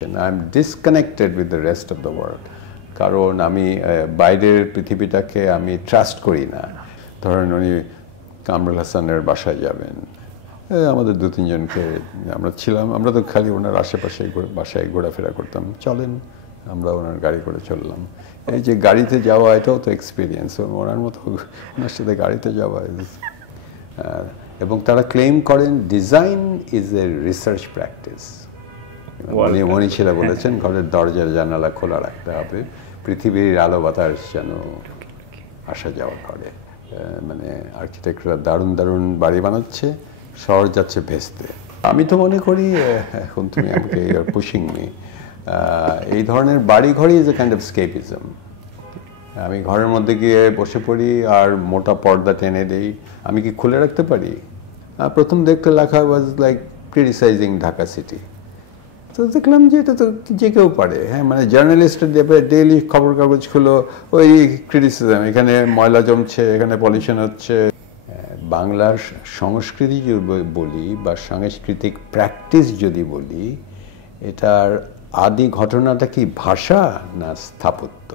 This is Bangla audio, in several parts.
I'm disconnected with the rest of the world. কারণ আমি বাইরের পৃথিবীটাকে আমি ট্রাস্ট করি না। ধরেন উনি কামরুল হাসানের বাসায় যাবেন, আমাদের দু তিনজনকে আমরা ছিলাম, আমরা তো খালি ওনার আশেপাশে বাসায় ঘোরাফেরা করতাম, চলেন আমরা ওনার গাড়ি করে চললাম। এই যে গাড়িতে যাওয়া, এটাও তো এক্সপিরিয়েন্স, ওনার মতো ওনার সাথে গাড়িতে যাওয়া। এবং তারা ক্লেম করেন design is a research practice. মনীষীরা বলেছেন ঘরের দরজা জানালা খোলা রাখতে হবে, পৃথিবীর আলো বাতাস যেন আসা যাওয়া করে। মানে আর্কিটেক্টরা দারুণ দারুণ বাড়ি বানাচ্ছে, শহর যাচ্ছে ভেস্তে। আমি তো মনে করি, এখন তুমি আমাকে পুশিং মি, এই ধরনের বাড়ি ঘরই is a kind of escapism. আমি ঘরের মধ্যে গিয়ে বসে পড়ি আর মোটা পর্দা টেনে দিই। আমি কি খুলে রাখতে পারি? প্রথম দেখতে লেখা was like criticising Dhaka city. তো দেখলাম যে এটা তো যে কেউ পারে। হ্যাঁ, মানে জার্নালিস্টের ডেইলি খবর কাগজ খুলো, ওই ক্রিটিসিজম, এখানে ময়লা জমছে, এখানে পলিউশন হচ্ছে। বাংলার সংস্কৃতি যদি বলি বা সাংস্কৃতিক প্র্যাকটিস যদি বলি, এটার আদি ঘটনাটা কি ভাষা না স্থাপত্য?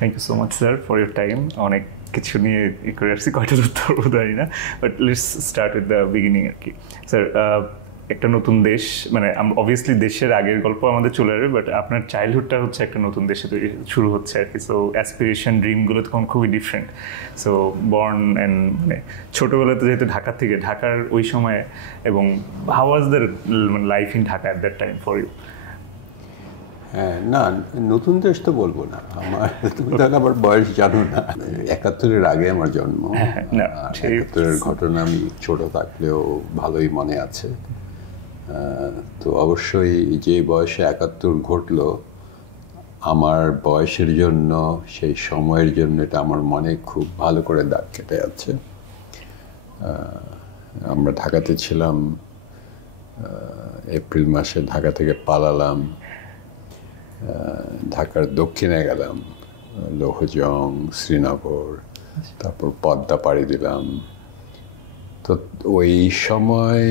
Thank you so much sir for your time. অনেক কিছু নিয়ে করে আসছি, কয়টা উত্তর বোধহয় না, but let's start with the beginning আর কি। স্যার, একটা নতুন দেশ, মানে অবভিয়াসলি দেশের আগের গল্প আমাদের চলে আসবে, বাট আপনার চাইল্ডহুডটা হচ্ছে একটা নতুন দেশে শুরু হচ্ছে আর কি। সো অ্যাসপিরেশন, ড্রিমগুলো তখন খুবই ডিফারেন্ট। সো বর্ন অ্যান্ড মানে ছোটোবেলাতে যেহেতু ঢাকা থেকে, ঢাকার ওই সময়, এবং how was the life in Dhaka at that time for you? হ্যাঁ, না, নতুন দেশ তো বলবো না, আমার তুমি তো আমার বয়স জানো না। ৭১-এর আগে আমার জন্ম। ৭১-এর ঘটনা আমি ছোট থাকলেও ভালোই মনে আছে। তো অবশ্যই যে বয়সে ৭১ ঘটলো, আমার বয়সের জন্য, সেই সময়ের জন্য এটা আমার মনে খুব ভালো করে দাগ কেটে আছে। আমরা ঢাকাতে ছিলাম, এপ্রিল মাসে ঢাকা থেকে পালালাম, ঢাকার দক্ষিণে গেলাম, লৌহজং, শ্রীনগর, তারপর পদ্মা পাড়ি দিলাম। তো ওই সময়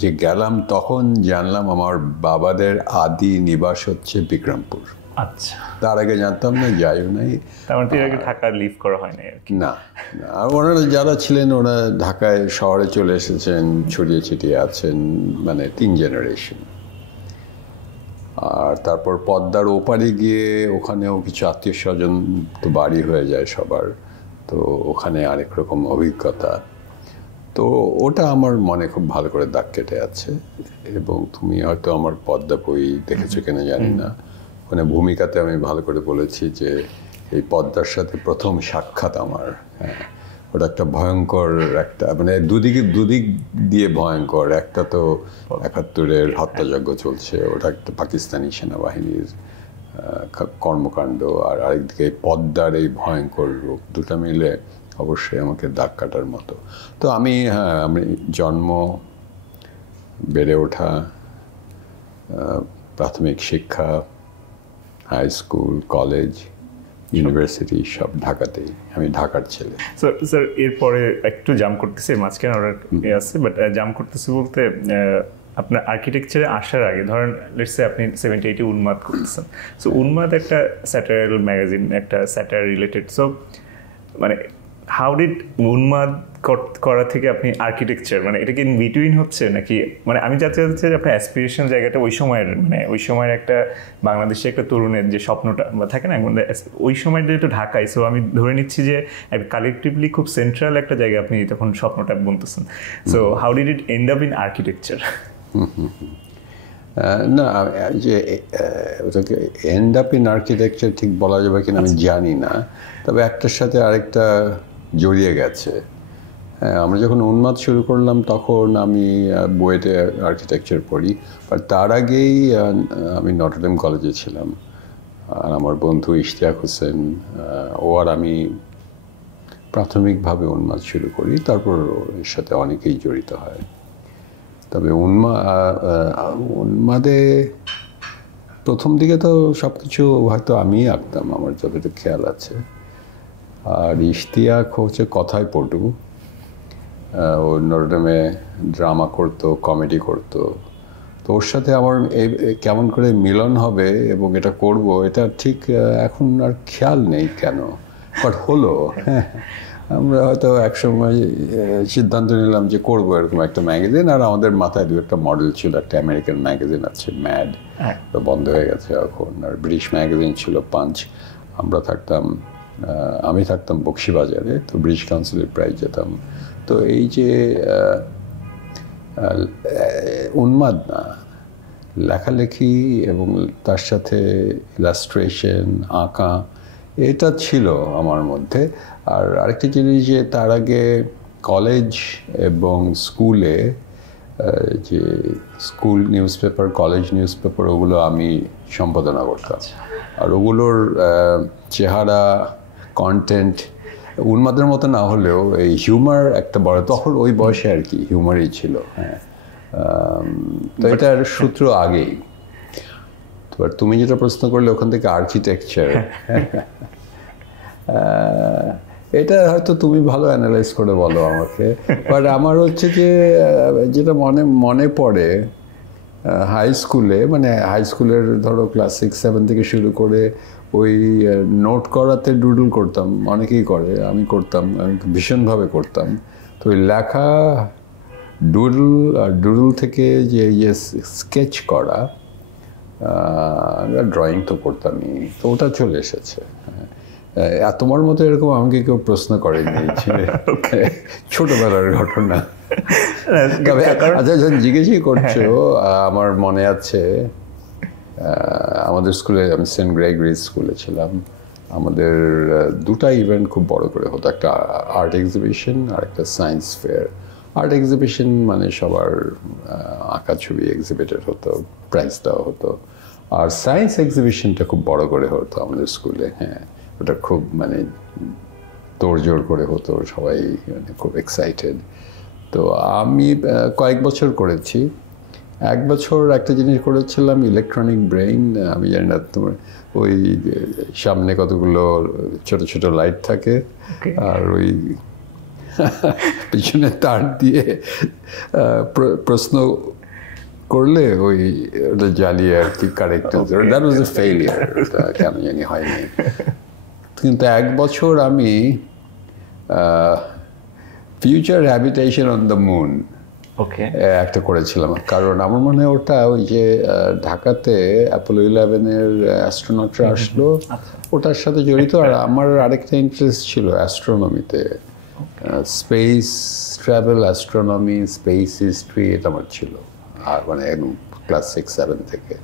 যে গেলাম, তখন জানলাম আমার বাবাদের আদি নিবাস হচ্ছে বিক্রমপুর। আচ্ছা, তার আগে জানতাম না, যাইও নাই। ঢাকা লিভ করা হয়নি আর কি? না। আর ওনারা যারা ছিলেন, ওরা ঢাকায় শহরে চলে এসেছেন, ছড়িয়ে ছিটিয়ে আছেন, মানে 3 জেনারেশন। আর তারপর পদ্মার ওপারে গিয়ে ওখানেও কিছু আত্মীয় স্বজন তো বাড়ি হয়ে যায় সবার, তো ওখানে আরেক রকম অভিজ্ঞতা। তো ওটা আমার মনে খুব ভালো করে দাগ কেটে আছে। এবং তুমি হয়তো আমার পদ্মা বই দেখেছো কিনা জানি না, ওখানে ভূমিকাতে আমি ভালো করে বলেছি যে এই পদ্মার সাথে প্রথম সাক্ষাৎ আমার। হ্যাঁ, ওটা একটা ভয়ঙ্কর, একটা মানে দুদিক দিয়ে ভয়ঙ্কর। একটা তো ৭১-এর হত্যাযজ্ঞ চলছে, ওটা একটা পাকিস্তানি সেনাবাহিনীর কর্মকাণ্ড, আর আরেকদিকে পদ্মার এই ভয়ঙ্কর রূপ, দুটা মিলে অবশ্যই আমাকে দাগ কাটার মতো। তো আমি জন্ম, বেড়ে ওঠা, প্রাথমিক শিক্ষা, হাই স্কুল, কলেজ, ইউনিভার্সিটি সব ঢাকাতেই। আমি ঢাকার ছেলে। স্যার, এরপরে একটু জাম্প করতেছি, মাঝখানে ওরা আছে, বাট জাম্প করতেছি বলতে আপনার আর্কিটেকচারে আসার আগে, ধরেন লেটস সে আপনি 70-80 উন্মাদ করতেছেন। সো উন্মাদ একটা স্যাটারিয়াল ম্যাগাজিন, একটা স্যাটার রিলেটেড। সো মানে হাউ ডিড উন্মাদ করা থেকে আপনি আর্কিটেকচার, মানে এটা কি ইন বিটুইন হচ্ছে নাকি? মানে আমি যাতে চাচ্ছি যে আপনার অ্যাসপিরেশন জায়গাটা ওই সময়ের, মানে ওই সময়ের একটা বাংলাদেশে একটা তরুণের যে স্বপ্নটা বা থাকে না, ওই সময়টা যেহেতু ঢাকায়, সো আমি ধরে নিচ্ছি যে কালেকটিভলি খুব সেন্ট্রাল একটা জায়গায় আপনি তখন স্বপ্নটা বুনতেছেন। So how did it end up in architecture? না, যে ওটাকে এন্ড আপ ইন আর্কিটেকচার ঠিক বলা যাবে কিনা আমি জানি না, তবে একটার সাথে আরেকটা জড়িয়ে গেছে। হ্যাঁ, আমরা যখন উন্মাদ শুরু করলাম তখন আমি বুয়েটে আর্কিটেকচার পড়ি, আর তার আগেই আমি নটরডেম কলেজে ছিলাম। আর আমার বন্ধু ইশতিয়াক হোসেন, ও আর আমি প্রাথমিকভাবে উন্মাদ শুরু করি, তারপর এর সাথে অনেকেই জড়িত হয়। তবে উন্মাদে প্রথম দিকে তো সব কিছু হয়তো আমিই আঁকতাম, আমার যতটুকু খেয়াল আছে। আর ইশতিয়াক হচ্ছে কথায় পটু, ও নটরডেমে ড্রামা করতো, কমেডি করতো। তো ওর সাথে আমার কেমন করে মিলন হবে এবং এটা করব, এটা ঠিক এখন আর খেয়াল নেই কেন, বাট হলো। আমরা হয়তো একসময় সিদ্ধান্ত নিলাম যে করবো এরকম একটা ম্যাগাজিন। আর আমাদের মাথায় দু একটা মডেল ছিল, একটা আমেরিকান ম্যাগাজিন আছে ম্যাড, তো বন্ধ হয়ে গেছে এখন। আর ব্রিটিশ ম্যাগাজিন ছিল পাঞ্চ। আমি থাকতাম বক্সিবাজারে, তো ব্রিটিশ কাউন্সিলের প্রায় যেতাম। তো এই যে উন্মাদ না, লেখালেখি এবং তার সাথে ইলাস্ট্রেশন, আঁকা, এটা ছিল আমার মধ্যে। আর আরেকটা জিনিস যে তার আগে কলেজ এবং স্কুলে যে school news paper, college news paper, ওগুলো আমি সম্পাদনা করতাম। আর ওগুলোর চেহারা, কন্টেন্ট উন্মাদের মতো না হলেও এই হিউমার একটা বড়, তখন ওই বয়সে আর কি হিউমারই ছিল। হ্যাঁ, তো এটার সূত্র আগেই। তো তুমি যেটা প্রশ্ন করলে ওখান থেকে আর্কিটেকচার, এটা হয়তো তুমি ভালো অ্যানালাইজ করে বলো আমাকে। বাট আমার হচ্ছে যে যেটা মনে পড়ে হাই স্কুলে, মানে হাই স্কুলের ধরো ক্লাস 6-7 থেকে শুরু করে ওই নোট করাতে ডুডল করতাম, অনেকেই করে, আমি করতাম, আমি ভীষণভাবে করতাম। তো ওই লেখা, ডুডল, আর ডুডল থেকে যে স্কেচ করা, ড্রয়িং তো করতামই, তো ওটা চলে এসেছে। তোমার মতো এরকম আমাকে কেউ প্রশ্ন করেনি, ছোটবেলার ঘটনা। তবে আচ্ছা, যখন জিজ্ঞেসই করছো, আমার মনে আছে আমাদের স্কুলে, আমি সেন্ট গ্রেগরিজ স্কুলে ছিলাম, আমাদের দুটা ইভেন্ট খুব বড় করে হতো, একটা আর্ট এক্সিবিশন আর একটা সায়েন্স ফেয়ার। আর্ট এক্সিবিশন মানে সবার আঁকা ছবি এক্সিবিটেড হতো, প্রাইজ দেওয়া হতো। আর সায়েন্স এক্সিবিশনটা খুব বড় করে হতো আমাদের স্কুলে। হ্যাঁ, ওটা খুব মানে তোড়জোড় করে হতো, সবাই মানে খুব এক্সাইটেড। তো আমি কয়েক বছর করেছি। এক বছর একটা জিনিস করেছিলাম, ইলেকট্রনিক ব্রেইন। আমি জানি না তোমার, ওই সামনে কতগুলো ছোট ছোট লাইট থাকে, আর ওই পিছনে তার দিয়ে প্রশ্ন করলে ওই ওটা জ্বালিয়ে আর কি correct answer. That was A failure, ওটা কেন জানি হয়নি। কিন্তু এক বছর আমি future habitation on the moon একটা করেছিলাম। কারণ আমার মনে হয় ওটা ওই যে ঢাকাতে অ্যাপোলো 11-এর অ্যাস্ট্রোনটরা আসলো, ওটার সাথে জড়িত। আর আমার আরেকটা ইন্টারেস্ট ছিল অ্যাস্ট্রোনমিতে, space travel, astronomy, space history, এটা আমার ছিল। আর মানে একদম ক্লাস 6-7 থেকে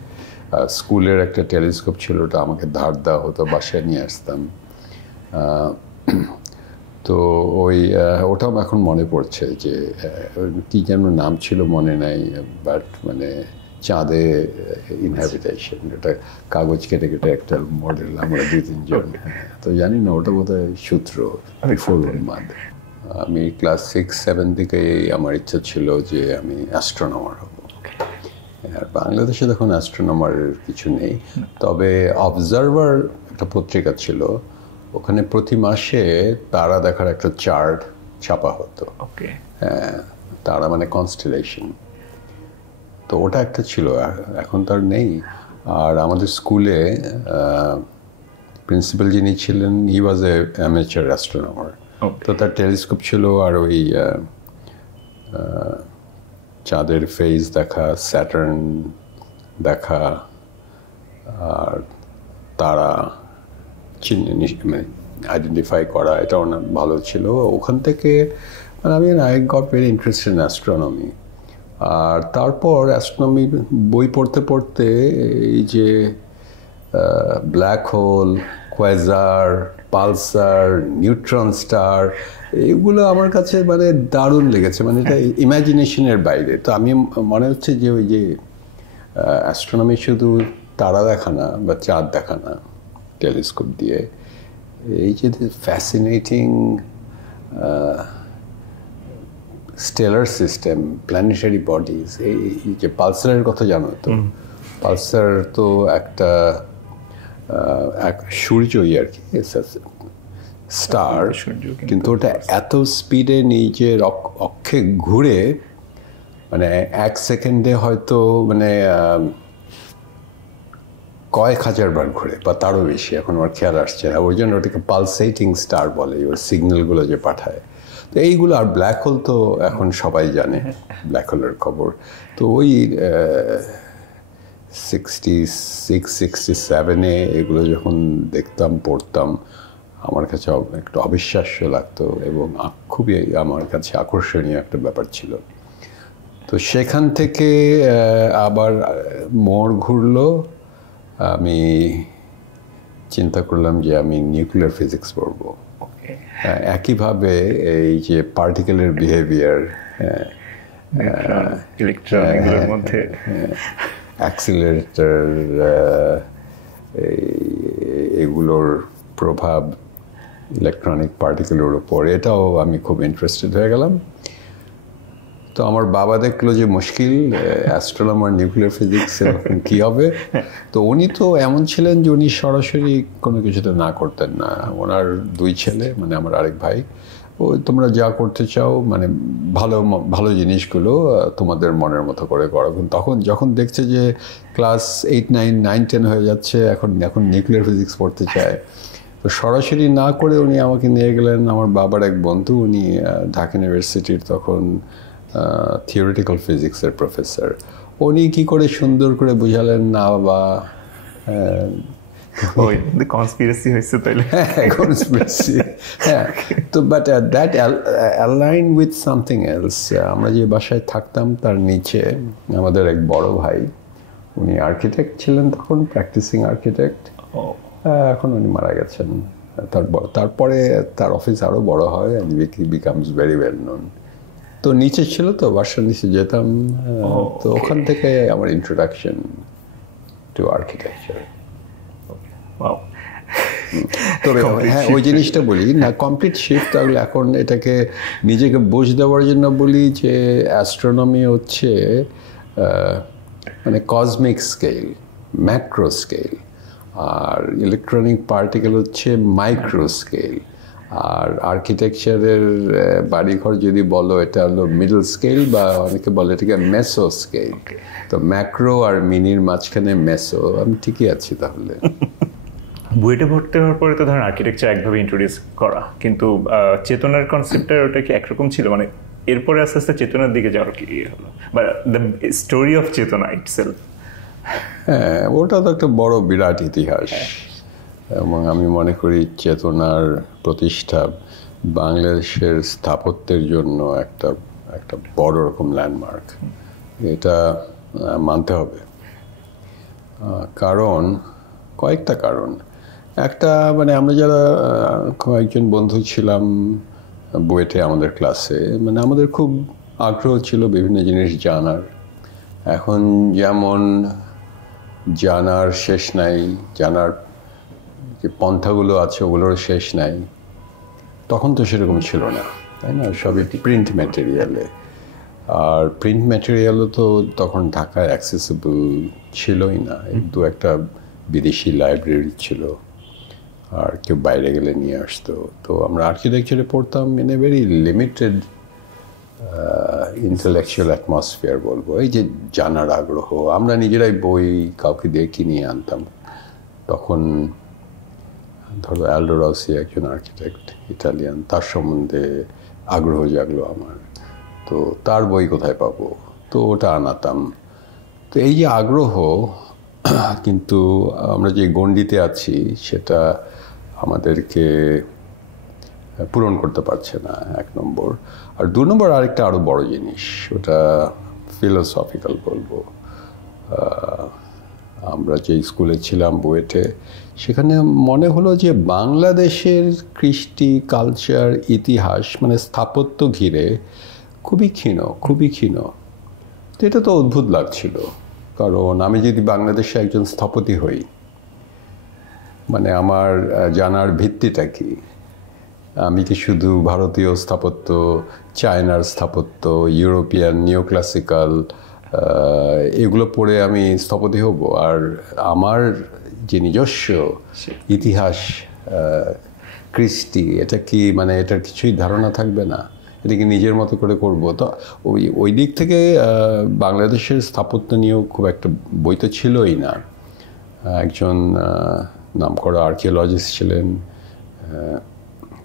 স্কুলের একটা টেলিস্কোপ ছিল, ওটা আমাকে ধার দেওয়া হতো, বাসায় নিয়ে আসতাম। তো ওটাও এখন মনে পড়ছে যে কী যেন নাম ছিল মনে নাই, বাট মানে চাঁদে ইনহ্যাবিটেশন, এটা কাগজ কেটে কেটে একটা মডেল, আমরা 2-3 জন। তো জানি না, ওটা বোধহয় সূত্র বিফোর উন্মাদ। আমি ক্লাস 6-7 থেকে আমার ইচ্ছা ছিল যে আমি অ্যাস্ট্রোনমার হব। আর বাংলাদেশে তখন অ্যাস্ট্রোনমারের কিছু নেই, তবে অবজারভার একটা পত্রিকা ছিল, ওখানে প্রতি মাসে তারা দেখার একটা চার্ট ছাপা হতো। হ্যাঁ, তারা মানে কনস্টেলেশন। তো ওটা একটা ছিল, এখন তার নেই। আর আমাদের স্কুলে প্রিন্সিপাল যিনি ছিলেন, হি ওয়াজ এ অ্যামেচার অ্যাস্ট্রোনমার। তো তার টেলিস্কোপ ছিল, আর ওই চাঁদের ফেজ দেখা, স্যাটার্ন দেখা, আর তারা আইডেন্টিফাই করা, এটা অনেক ভালো ছিল। ওখান থেকে মানে I got very interested in astronomy. আর তারপর অ্যাস্ট্রোনমি বই পড়তে পড়তে এই যে black hole, quasar, pulsar, neutron star, এগুলো আমার কাছে মানে দারুণ লেগেছে, মানে এটা ইমাজিনেশনের বাইরে। তো আমি মনে হচ্ছে যে ওই যে অ্যাস্ট্রোনমি শুধু তারা দেখা না বা চাঁদ দেখা না টেলিস্কোপ দিয়ে, এই যে fascinating stellar system, planetary bodies, এই যে পালসারের কথা জানো তো, পালসার তো একটা এক সূর্যই আর কি, স্টার, কিন্তু ওটা এত স্পিডে নিজের অক্ষে ঘুরে, মানে 1 সেকেন্ডে হয়তো মানে কয়েক হাজার বার ঘুরে বা তারও বেশি, এখন আমার খেয়াল আসছে না। ওই জন্য ওটাকে পালসেটিং স্টার বলে, ওর সিগন্যালগুলো যে পাঠায়। তো এইগুলো, আর ব্ল্যাক হোল তো এখন সবাই জানে, ব্ল্যাক হোলের খবর। তো ওই 66-67-এ এগুলো যখন দেখতাম, পড়তাম, আমার কাছে একটু অবিশ্বাস্য লাগতো এবং খুবই আমার কাছে আকর্ষণীয় একটা ব্যাপার ছিল। তো সেখান থেকে আবার মোড় ঘুরলো, আমি চিন্তা করলাম যে আমি নিউক্লিয়ার ফিজিক্স পড়বো। একইভাবে এই যে পার্টিকেলের বিহেভিয়ার, ইলেকট্রনের মধ্যে অ্যাক্সিলারেটর, এগুলোর প্রভাব ইলেকট্রনিক পার্টিকেলের উপর, এটাও আমি খুব ইন্টারেস্টেড হয়ে গেলাম। তো আমার বাবা দেখলো যে মুশকিল, অ্যাস্ট্রোনমার নিউক্লিয়ার ফিজিক্স এরকম কী হবে। তো উনি তো এমন ছিলেন যে উনি সরাসরি কোনো কিছুতে না করতেন না। ওনার 2 ছেলে, মানে আমার আরেক ভাই, ও তোমরা যা করতে চাও, মানে ভালো ভালো জিনিসগুলো তোমাদের মনের মতো করে করো। তখন যখন দেখছে যে ক্লাস 8, 9, 9, 10 হয়ে যাচ্ছে, এখন নিউক্লিয়ার ফিজিক্স পড়তে চায়, তো সরাসরি না করে উনি আমাকে নিয়ে গেলেন। আমার বাবার এক বন্ধু, উনি ঢাকা ইউনিভার্সিটির তখন থিওরিটিক্যাল ফিজিক্সের প্রফেসর, উনি কী করে সুন্দর করে বুঝালেন, না বাবা, কনস্পিরেসি হয়েছে তাইলে। কনস্পিরেসি, হ্যাঁ। তো but that align with something else. আমরা যে বাসায় থাকতাম তার নিচে আমাদের এক বড় ভাই, উনি আর্কিটেক্ট ছিলেন তখন, প্র্যাকটিসিং আর্কিটেক্ট। এখন উনি মারা গেছেন। তারপরে তার অফিস আরও বড় হয়, and becomes very well known. তো নিচে ছিল, তো বাসার নিচে যেতাম। তো ওখান থেকে আমার ইন্ট্রোডাকশন টু আর্কিটেকচার। তবে হ্যাঁ, ওই জিনিসটা বলি না, কমপ্লিট শিফট। তাহলে এখন এটাকে নিজেকে বোঝ দেওয়ার জন্য বলি যে অ্যাস্ট্রোনমি হচ্ছে মানে কসমিক স্কেল, ম্যাক্রো স্কেল, আর ইলেকট্রনিক পার্টিকেল হচ্ছে মাইক্রো স্কেল, আর আর্কিটেকচারের বাড়িঘর যদি বলো, এটা হলো মিডল স্কেল, বা অনেকে বলে এটাকে মেসো স্কেল। তো ম্যাক্রো আর মিনির মাঝখানে মেসো। আমি ঠিকই আছি তাহলে। বুয়েটে ভর্তি হওয়ার পরে তো ধরেন আর্কিটেকচার একভাবে ইন্ট্রোডিউস করা, কিন্তু চেতনার কনসেপ্টটা ওটা কি একরকম ছিল, মানে এরপরে আস্তে আস্তে চেতনার দিকে যাওয়ার কি হলো, বা দ্য স্টোরি অফ চেতনা ইটসেলফ? হ্যাঁ, ওটা তো একটা বড় বিরাট ইতিহাস, এবং আমি মনে করি চেতনার প্রতিষ্ঠা বাংলাদেশের স্থাপত্যের জন্য একটা বড় রকম ল্যান্ডমার্ক। এটা মানতে হবে। কারণ, কয়েকটা কারণ। একটা, মানে আমরা যারা কয়েকজন বন্ধু ছিলাম বুয়েটে আমাদের ক্লাসে, মানে আমাদের খুব আগ্রহ ছিল বিভিন্ন জিনিস জানার। এখন যেমন জানার শেষ নাই, জানার যে পন্থাগুলো আছে ওগুলোর শেষ নাই। তখন তো সেরকম ছিল না, তাই না? সবই প্রিন্ট ম্যাটেরিয়ালে। আর প্রিন্ট ম্যাটেরিয়ালও তো তখন ঢাকায় অ্যাক্সেসিবল ছিলই না। দু একটা বিদেশি লাইব্রেরি ছিল, আর কেউ বাইরে গেলে নিয়ে আসতো। তো আমরা আর্কিটেকচারে পড়তাম in a very limited intellectual atmosphere বলবো। এই যে জানার আগ্রহ, আমরা নিজেরাই বই কাউকে দিয়ে কিনিয়ে আনতাম। তখন ধরো অ্যালডো রসি একজন আর্কিটেক্ট, ইটালিয়ান, তার সম্বন্ধে আগ্রহ জাগলো আমার। তো তার বই কোথায় পাবো, তো ওটা আনাতাম। তো এই যে আগ্রহ, কিন্তু আমরা যে গণ্ডিতে আছি সেটা আমাদেরকে পূরণ করতে পারছে না, 1 নম্বর। আর 2 নম্বর আরেকটা আরও বড় জিনিস, ওটা ফিলোসফিক্যাল বলবো। আমরা যে স্কুলে ছিলাম বুয়েটে, সেখানে মনে হলো যে বাংলাদেশের কৃষ্টি, কালচার, ইতিহাস, মানে স্থাপত্য ঘিরে খুবই ক্ষীণ। তো এটা তো অদ্ভুত লাগছিল। কারণ আমি যদি বাংলাদেশে একজন স্থপতি হই, মানে আমার জানার ভিত্তিটা কি? আমি কি শুধু ভারতীয় স্থাপত্য, চায়নার স্থাপত্য, ইউরোপিয়ান নিও ক্লাসিক্যাল এগুলো পড়ে আমি স্থপতি হব? আর আমার যে নিজস্ব ইতিহাস, কৃষ্টি, এটা কি মানে এটার কিছুই ধারণা থাকবে না? এটা কি নিজের মতো করে করব? তো ওই দিক থেকে বাংলাদেশের স্থাপত্য নিয়েও খুব একটা বই তো ছিলই না। একজন নামকরা আর্কিওলজিস্ট ছিলেন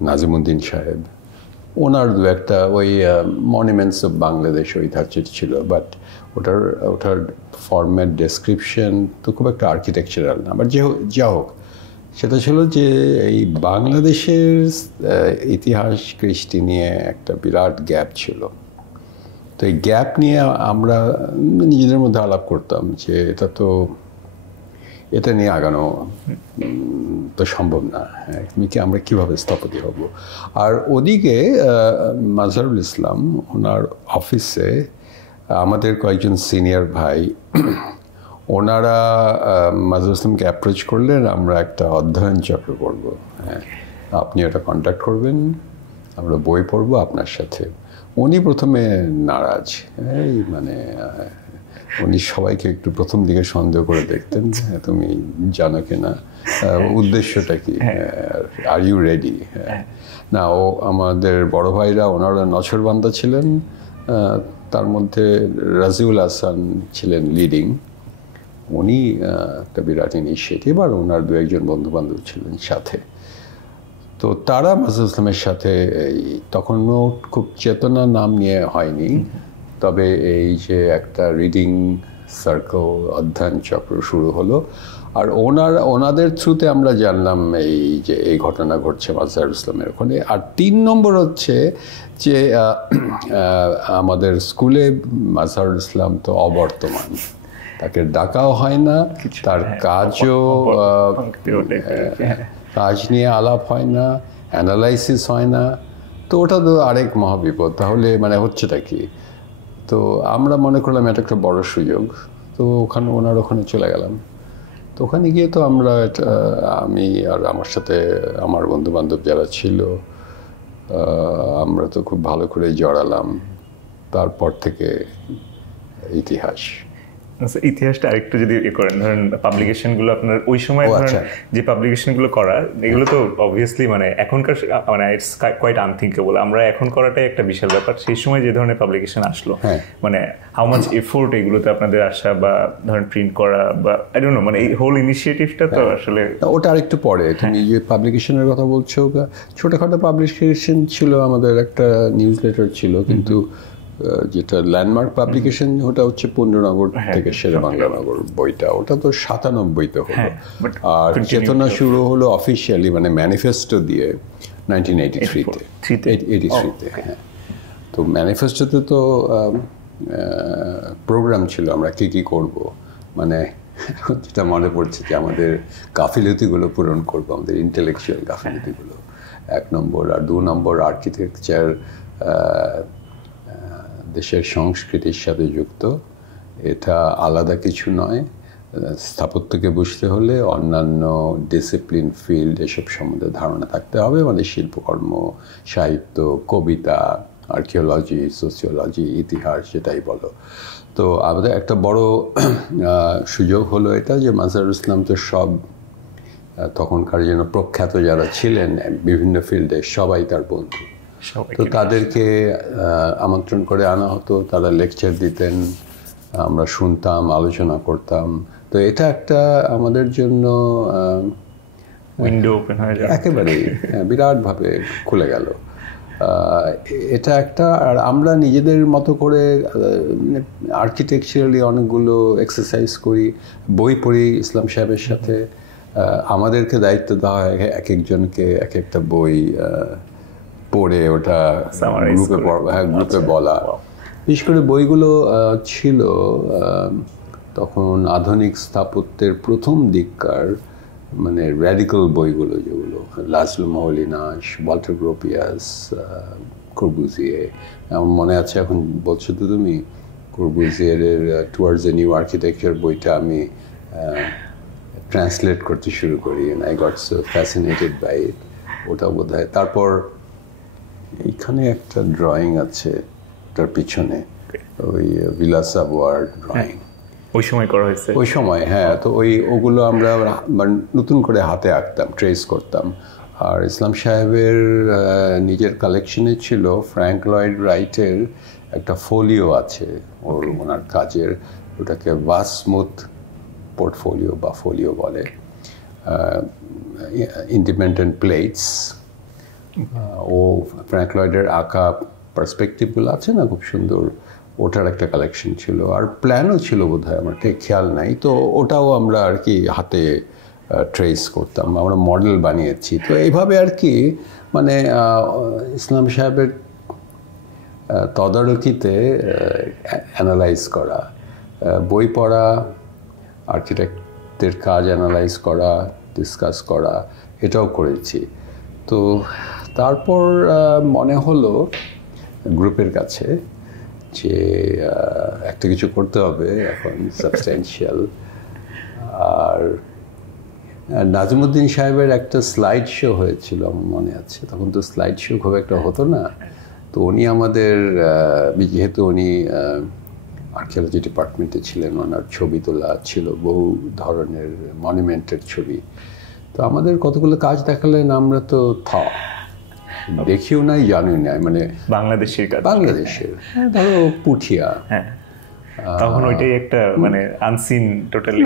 নাজিমুদ্দিন সাহেব, ওনার দু একটা ওই মনুমেন্টস অফ বাংলাদেশ ওই ধাঁচের ছিল, বাট ওটার ফরম্যাট ডেসক্রিপশন তো খুব একটা আর্কিটেকচারাল না। বাট যা হোক, সেটা ছিল যে এই বাংলাদেশের ইতিহাস কৃষ্টি নিয়ে একটা বিরাট গ্যাপ ছিল। তো এই গ্যাপ নিয়ে আমরা নিজেদের মধ্যে আলাপ করতাম যে এটা নিয়ে আগানো তো সম্ভব না, আমরা কীভাবে স্থপতি হব। আর ওদিকে মাজহারুল ইসলাম ওনার অফিসে আমাদের কয়েকজন সিনিয়র ভাই, ওনারা মাজহারুল ইসলামকে অ্যাপ্রোচ করলেন, আমরা একটা অধ্যয়ন চক্র করব, হ্যাঁ আপনি ওটা কন্ট্যাক্ট করবেন, আমরা বই পড়বো আপনার সাথে। উনি প্রথমে নারাজ, মানে উনি সবাইকে একটু প্রথম দিকে সন্দেহ করে দেখতেন, তুমি জানো কিনা, উদ্দেশ্যটা কি, আর ইউ রেডি? না, ও আমাদের বড় ভাইরা ওনারা নছরবান্দা ছিলেন, তার মধ্যে রাজিউল হাসান ছিলেন লিডিং, উনি একটা বিরাট ইনিশিয়েটিভ, আর ওনার দু একজন বন্ধুবান্ধব ছিলেন সাথে। তো তারা মাজহারুল ইসলামের সাথে তখনও খুব চেতনা নাম নিয়ে হয়নি, তবে এই যে একটা রিডিং সার্কেল, অধ্যয়ন চক্র শুরু হলো, আর ওনাদের থ্রুতে আমরা জানলাম এই ঘটনা ঘটছে মাজহারুল ইসলামের ওখানে। আর 3 নম্বর হচ্ছে যে আমাদের স্কুলে মাজহারুল ইসলাম তো অবর্তমান, তাকে ডাকাও হয় না, তার কাজও কাজ নিয়ে আলাপ হয় না, অ্যানালাইসিস হয় না। তো ওটা তো আরেক মহাবিপদ। তাহলে মানে হচ্ছেটা কি? তো আমরা মনে করলাম এটা একটা বড় সুযোগ, তো ওনার ওখানে চলে গেলাম। তো ওখানে গিয়ে তো আমি আর আমার সাথে আমার বন্ধুবান্ধব যারা ছিল, আমরা তো খুব ভালো করে জড়ালাম। তারপর থেকে ইতিহাস। ইতিহাসটা আরেকটু যদি করেন, ধরেন পাবলিকেশনগুলো আপনার ওই সময় যে পাবলিকেশনগুলো করা, এগুলো তো অবভিয়াসলি মানে এখনকার মানে ইটস কোয়াইট আনথিঙ্কেবল। আমরা এখন করাটাই একটা বিশাল ব্যাপার। সেই সময় যে ধরনের পাবলিকেশন আসলো, মানে হাউ মাচ এফোর্ট এগুলোতে আপনাদের আসা, বা ধরেন প্রিন্ট করা, বা আই ডোন্ট নো, মানে এই হোল ইনিশিয়েটিভটা তো আসলে ওটা আরেকটু পরে। তুমি যে পাবলিকেশনের কথা বলছো, ছোটখাটো পাবলিকেশন ছিল, আমাদের একটা নিউজ লেটার ছিল, কিন্তু যেটা ল্যান্ডমার্ক পাবলিকেশন ওটা হচ্ছে পূর্ণনগর থেকে শেরেবাংলানগর বইটা, ওটা তো 97-তে হলো। আর চেতনা শুরু হলো অফিসিয়ালি মানে ম্যানিফেস্টো দিয়ে 1983-তে। হ্যাঁ, তো ম্যানিফেস্টোতে তো প্রোগ্রাম ছিল আমরা কি করব, মানে যেটা মনে পড়ছে যে আমাদের গাফিলতিগুলো পূরণ করবো, আমাদের ইন্টেলেকচুয়াল গাফিলতিগুলো 1 নম্বর, আর 2 নম্বর আর্কিটেকচার দেশের সংস্কৃতির সাথে যুক্ত, এটা আলাদা কিছু নয়। স্থাপত্যকে বুঝতে হলে অন্যান্য ডিসিপ্লিন, ফিল্ড এসব সম্বন্ধে ধারণা থাকতে হবে, মানে শিল্পকর্ম, সাহিত্য, কবিতা, আর্কিওলজি, সোসিওলজি, ইতিহাস, যেটাই বলো। তো আমাদের একটা বড় সুযোগ হলো এটা যে মাজহারুল ইসলাম তো সব তখনকার যেন প্রখ্যাত যারা ছিলেন বিভিন্ন ফিল্ডে, সবাই তার বন্ধু। তো তাদেরকে আমন্ত্রণ করে আনা হতো, তারা লেকচার দিতেন, আমরা শুনতাম, আলোচনা করতাম। তো এটা একটা আমাদের জন্য উইন্ডো ওপেন হয়ে যায়, একেবারেই বিরাটভাবে খুলে গেল এটা একটা। আর আমরা নিজেদের মতো করে আর্কিটেকচারালি অনেকগুলো এক্সারসাইজ করি, বই পড়ি ইসলাম সাহেবের সাথে। আমাদেরকে দায়িত্ব দেওয়া হয় এক একজনকে এক একটা বই পড়ে ওটা গ্রুপে বলা। বিশেষ করে বইগুলো ছিল তখন আধুনিক স্থাপত্যের প্রথম দিককার, মানে র্যাডিক্যাল বইগুলো, যেগুলো লাজলো মহলিনাস, ওয়াল্টার গ্রোপিয়াস, কর্বুজিয়ে। আমার মনে আছে, এখন বলছো তো তুমি, Corbusier towards a new architecture বইটা আমি ট্রান্সলেট করতে শুরু করি, I got so fascinated by it. ওটা বোধ হয়। তারপর এইখানে একটা ড্রয়িং আছে ওটার পিছনে, ওই বিলাস সাবোয়ার ড্রয়িং ওই সময় করা হয়েছে। ওই সময়, হ্যাঁ। তো ওগুলো আমরা নতুন করে হাতে আঁকতাম, ট্রেস করতাম। আর ইসলাম সাহেবের নিজের কালেকশনে ছিল ফ্র্যাঙ্ক লয়েড রাইটের একটা ফোলিও আছে ওনার কাজের, ওটাকে ভাসমুথ পোর্টফোলিও বা ফোলিও বলে, ইন্ডিপেন্ডেন্ট প্লেটস। ও ফ্র্যাঙ্ক লয়েডের আঁকা পার্সপেক্টিভগুলো আছে না, খুব সুন্দর, ওটার একটা কালেকশন ছিল। আর প্ল্যানও ছিল বোধহয়, আমার ঠিক খেয়াল নাই। তো ওটাও আমরা আর কি হাতে ট্রেস করতাম, আমরা মডেল বানিয়েছি। তো এইভাবে আর কি মানে ইসলাম সাহেবের তদারকিতে অ্যানালাইজ করা, বই পড়া, আর্কিটেক্টদের কাজ অ্যানালাইজ করা, ডিসকাস করা, এটাও করেছি। তো তারপর মনে হলো গ্রুপের কাছে যে একটা কিছু করতে হবে এখন সাবস্ট্যান্সিয়াল। আর নাজিমুদ্দিন সাহেবের একটা স্লাইড শো হয়েছিল আমার মনে আছে, তখন তো স্লাইড শো খুব একটা হতো না। তো উনি আমাদের, যেহেতু উনি আর্কিওলজি ডিপার্টমেন্টে ছিলেন, ওনার ছবি তোলা ছিল বহু ধরনের মনুমেন্টের ছবি। তো আমাদের কতগুলো কাজ দেখালেন, আমরা তো দেখিও নাই, জানিও নাই, মানে বাংলাদেশের কাজ, বাংলাদেশের ধরো পুঠিয়া, তখন ওইটাই একটা মানে আনসিন টোটালি।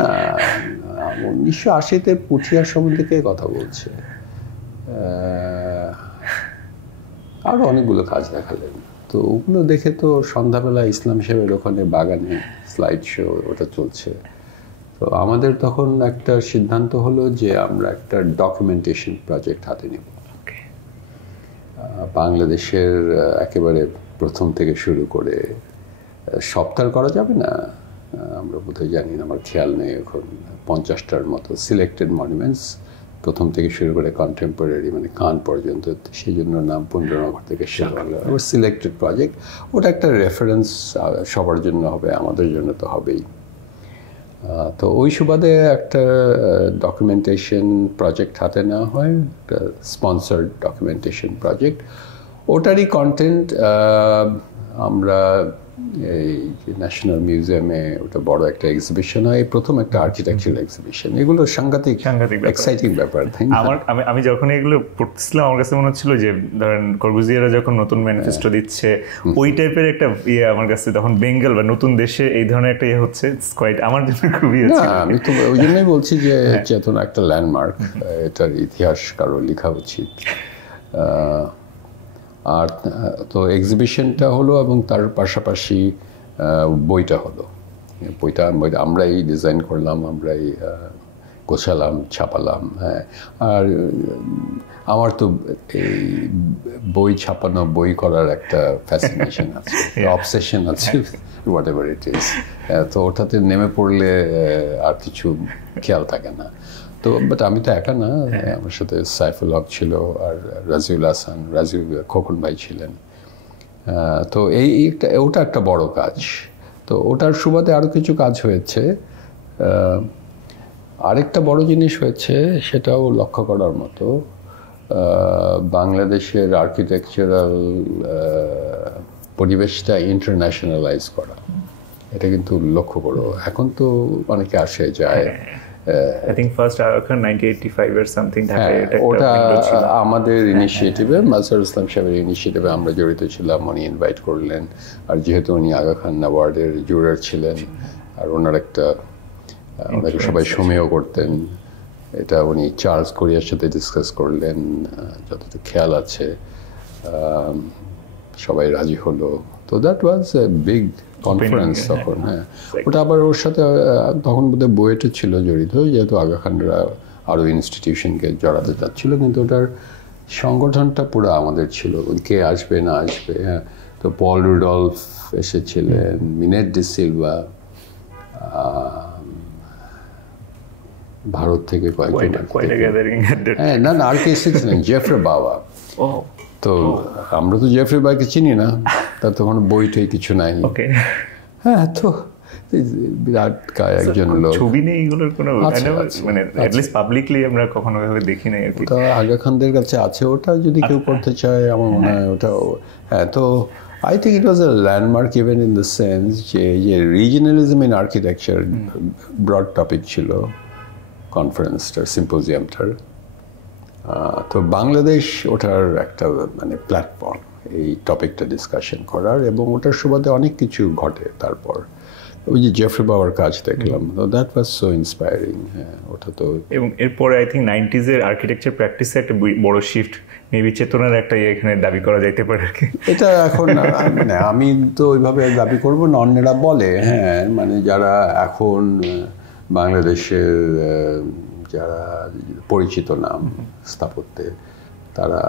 1980-তে পুঠিয়ার সম্বন্ধে কে কথা বলছে। আরও অনেকগুলো কাজ দেখালেন। তো ওগুলো দেখে তো সন্ধ্যাবেলা ইসলাম সাহেবের ওখানে বাগানে স্লাইড শো ওটা চলছে। তো আমাদের তখন একটা সিদ্ধান্ত হলো যে আমরা একটা ডকুমেন্টেশন প্রজেক্ট হাতে নেব, বাংলাদেশের একেবারে প্রথম থেকে শুরু করে। সপ্তাহ করা যাবে না, আমরা বোধহয় জানি না, আমার খেয়াল নেই এখন, 50টার মতো সিলেক্টেড মনুমেন্টস, প্রথম থেকে শুরু করে কন্টেম্পোরারি মানে কান পর্যন্ত। সেই জন্য নাম পুণ্ডরনগর থেকে শুরু হলো, সিলেক্টেড প্রজেক্ট। ওটা একটা রেফারেন্স সবার জন্য হবে, আমাদের জন্য তো হবেই। তো ওই সুবাদে একটা ডকুমেন্টেশন প্রজেক্ট হাতে নেওয়া হয়, একটা স্পন্সর্ড ডকুমেন্টেশন প্রজেক্ট। ওটারই কন্টেন্ট আমরা এই যে ন্যাশনাল মিউজিয়ামে ওটা বড় একটা এক্সিবিশন হয়, প্রথম একটা আর্কিটেকচারাল এক্সিবিশন। এগুলো সাংঘাতিক এক্সাইটিং ব্যাপার। আমি যখন এগুলো পড়তেছিলাম আমার কাছে মনে হচ্ছিল যে ধরেন কর্বুজিয়েরা যখন নতুন ম্যানিফেস্টো দিচ্ছে ওই টাইপের একটা ইয়ে আমার কাছে, তখন বেঙ্গল বা নতুন দেশে এই ধরনের একটা ইয়ে হচ্ছে, কোয়াইট আমার জন্য খুবই। আমি তো ওই জন্যই বলছি যে চেতনা একটা ল্যান্ডমার্ক, এটার ইতিহাস কারো লেখা উচিত। আর তো এক্সিবিশনটা হলো এবং তার পাশাপাশি বইটা হলো। বইটা আমরাই ডিজাইন করলাম, আমরাই গোছালাম, ছাপালাম। হ্যাঁ, আর আমার তো এই বই ছাপানো, বই করার একটা ফ্যাসিনেশন আছে, অবসেশন আছে, হোয়াট এভার ইট ইজ। তো ওটাতে নেমে পড়লে আর কিছু খেয়াল থাকে না। তো বাট আমি তো একা না, আমার সাথে সাইফুল হক ছিল, আর রাজিউল হাসান, খোকন ভাই ছিলেন। তো ওটা একটা বড় কাজ। তো ওটার সুবাদে আরও কিছু কাজ হয়েছে। আরেকটা বড় জিনিস হয়েছে, সেটাও লক্ষ্য করার মতো, বাংলাদেশের আর্কিটেকচারাল পরিবেশটা ইন্টারন্যাশনালাইজ করা। এটা কিন্তু লক্ষ্য করো, এখন তো অনেকে আসে যায়। I think first Aga 1985 or something. ওটা আমাদের ইনিশিয়েটিভে, মাজহারুল ইসলাম সাহেবের ইনিশিয়েটিভে আমরা জড়িত ছিলাম, উনি ইনভাইট করলেন। আর যেহেতু উনি আগা খান অ্যাওয়ার্ডের জুরার ছিলেন, আর ওনার একটা ওনাকে সবাই সমীহ করতেন, এটা উনি চার্লস কোরিয়ার সাথে ডিসকাস করলেন, যতটুকু খেয়াল আছে সবাই রাজি হলো। তো that was a big conference তখন। হ্যাঁ, ওটা আবার ওর সাথে তখন বোধহয় বুয়েটে ছিল জড়িত, যেহেতু আগা খানরা আরও ইনস্টিটিউশনকে জড়াতে চাচ্ছিল, কিন্তু ওটার সংগঠনটা পুরো আমাদের ছিল, কে আসবে না আসবে। হ্যাঁ, তো পল রুডলফ এসেছিলেন, মিনেট ডি সিলভা, ভারত থেকে কয়েকজন, হ্যাঁ না আর কে এসেছিলেন, জেফরে বাবা। তো আমরা তো জেফরি বাইকে চিনি না, তার তো কোনো বইটাই কিছু নাই। হ্যাঁ, তো বিরাট কায় একজন লোক। ছবি নেই এগুলোর কোনো, মানে অ্যাটলিস্ট পাবলিকলি আমরা কখনো ভাবে দেখি নাই আর কি। তো আগা খানদের কাছে আছে, ওটা যদি কেউ করতে চায় আমার মনে হয় ওটাও। হ্যাঁ, তো I think it was a landmark even in the sense যে রিজিনালিজম ইন আর্কিটেকচার ব্রড টপিক ছিল কনফারেন্সটার, সিম্পোজিয়ামটার। তো বাংলাদেশ ওটার একটা মানে প্ল্যাটফর্ম এই টপিকটা ডিসকাশন করার, এবং ওটার সুবাদে অনেক কিছু ঘটে। তারপর ওই যে জেফরি বাবার কাজ দেখলাম, তো দ্যাট ওয়াজ সো ইন্সপায়ারিং। হ্যাঁ, ওটা তো। এবং এরপরে আই থিঙ্ক 90s এর আর্কিটেকচার প্র্যাকটিসে একটা বড় শিফট, মেবি চেতনার একটা এখানে দাবি করা যাইতে পারে আর কি। এটা এখন মানে আমি তো ওইভাবে দাবি করবো না, অন্যরা বলে। হ্যাঁ, মানে যারা এখন বাংলাদেশের যারা পরিচিত নাম স্থাপত্যে, তারা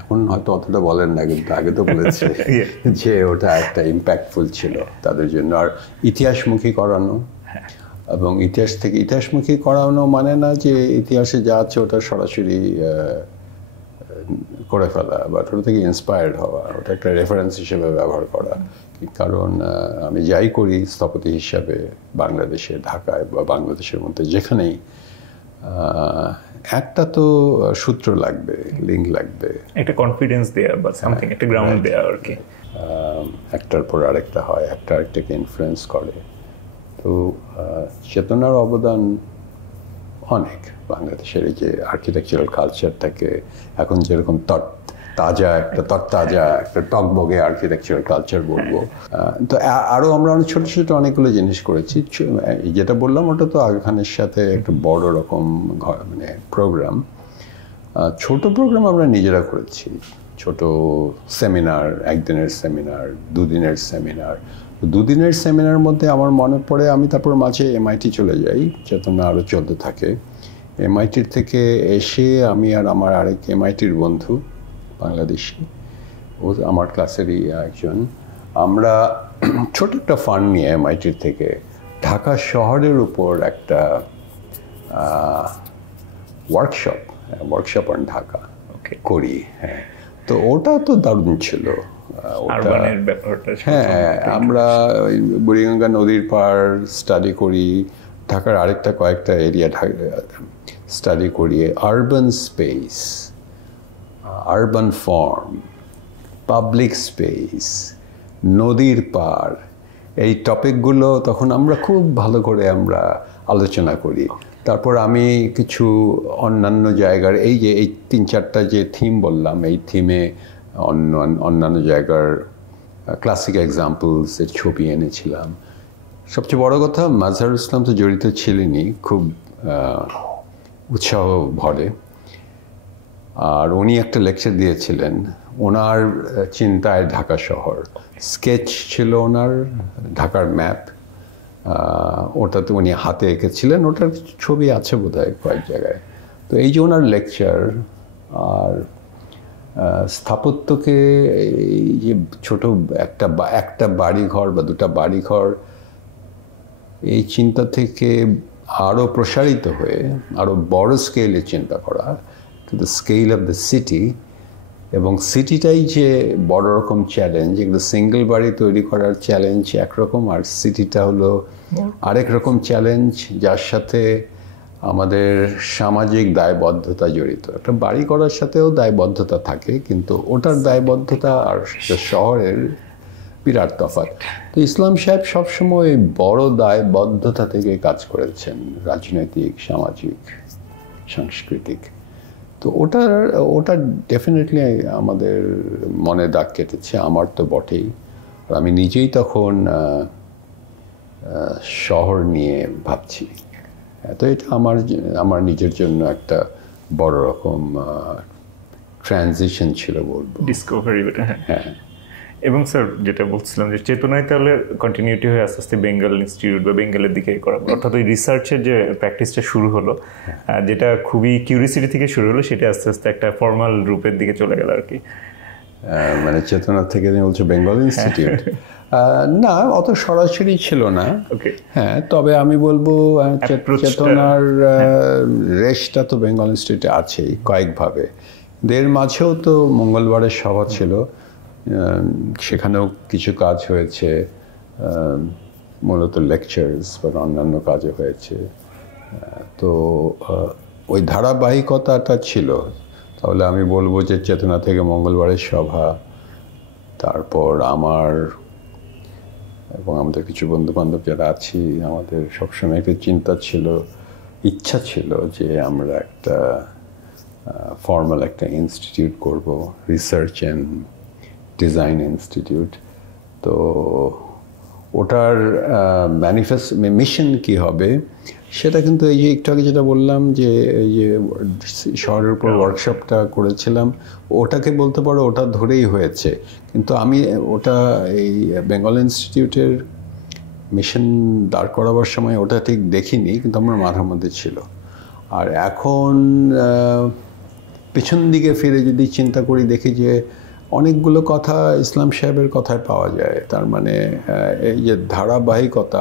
এখন হয়তো অতটা বলেন না, কিন্তু আগে তো বলেছে যে ওটা একটা ইম্প্যাক্টফুল ছিল তাদের জন্য। আর ইতিহাসমুখী করানো, এবং ইতিহাস থেকে ইতিহাসমুখী করানো মানে না যে ইতিহাসে যা আছে ওটা সরাসরি করে ফেলা, বাট ওটা থেকে ইন্সপায়ার্ড হওয়া, ওটা একটা রেফারেন্স হিসেবে ব্যবহার করা। কারণ আমি যাই করি স্থপতি হিসাবে বাংলাদেশে, ঢাকায় বা বাংলাদেশের মধ্যে যেখানেই, একটা তো সূত্র লাগবে, লিঙ্ক লাগবে, একটা কনফিডেন্স দেয়া বা সামথিং, একটা গ্রাউন্ড দেয়া আর কি। একটার পর আরেকটা হয়, একটা আরেকটাকে ইনফ্লুয়েন্স করে। তো চেতনার অবদান অনেক বাংলাদেশের এই যে আর্কিটেকচারাল কালচারটাকে এখন যেরকম তরতাজা একটা টকবগে আর্কিটেকচারাল কালচার বলবো। তো আরও আমরা অনেক ছোটো ছোটো অনেকগুলো জিনিস করেছি। যেটা বললাম ওটা তো আগা খানের সাথে একটা বড় রকম মানে প্রোগ্রাম। ছোট প্রোগ্রাম আমরা নিজেরা করেছি, ছোট সেমিনার, একদিনের সেমিনার, দুদিনের সেমিনার। দুদিনের সেমিনার মধ্যে আমার মনে পড়ে আমি তারপর মাঝে এমআইটি চলে যাই, চেতনা আরও চলতে থাকে। এমআইটির থেকে এসে আমি আর আমার আরেক এমআইটির বন্ধু বাংলাদেশি, ও আমার ক্লাসেরই একজন, আমরা ছোট একটা ফান্ড নিয়ে এমআইটির থেকে ঢাকা শহরের উপর একটা ওয়ার্কশপ অন ঢাকা করি। হ্যাঁ, তো ওটা তো দারুণ ছিল। হ্যাঁ, আমরা বুড়িগঙ্গা নদীর পাড় স্টাডি করি, ঢাকার আরেকটা কয়েকটা এরিয়া স্টাডি করি, urban space, urban form, public space, নদীর পাড়, এই টপিকগুলো তখন আমরা খুব ভালো করে আমরা আলোচনা করি। তারপর আমি কিছু অন্যান্য জায়গার এই 3-4টা যে থিম বললাম, এই থিমে অন্যান্য জায়গার ক্লাসিক এক্সাম্পলসের ছবি এনেছিলাম। সবচেয়ে বড় কথা, মাজহারুল ইসলাম তো জড়িত ছিলেনই, খুব উৎসাহ ভরে। আর উনি একটা লেকচার দিয়েছিলেন, ওনার চিন্তায় ঢাকা শহর, স্কেচ ছিল ওনার, ঢাকার ম্যাপ, ওটাতে উনি হাতে এঁকেছিলেন, ওটার ছবি আছে বোধহয় কয়েক জায়গায়। তো এই যে ওনার লেকচার, আর স্থাপত্যকে এই যে ছোট একটা বাড়িঘর বা দুটা বাড়িঘর, এই চিন্তা থেকে আরও প্রসারিত হয়ে আরও বড় স্কেলে চিন্তা করা, to the scale of the city. এবং সিটিটাই যে বড় রকম চ্যালেঞ্জ, এগুলো সিঙ্গেল বাড়ি তৈরি করার চ্যালেঞ্জ একরকম, আর সিটিটা হলো আরেক রকম চ্যালেঞ্জ, যার সাথে আমাদের সামাজিক দায়বদ্ধতা জড়িত। একটা বাড়ি করার সাথেও দায়বদ্ধতা থাকে, কিন্তু ওটার দায়বদ্ধতা আর শহরের বিরাট তফাৎ। তো ইসলাম সাহেব সবসময় বড় দায়বদ্ধতা থেকে কাজ করেছেন, রাজনৈতিক, সামাজিক, সাংস্কৃতিক। তো ওটা ডেফিনেটলি আমাদের মনে দাগ কেটেছে, আমার তো বটেই। আমি নিজেই তখন শহর নিয়ে ভাবছি। তো এটা আমার নিজের জন্য একটা বড় রকম ট্রানজিশন ছিল বলবো, ডিসকভারি। হ্যাঁ। এবং স্যার যেটা বলছিলাম যে চেতনায় তাহলে কন্টিনিউটি হয়ে আস্তে আস্তে বেঙ্গল ইনস্টিটিউট বা বেঙ্গলের দিকে করা, অর্থাৎ ওই রিসার্চের যে প্র্যাকটিসটা শুরু হলো, যেটা খুবই কিউরিসিটি থেকে শুরু হলো, সেটা আস্তে আস্তে একটা ফর্মাল রূপের দিকে চলে গেল আর কি। মানে চেতনা থেকে তুমি বলছো বেঙ্গল ইনস্টিটিউট? না, অত সরাসরি ছিল না। হ্যাঁ, তবে আমি বলবো চেতনার রেশটা তো বেঙ্গল ইনস্টিটিউটে আছেই কয়েকভাবে। এর মাঝেও তো মঙ্গলবারের সভা ছিল, সেখানেও কিছু কাজ হয়েছে। মূলত লেকচার্স বা অন্যান্য কাজে হয়েছে। তো ওই ধারাবাহিকতাটা ছিল। তাহলে আমি বলবো যে চেতনা থেকে মঙ্গলবারের সভা, তারপর আমার এবং আমাদের কিছু বন্ধুবান্ধব যারা আছি, আমাদের সবসময় একটা চিন্তা ছিল, ইচ্ছা ছিল যে আমরা একটা ফর্মাল একটা ইনস্টিটিউট করব, রিসার্চ অ্যান্ড ডিজাইন ইনস্টিটিউট। তো ওটার মিশন কি হবে সেটা কিন্তু এই যে একটু আগে যেটা বললাম যে এই যে শহরের উপর ওয়ার্কশপটা করেছিলাম, ওটাকে বলতে পারো ওটা ধরেই হয়েছে। কিন্তু আমি ওটা এই বেঙ্গল ইনস্টিটিউটের মিশন দাঁড় করাবার সময় ওটা ঠিক দেখিনি, কিন্তু আমার মাথার মধ্যে ছিল। আর এখন পিছন দিকে ফিরে যদি চিন্তা করি, দেখি যে অনেকগুলো কথা ইসলাম সাহেবের কথায় পাওয়া যায়। তার মানে এই যে ধারাবাহিকতা,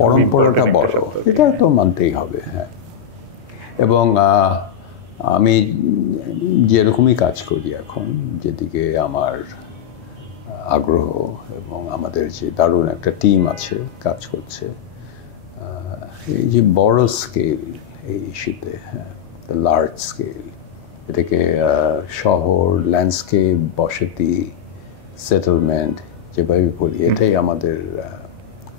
পরম্পরাটা বড়, এটা তো মানতেই হবে। হ্যাঁ, এবং আমি যেরকমই কাজ করি এখন, যেদিকে আমার আগ্রহ, এবং আমাদের যে দারুণ একটা টিম আছে কাজ করছে, এই যে বড় স্কেল এই ইস্যুতে, হ্যাঁ, লার্জ স্কেল, এটাকে শহর, ল্যান্ডস্কেপ, বসতি, সেটেলমেন্ট যেভাবে বলি, এটাই আমাদের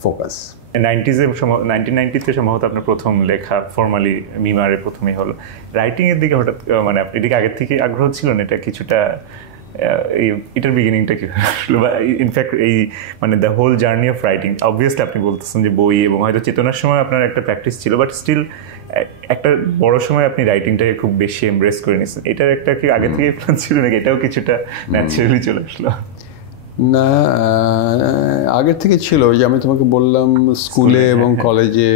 ফোকাস। 1990-তে সম্ভবত আপনার প্রথম লেখা ফর্মালি মিমারে প্রথমেই হলো। রাইটিংয়ের দিকে হঠাৎ মানে এদিকে আগের থেকে আগ্রহ ছিল না? এটা কিছুটা এটার বিগিনিংটা কি আসলো, বা ইনফ্যাক্ট এই মানে the whole journey of writing? Obviously আপনি বলতেছেন যে বই এবং হয়তো চেতনার সময় আপনার একটা প্র্যাকটিস ছিল, বাট স্টিল একটা বড় সময় আপনি রাইটিংটাকে খুব বেশি এমব্রেস করে নিয়েছেন। এটার একটা কি আগে থেকে প্ল্যান ছিল নাকি এটাও কিছুটা ন্যাচারালি চলে আসলো? না, আগের থেকে ছিল। ওই যে আমি তোমাকে বললাম, স্কুলে এবং কলেজে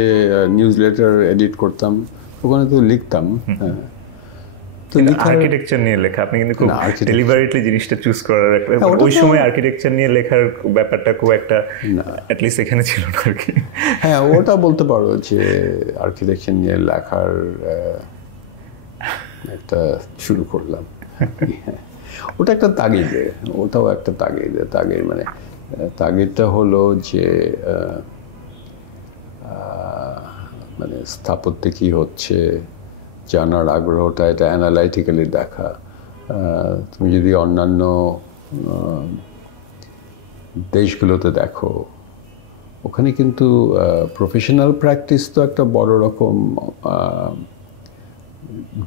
নিউজ লেটার এডিট করতাম, ওখানে তো লিখতাম। হ্যাঁ, তো আর্কিটেকচার নিয়ে লেখা, আপনি কিন্তু খুব ডেলিভারেটলি জিনিসটা চুজ করার ওই সময় আর্কিটেকচার নিয়ে লেখার ব্যাপারটা খুব একটা অ্যাটলিস্ট এখানে ছিল না আর কি। হ্যাঁ, ওটা বলতে পারো যে আর্কিটেকচার নিয়ে লেখার একটা শুরু করলাম। ওটা একটা তাগিদে, ওটাও একটা তাগিদ মানে তাগিদটা হলো যে মানে স্থাপত্যে কী হচ্ছে জানার আগ্রহটা, এটা অ্যানালাইটিক্যালি দেখা। তুমি যদি অন্যান্য দেশগুলোতে দেখো, ওখানে কিন্তু প্রফেশনাল প্র্যাকটিস তো একটা বড় রকম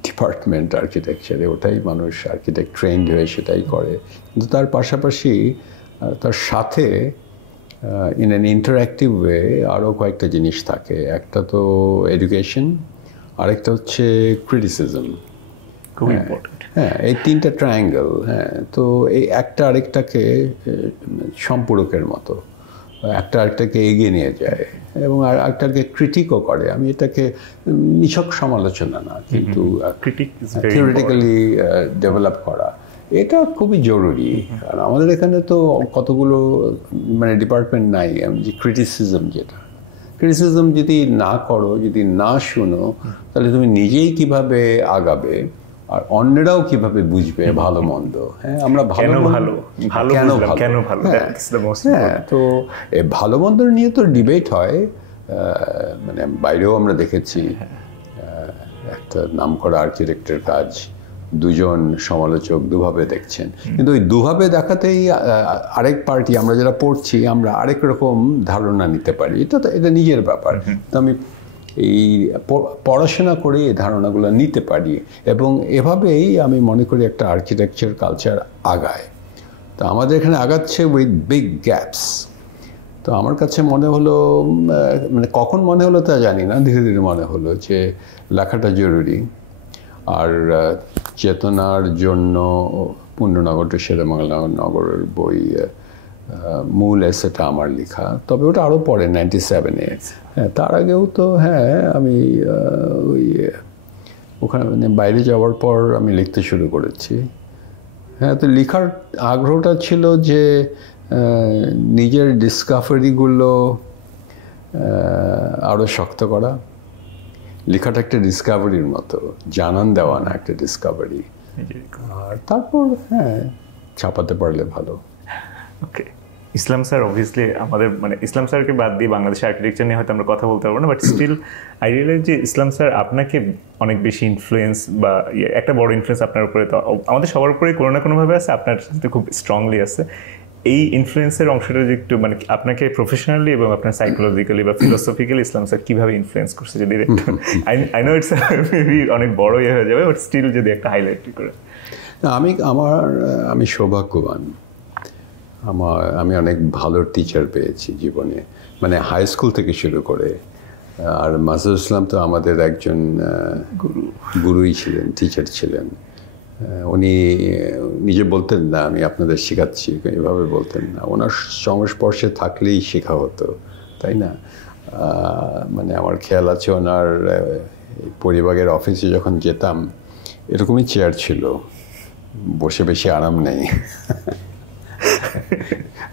ডিপার্টমেন্ট আর্কিটেকচারে, ওটাই মানুষ আর্কিটেক্ট ট্রেন্ড হয়ে সেটাই করে। কিন্তু তার পাশাপাশি তার সাথে ইন অ্যান ইন্টারঅ্যাক্টিভ ওয়ে আরও কয়েকটা জিনিস থাকে। একটা তো এডুকেশন, আরেকটা হচ্ছে ক্রিটিসিজম। খুব ইম্পর্টেন্ট। হ্যাঁ, এই তিনটা ট্রায়াঙ্গেল। হ্যাঁ, তো এই একটা আরেকটাকে সম্পূরকের মতো, একটা আরেকটাকে এগিয়ে নিয়ে যায় এবং আরেকটাকে ক্রিটিকও করে। আমি এটাকে নিছক সমালোচনা না, কিন্তু থিওরিটিক্যালি ডেভেলপ করা, এটা খুবই জরুরি। কারণ আমাদের এখানে তো কতগুলো মানে ডিপার্টমেন্ট নাই। আমি যে ক্রিটিসিজম যদি না করো, যদি না শুনো, তাহলে তুমি নিজেই কিভাবে আগাবে আর অন্যরাও কিভাবে বুঝবে ভালো মন্দ। হ্যাঁ, আমরা হ্যাঁ, তো ভালো মন্দ নিয়ে তো ডিবেট হয়। মানে বাইরেও আমরা দেখেছি একটা নামকরা আর্কিটেক্টের কাজ দুজন সমালোচক দুভাবে দেখছেন, কিন্তু ওই দুভাবে দেখাতেই আরেক পার্টি, আমরা যারা পড়ছি, আমরা আরেক রকম ধারণা নিতে পারি। এটা নিজের ব্যাপার। তো আমি এই পড়াশোনা করে এই ধারণাগুলো নিতে পারি, এবং এভাবেই আমি মনে করি একটা আর্কিটেকচার কালচার আগায়। তো আমাদের এখানে আগাচ্ছে উইথ বিগ গ্যাপস। তো আমার কাছে মনে হলো, মানে কখন মনে হলো তা জানি না, ধীরে ধীরে মনে হলো যে লেখাটা জরুরি। আর চেতনার জন্য পূর্ণনগরটা শেরেবাংলা-নগরের বই মূল এসেটা আমার লেখা, তবে ওটা আরও পরে 97-এ। হ্যাঁ, তার আগেও তো হ্যাঁ আমি ওই ওখানে মানে বাইরে যাওয়ার পর আমি লিখতে শুরু করেছি। হ্যাঁ, তো লেখার আগ্রহটা ছিল যে নিজের ডিসকাভারিগুলো আরও শক্ত করা। লেখাটা একটা ডিসকাভারির মতো, জানান দেওয়া না, একটা ডিসকাভারি। আর তারপর হ্যাঁ, ছাপাতে পারলে ভালো। ওকে, ইসলাম স্যার অবভিয়াসলি আমাদের মানে ইসলাম স্যারকে বাদ দিয়ে বাংলাদেশের আর্কিটেকচার নিয়ে হয়তো আমরা কথা বলতে পারবো না, বাট স্টিল আই রিয়েলাইজ যে ইসলাম স্যার আপনাকে অনেক বেশি ইনফ্লুয়েন্স বা একটা বড় ইনফ্লুয়েন্স আপনার উপরে, তো আমাদের সবার উপরে কোনো না কোনোভাবে আছে, আপনার সাথে খুব স্ট্রংলি আছে। এই ইনফ্লুয়েন্সের অংশটা যে একটু মানে আপনাকে প্রফেশনালি এবং আপনার সাইকোলজিক্যালি বা ফিলোসফিক্যালি ইসলাম স্যার কিভাবে ইনফ্লুয়েন্স করছে, যদি আই নো ইটস মেবি অনেক বড় ইয়ে হয়ে যাবে, বাট স্টিল যদি একটা হাইলাইট করে। আমি সৌভাগ্যবান, আমি অনেক ভালো টিচার পেয়েছি জীবনে, মানে হাই স্কুল থেকে শুরু করে। আর মাসুদ ইসলাম তো আমাদের একজন গুরুই ছিলেন, টিচার ছিলেন। উনি নিজে বলতেন না আমি আপনাদের শেখাচ্ছি, এভাবে বলতেন না, ওনার সংস্পর্শে থাকলেই শেখা হতো, তাই না? মানে আমার খেয়াল আছে ওনার পরিবারের অফিসে যখন যেতাম এরকমই চেয়ার ছিল, বসে বেশি আরাম নেই।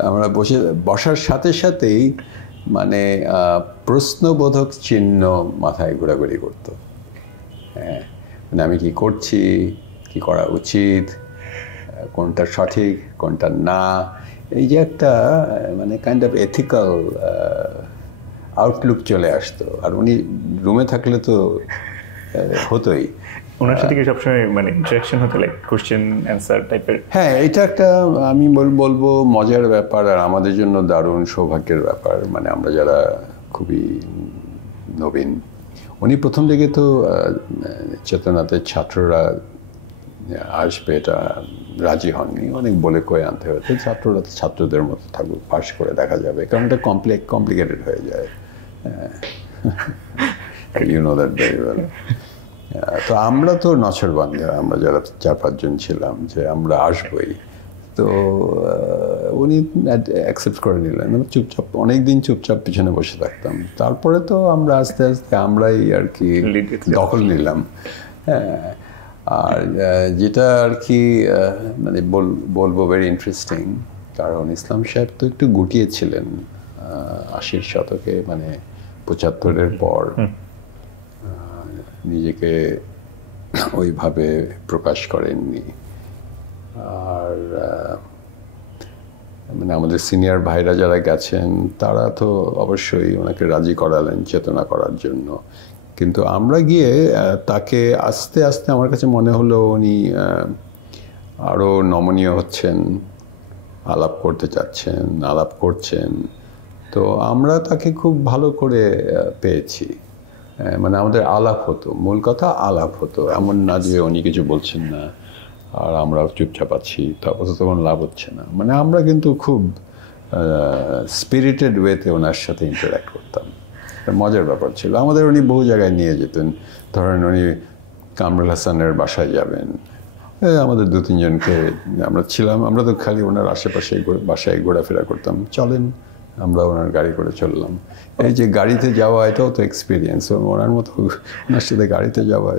আমরা বসার সাথে সাথেই মানে প্রশ্নবোধক চিহ্ন মাথায় ঘোরাঘুরি করতো। হ্যাঁ, মানে আমি কি করছি, কি করা উচিত, কোনটা সঠিক কোনটা না, এই যে একটা মানে কাইন্ড অফ এথিক্যাল আউটলুক চলে আসতো। আর উনি রুমে থাকলে তো হতোই। ওনার সাথে কি সবসময় মানে ইন্টারাকশন হতো, লাইক কোশ্চেন অ্যান্সার টাইপের? হ্যাঁ, এটা একটা আমি বলবো মজার ব্যাপার, আর আমাদের জন্য দারুণ সৌভাগ্যের ব্যাপার, মানে আমরা যারা খুবই নবীন। উনি প্রথম দিকে তো চেতনাতে ছাত্ররা আসবে এটা রাজি হননি, অনেক বলে কয়ে আনতে হতো ছাত্ররা ছাত্রদের মতো থাকুক, পাস করে দেখা যাবে, কারণ এটা কমপ্লিকেটেড হয়ে যায়। You know that very well. তো আমরা তো নছরবান্ধা, আমরা যারা 4-5 জন ছিলাম যে আমরা আসবই, তো উনি অ্যাকসেপ্ট করে নিলেন। চুপচাপ অনেকদিন চুপচাপ পিছনে বসে থাকতাম, তারপরে তো আমরা আস্তে আস্তে আমরাই আর কি দখল নিলাম। হ্যাঁ, আর যেটা আর কি মানে বলবো ভেরি ইন্টারেস্টিং, কারণ ইসলাম সাহেব তো একটু গুটিয়েছিলেন 80-র শতকে, মানে 75-এর পর নিজেকে ওইভাবে প্রকাশ করেননি। আর মানে আমাদের সিনিয়র ভাইরা যারা গেছেন তারা তো অবশ্যই ওনাকে রাজি করালেন চেতনা করার জন্য, কিন্তু আমরা গিয়ে তাকে আস্তে আস্তে আমার কাছে মনে হলো উনি আরও নমনীয় হচ্ছেন, আলাপ করতে চাচ্ছেন, আলাপ করছেন। তো আমরা তাকে খুব ভালো করে পেয়েছি, মানে আমাদের আলাপ হতো, মূল কথা আলাপ হতো, এমন না যে উনি কিছু বলছেন না আর আমরা চুপচাপ আছি, তারপর তখন লাভ হচ্ছে না। মানে আমরা কিন্তু খুব স্পিরিটেড ওয়েতে ওনার সাথে ইন্টারাক্ট করতাম, মজার ব্যাপার ছিল আমাদের। উনি বহু জায়গায় নিয়ে যেতেন, ধরেন উনি কামরুল হাসানের বাসায় যাবেন, আমাদের 2-3 জনকে আমরা ছিলাম, আমরা তো খালি ওনার আশেপাশে বাসায় ঘোরাফেরা করতাম, চলেন আমরা ওনার গাড়ি করে চললাম। এই যে গাড়িতে যাওয়া এটাও তো এক্সপিরিয়েন্স, ওনার মতো ওনার সাথে গাড়িতে যাওয়া,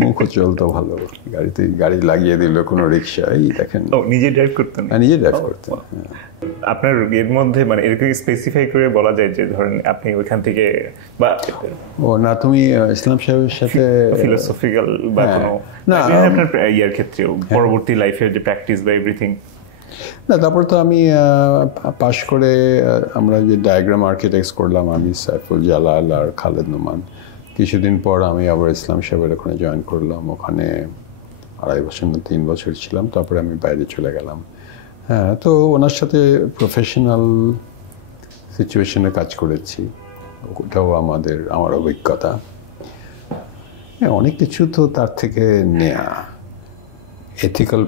মুখও চলতো ভালো, গাড়ি লাগিয়ে দিল কোনো রিক্সা, এই দেখেন নিজে ড্রাইভ করতেন? নিজে ড্রাইভ করতেন। আপনার এর মধ্যে মানে এরকম স্পেসিফাই করে বলা যায় যে ধরেন আপনি ওইখান থেকে বা না তুমি ইসলাম সাহেবের সাথে ফিলোসফিক্যাল বা কোনো না আপনার ইয়ার ক্ষেত্রেও পরবর্তী লাইফের যে প্র্যাকটিস বা এভরিথিং? না, তারপর তো আমি পাশ করে আমরা যে ডায়াগ্রাম আর্কিটেক্টস করলাম, আমি সাইফুল জালাল আর খালেদ নোমান। কিছুদিন পর আমি আবার ইসলাম সাহেবের ওখানে জয়েন করলাম, ওখানে 2.5 বছর না 3 বছর ছিলাম, তারপরে আমি বাইরে চলে গেলাম। হ্যাঁ, তো ওনার সাথে প্রফেশনাল সিচুয়েশনে কাজ করেছি, ওটাও আমার অভিজ্ঞতা। হ্যাঁ, অনেক কিছু তো তার থেকে নেয়া, এথিক্যাল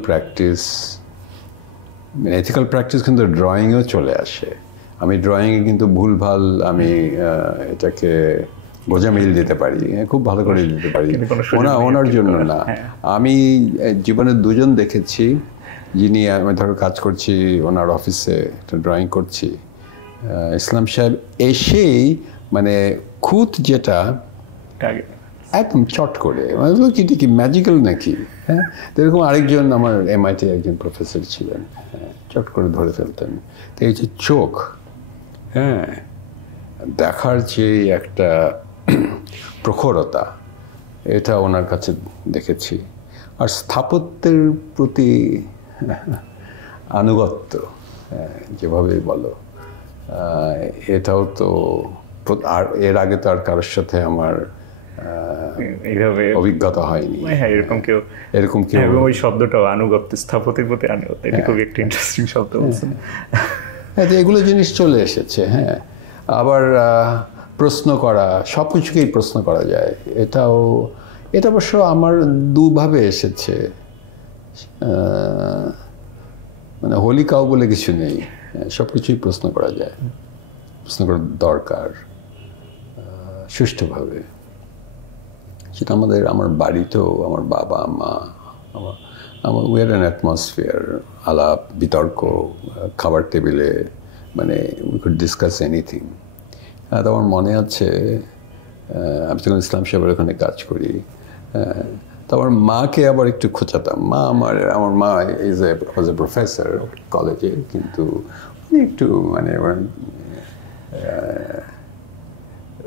প্র্যাকটিস কিন্তু ড্রয়িংয়েও চলে আসে। আমি ড্রয়িংয়ে কিন্তু ভুলভাল আমি এটাকে গোজামিল দিতে পারি, খুব ভালো করে দিতে পারি, ওনার জন্য না। আমি জীবনে 2 জন দেখেছি, যিনি আমি ধরো কাজ করছি ওনার অফিসে, একটা ড্রয়িং করছি, ইসলাম সাহেব এসেই মানে খুঁত যেটা একদম চট করে, মানে কি ম্যাজিক্যাল নাকি। হ্যাঁ, এরকম আরেকজন আমার MIT একজন প্রফেসর ছিলেন, হ্যাঁ, চট করে ধরে ফেলতেন। তো এই যে চোখ, হ্যাঁ, দেখার যে একটা প্রখরতা, এটা ওনার কাছে দেখেছি। আর স্থাপত্যের প্রতি আনুগত্য, যেভাবেই বলো, এটাও তো আর এর আগে তো আর কারোর সাথে আমার এইভাবে অভিজ্ঞতা হয়নি। হ্যাঁ, এরকম কেউ এবং ওই শব্দটাও আনুগত্য, স্থপতির প্রতি আনুগত্য, এটা খুবই একটা ইন্টারেস্টিং শব্দ বলছেন। হ্যাঁ, এগুলো জিনিস চলে এসেছে। হ্যাঁ, আবার প্রশ্ন করা, সব কিছুকেই প্রশ্ন করা যায়, এটা অবশ্য আমার দুভাবে এসেছে। মানে হোলি কাউ বলে কিছু নেই, সব কিছুই প্রশ্ন করা যায়, প্রশ্ন করার দরকার সুষ্ঠুভাবে। সেটা আমার বাড়িতেও, আমার বাবা মা, আমার উই আর অ্যান অ্যাটমসফিয়ার, আলাপ বিতর্ক, খাবার টেবিলে, মানে উই কুড ডিসকাস এনিথিং। তো আমার মনে আছে, আমি যখন ইসলাম সাহেবের ওখানে কাজ করি, তো আমার মাকে আবার একটু খোঁচাতাম। আমার মা ওয়াজ এ প্রফেসর কলেজে, কিন্তু একটু মানে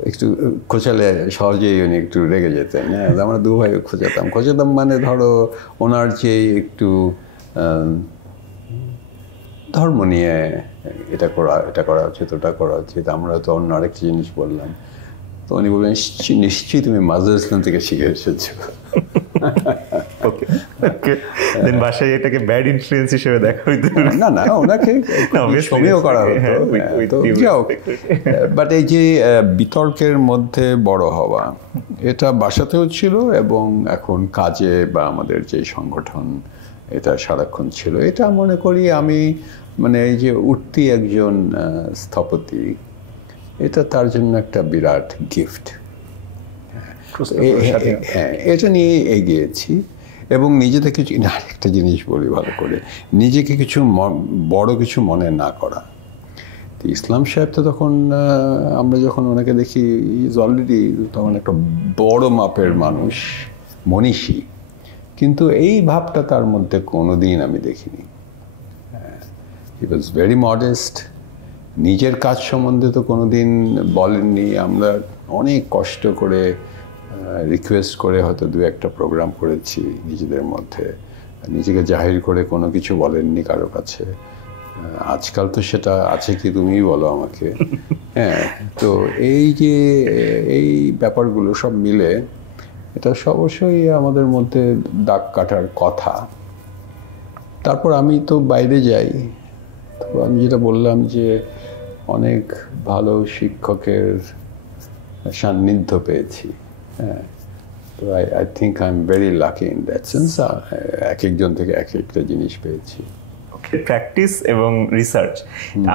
একটু খোঁচালে সহজেই উনি একটু রেগে যেতেন। হ্যাঁ, আমরা দু ভাই খোঁচাতাম মানে ধরো ওনার যে একটু ধর্ম নিয়ে এটা করা উচিত, ওটা করা উচিত, আমরা তো অন্য আরেকটা জিনিস বললাম, তো উনি বললেন নিশ্চয়ই তুমি মাজার ইসলাম থেকে শিখে এসেছো। বাসায় এটাকে ব্যাড ইনফ্লুয়েন্স হিসেবে দেখা হইতো না, ওনাকে সমীহ করা হতো। বাট এই যে বিতর্কের মধ্যে বড় হওয়া, এটা বাসাতেও ছিল এবং এখন কাজে বা আমাদের যে সংগঠন, এটা সারাক্ষণ ছিল। এটা মনে করি আমি, মানে এই যে উঠতি একজন স্থপতি, এটা তার জন্য একটা বিরাট গিফট। হ্যাঁ, এটা নিয়ে এগিয়েছি এবং নিজে থেকে আরেকটা জিনিস বলি ভালো করে, নিজেকে বড় কিছু মনে না করা। তো ইসলাম সাহেব তো তখন, আমরা যখন ওনাকে দেখি, ইজ অলরেডি তখন একটা বড় মাপের মানুষ, মনীষী, কিন্তু এই ভাবটা তার মধ্যে কোনোদিন আমি দেখিনি। হি ওয়াজ ভেরি মডেস্ট। নিজের কাজ সম্বন্ধে তো কোনোদিন বলেননি। আমরা অনেক কষ্ট করে রিকোয়েস্ট করে হয়তো দু একটা প্রোগ্রাম করেছি নিজেদের মধ্যে, নিজেকে জাহির করে কোনো কিছু বলেননি কারো কাছে। আজকাল তো সেটা আছে কি, তুমিই বলো আমাকে। হ্যাঁ, তো এই ব্যাপারগুলো সব মিলে এটা অবশ্যই আমাদের মধ্যে দাগ কাটার কথা। তারপর আমি তো বাইরে যাই, তো আমি যেটা বললাম যে অনেক ভালো শিক্ষকের সান্নিধ্য পেয়েছি। হ্যাঁ, তো I think I am very lucky in that sense. এক একজন থেকে এক একটা জিনিস পেয়েছি। প্র্যাকটিস এবং রিসার্চ,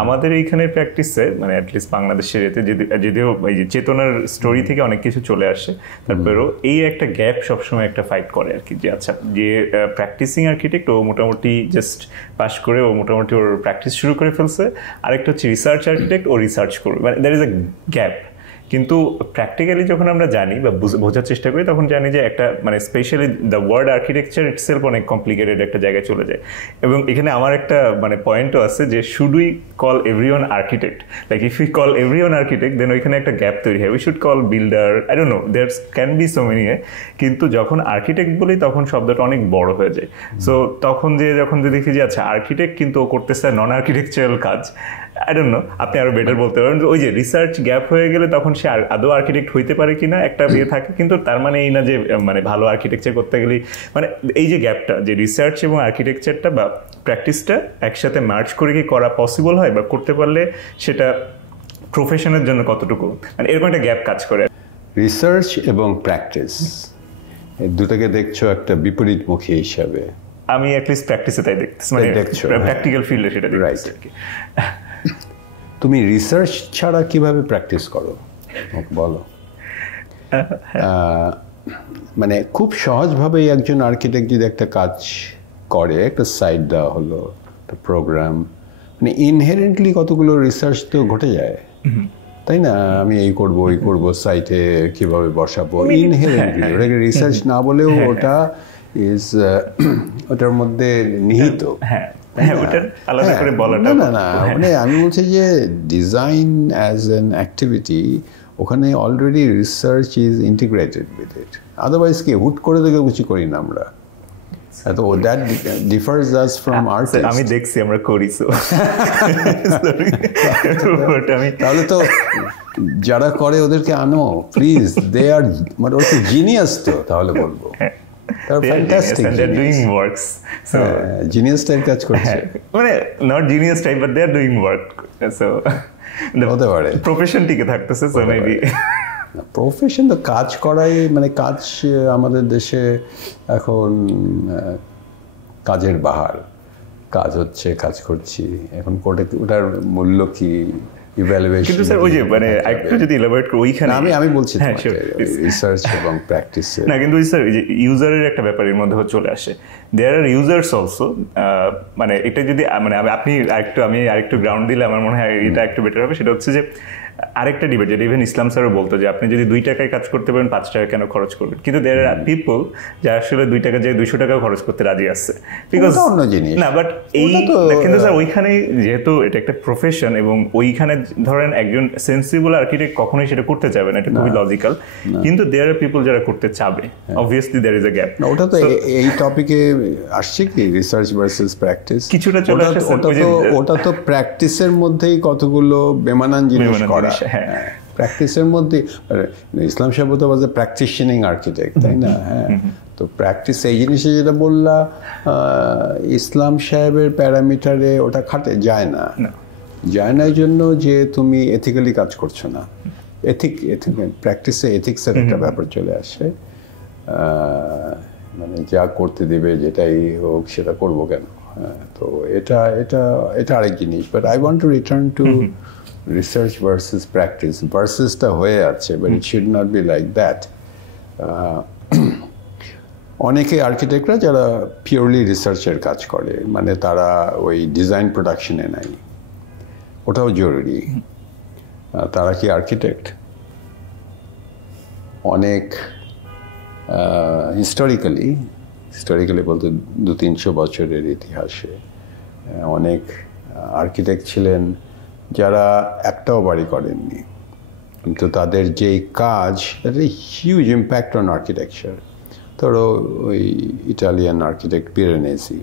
আমাদের এইখানের প্র্যাকটিসে, মানে অ্যাটলিস্ট বাংলাদেশের এতে যদিও এই যে চেতনার স্টোরি থেকে অনেক কিছু চলে আসে, তারপরেও এই একটা গ্যাপ সবসময় একটা ফাইট করে আর কি, যে আচ্ছা, যে প্র্যাকটিসিং আর্কিটেক্ট ও মোটামুটি জাস্ট পাস করে ও মোটামুটি ওর প্র্যাকটিস শুরু করে ফেলছে, আরেকটা হচ্ছে রিসার্চ আর্কিটেক্ট, ও রিসার্চ করবে, মানে দ্যার ইজ এ গ্যাপ। কিন্তু প্র্যাকটিক্যালি যখন আমরা জানি বা বোঝার চেষ্টা করি, তখন জানি যে একটা, মানে specially the word architecture itself অনেক কমপ্লিকেটেড একটা জায়গায় চলে যায়। এবং এখানে আমার একটা মানে পয়েন্টও আছে যে should we call everyone architect, like if you call everyone architect then ওইখানে একটা গ্যাপ তৈরি হয়। We should call builder, I don't know, there can be so many. কিন্তু যখন আর্কিটেক্ট বলি তখন শব্দটা অনেক বড় হয়ে যায়। সো তখন যে দেখি যে আচ্ছা আর্কিটেক্ট কিন্তু ও করতেছে নন আর্কিটেকচারাল কাজ, আই ডোন্ট নো, আপনি আরো বেটার বলতে পারেন। ওই যে রিসার্চ গ্যাপ হয়ে গেলে তখন সে আদৌ আর্কিটেক্ট হইতে পারে কিনা একটা ইয়ে থাকে, কিন্তু তার মানে এই না যে মানে ভালো আর্কিটেকচার করতে গেলে, মানে এই যে গ্যাপটা, যে রিসার্চ এবং আর্কিটেকচারটা বা প্র্যাকটিসটা একসাথে মার্জ করে কি করা পসিবল হয়, বা করতে পারলে সেটা প্রফেশনের জন্য কতটুকু, মানে এরকম একটা গ্যাপ কাজ করে। রিসার্চ এবং প্র্যাকটিস দুটাকে দেখছো একটা বিপরীতমুখী হিসাবে। আমি অ্যাটলিস্ট প্র্যাকটিসে তাই দেখতেছি, মানে প্র্যাকটিক্যাল ফিল্ডে সেটা দেখতেছি আর কি। তুমি রিসার্চ ছাড়া কিভাবে প্র্যাকটিস করো বলো? মানে খুব সহজভাবেই একজন আর্কিটেক্ট যদি একটা কাজ করে, একটা সাইট দেওয়া হলো, একটা প্রোগ্রাম, মানে ইনহেরেন্টলি কতগুলো রিসার্চ তো ঘটে যায়, তাই না? আমি এই করব, ওই করব, সাইটে কিভাবে বসাবো, ইনহেরেন্টলি ওটাকে রিসার্চ না বলেও ওটা ইজ ওটার মধ্যে নিহিত। না, মানে আমি বলছি যে ডিজাইন অ্যাজ অ্যান অ্যাক্টিভিটি, ওখানে already research is integrated with it. Otherwise কি হুট করে তো কিছু করি না আমরা। তো that differs us from artist. আমি দেখছি আমরা করি সো তাহলে তো যারা করে ওদেরকে আনো প্লিজ, দে আর মানে ওরা তো জিনিয়াস, তো তাহলে বলবো ফ্যান্টাস্টিক জিনিয়াস টাইপ কাজ করছে, মানে not genius type but they are doing work, so হতে পারে প্রফেশন টিকে থাকতেছে, সো মেবি প্রফেশন তো কাজ করাই, মানে কাজ আমাদের দেশে এখন কাজের বাহার, কাজ হচ্ছে, কাজ করছি এখন, কোর্টে ওটার মূল্য কি ইভ্যালুয়েশন। কিন্তু স্যার ওই যে মানে একটু যদি ইলাবোরেট করি ওইখানে আমি বলছি রিসার্চ এবং প্র্যাকটিসে না, কিন্তু স্যার এই যে ইউজারের একটা ব্যাপারের মধ্যে চলে আসে, দেয়ার আর ইউজার্স অলসো, মানে এটা যদি মানে আপনি আরেকটু গ্রাউন্ড দিলে আমার মনে হয় এটা একটু বেটার হবে। সেটা হচ্ছে যে আরেকটা ডিবেট, যেটা ইভেন ইসলাম স্যারও বলতো যে আপনি যদি 2 টাকায় কাজ করতে পারেন 5 টাকা কেন খরচ করবেন, কিন্তু দেয়ার আর পিপল যারা আসলে 2 টাকা যায় 200 টাকা খরচ করতে রাজি আছে, বিকজ অন্য জিনিস না, বাট এই কিন্তু স্যার ওইখানে যেহেতু এটা একটা প্রফেশন এবং ওইখানে ধরেন একজন সেন্সিবল আর্কিটেক্ট কখনোই সেটা করতে চাবে না, এটা খুবই লজিক্যাল, কিন্তু দেয়ার আর পিপল যারা করতে চাবে, obviously there is a gap. ওটা তো এই টপিকে আসছে কি রিসার্চ ভার্সেস প্র্যাকটিস, কিছুটা চলে আসে, ওটা তো প্র্যাকটিসের মধ্যেই কতগুলো বেমানান জিনিস করা, প্র্যাকটিসের মধ্যে। ইসলাম সাহেব তো ওয়াজ এ প্র্যাকটিশনিং আর্কিটেক্ট, তাই না? হ্যাঁ, তো প্র্যাকটিস এই জিনিসে যেটা বললা, ইসলাম সাহেবের প্যারামিটারে ওটা খাটে যায় না, এই জন্য যে তুমি এথিক্যালি কাজ করছো না, প্র্যাকটিসে এথিক্সের একটা ব্যাপার চলে আসে, মানে যা করতে দেবে যেটাই হোক সেটা করবো কেন। হ্যাঁ, তো এটা আরেক জিনিস। But I want to return to research versus practice. ভার্সেসটা হয়ে আছে, but it should not be like that. অনেকে আর্কিটেক্টরা যারা পিওরলি রিসার্চের কাজ করে, মানে তারা ওই ডিজাইন প্রোডাকশনে নাই, ওটাও জরুরি। তারা কি আর্কিটেক্ট? অনেক হিস্টোরিক্যালি বলতে 200-300 বছরের ইতিহাসে অনেক আর্কিটেক্ট ছিলেন যারা একটাও বাড়ি করেননি, কিন্তু তাদের যেই কাজ, হিউজ ইম্প্যাক্ট অন আর্কিটেকচার। ধরো ওই ইটালিয়ান আর্কিটেক্ট পিরেনেজি,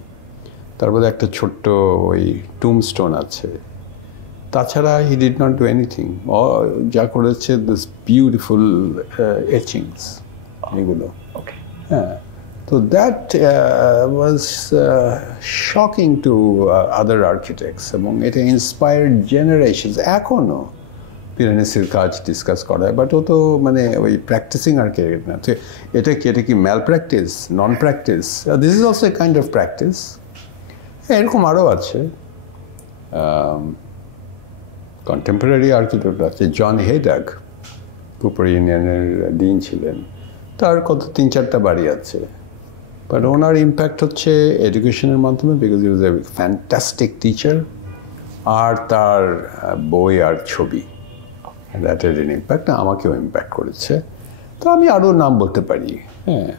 তারপরে একটা ছোট্ট ওই টুমস্টোন আছে, তাছাড়া he did not do anything. যা করেছে দিস বিউটিফুল এচিংস, এগুলো। হ্যাঁ, তো that was shocking to other architects, এবং এটা ইন্সপায়ার্ড জেনারেশনস। এখনও পিরেনেসির কাজ ডিসকাস করা হয়, বাট ও তো মানে ওই প্র্যাকটিসিং আর্কিটেক্ট না। তো এটা কি malpractice, non practice? This is also a kind of practice. এরকম আরও আছে। কন্টেম্পোরারি আর্কিটেক্ট আছে, জন হেডাগ, কুপার ইউনিয়নের ডিন ছিলেন, তার কত 3-4টা বাড়ি আছে, বাট ওনার ইম্প্যাক্ট হচ্ছে এডুকেশনের মাধ্যমে, because he was a fantastic teacher, আর তার বই আর ছবি, দ্যাট এর ইম্প্যাক্ট আমাকেও ইম্প্যাক্ট করেছে। তো আমি আরও নাম বলতে পারি। হ্যাঁ,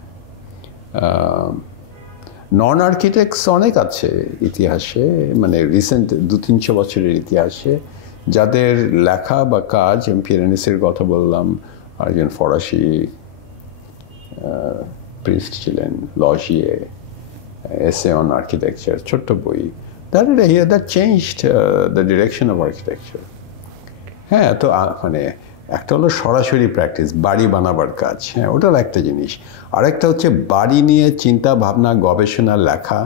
নন আর্কিটেক্টস অনেক আছে ইতিহাসে, মানে রিসেন্ট 200-300 বছরের ইতিহাসে, যাদের লেখা বা কাজ, আমি পিরেনেসির কথা বললাম, একজন ফরাসি প্রিস্ট ছিলেন, লজিয়ে, এসে অন আর্কিটেকচার, ছোট্ট বই, that changed the direction of architecture. হ্যাঁ, তো মানে একটা হলো সরাসরি প্র্যাকটিস, বাড়ি বানাবার কাজ, হ্যাঁ, ওটার একটা জিনিস। আরেকটা হচ্ছে বাড়ি নিয়ে চিন্তা ভাবনা, গবেষণা, লেখা,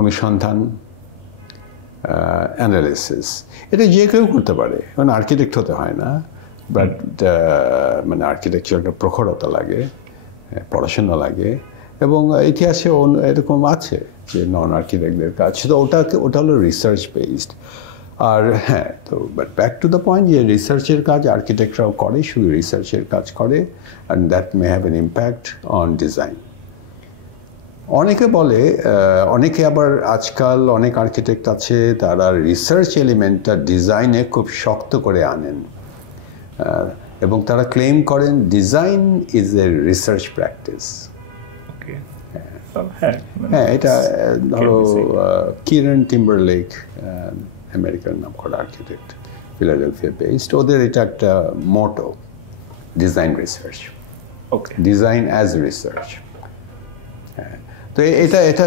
অনুসন্ধান, অ্যানালিসিস। এটা যে কেউ করতে পারে, মানে আর্কিটেক্ট হতে হয় না, বাট মানে আর্কিটেকচারটা প্রখরতা লাগে, পড়াশোনা লাগে, এবং ইতিহাসে এরকম আছে যে নন আর্কিটেক্টদের কাজ, তো ওটা হলো রিসার্চ বেসড। আর হ্যাঁ, তো but back to the point, যে রিসার্চের কাজ আর্কিটেক্টরাও করে, শুধু রিসার্চের কাজ করে, and that may have an impact on design. অনেকে আবার আজকাল অনেক আর্কিটেক্ট আছে, তারা রিসার্চ এলিমেন্টটা ডিজাইনে খুব শক্ত করে আনেন, এবং তারা ক্লেম করেন design is a research practice. হ্যাঁ, এটা ধরো কিরণ টিম্বারলেক, আমেরিকার নাম করা আর্কিটেক্ট, ফিলাডেলফিয়া বেসড, ওদের এটা একটা motto, design research, design as research. হ্যাঁ, তো এটা এটা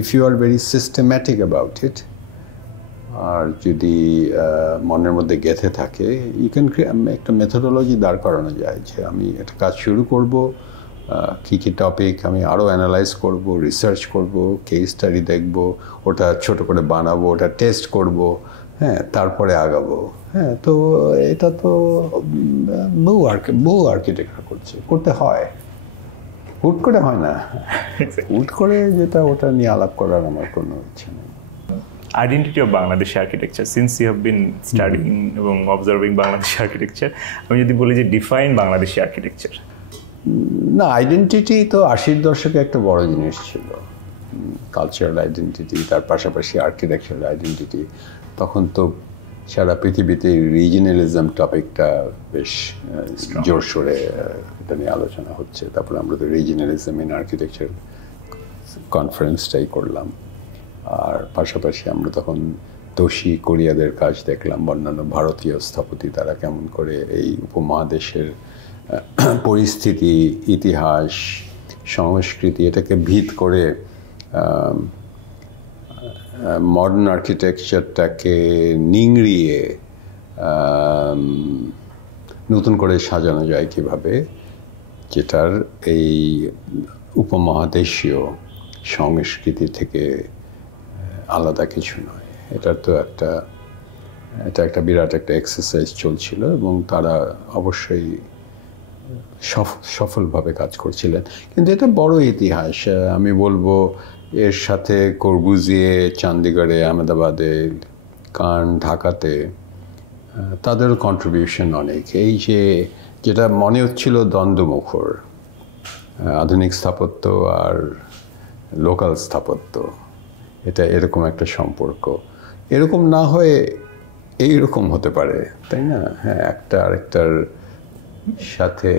if you are very systematic about it, আর যদি মনের মধ্যে গেঁথে থাকে, ইউ ক্যান একটা মেথোডোলজি দাঁড় করানো যায় যে আমি একটা কাজ শুরু করব, কী কী টপিক আমি আরও অ্যানালাইজ করব, রিসার্চ করব, কেস স্টাডি দেখব, ওটা ছোট করে বানাবো, ওটা টেস্ট করব, হ্যাঁ, তারপরে আগাবো। হ্যাঁ, তো এটা তো বহু আর্কিটেক্টরা করতে হয়, হুট করে হয় না। হুট করে যেটা ওটা নিয়ে আলাপ করার আমার কোনো ইচ্ছে নেই। Identity of Bangladeshi architecture, since you have been studying এবং অবজার্ভিং বাংলাদেশি আর্কিটেকচার, আমি যদি বলি যে ডিফাইন বাংলাদেশি আর্কিটেকচার। না, আইডেন্টিটি তো 80-র দশকে একটা বড় জিনিস ছিল, কালচারাল আইডেন্টিটি, তার পাশাপাশি আর্কিটেকচারাল আইডেন্টিটি। তখন তো সারা পৃথিবীতে রিজিনালিজম টপিকটা বেশ জোরসোরে এটা নিয়ে আলোচনা হচ্ছে। তারপরে আমরা তো রিজিনালিজম ইন আর্কিটেকচার কনফারেন্সটাই করলাম, আর পাশাপাশি আমরা তখন তোষি কোরিয়াদের কাজ দেখলাম, অন্যান্য ভারতীয় স্থপতি তারা কেমন করে এই উপমহাদেশের পরিস্থিতি, ইতিহাস, সংস্কৃতি এটাকে ভিত করে মডার্ন আর্কিটেকচারটাকে নিংড়িয়ে নতুন করে সাজানো যায় কীভাবে, যেটার এই উপমহাদেশীয় সংস্কৃতি থেকে আলাদা কিছু নয়। এটা একটা বিরাট একটা এক্সারসাইজ চলছিল এবং তারা অবশ্যই সফলভাবে কাজ করছিলেন। কিন্তু এটা বড় ইতিহাস, আমি বলবো। এর সাথে কর্বুজিয়ে চণ্ডীগড়ে, আহমেদাবাদে, কান, ঢাকাতে তাদেরও কন্ট্রিবিউশন অনেক। এই যেটা মনে হচ্ছিল দ্বন্দ্বমুখর, আধুনিক স্থাপত্য আর লোকাল স্থাপত্য, এটা এরকম একটা সম্পর্ক, এরকম না হয়ে এইরকম হতে পারে, তাই না? হ্যাঁ, একটা আরেকটার সাথে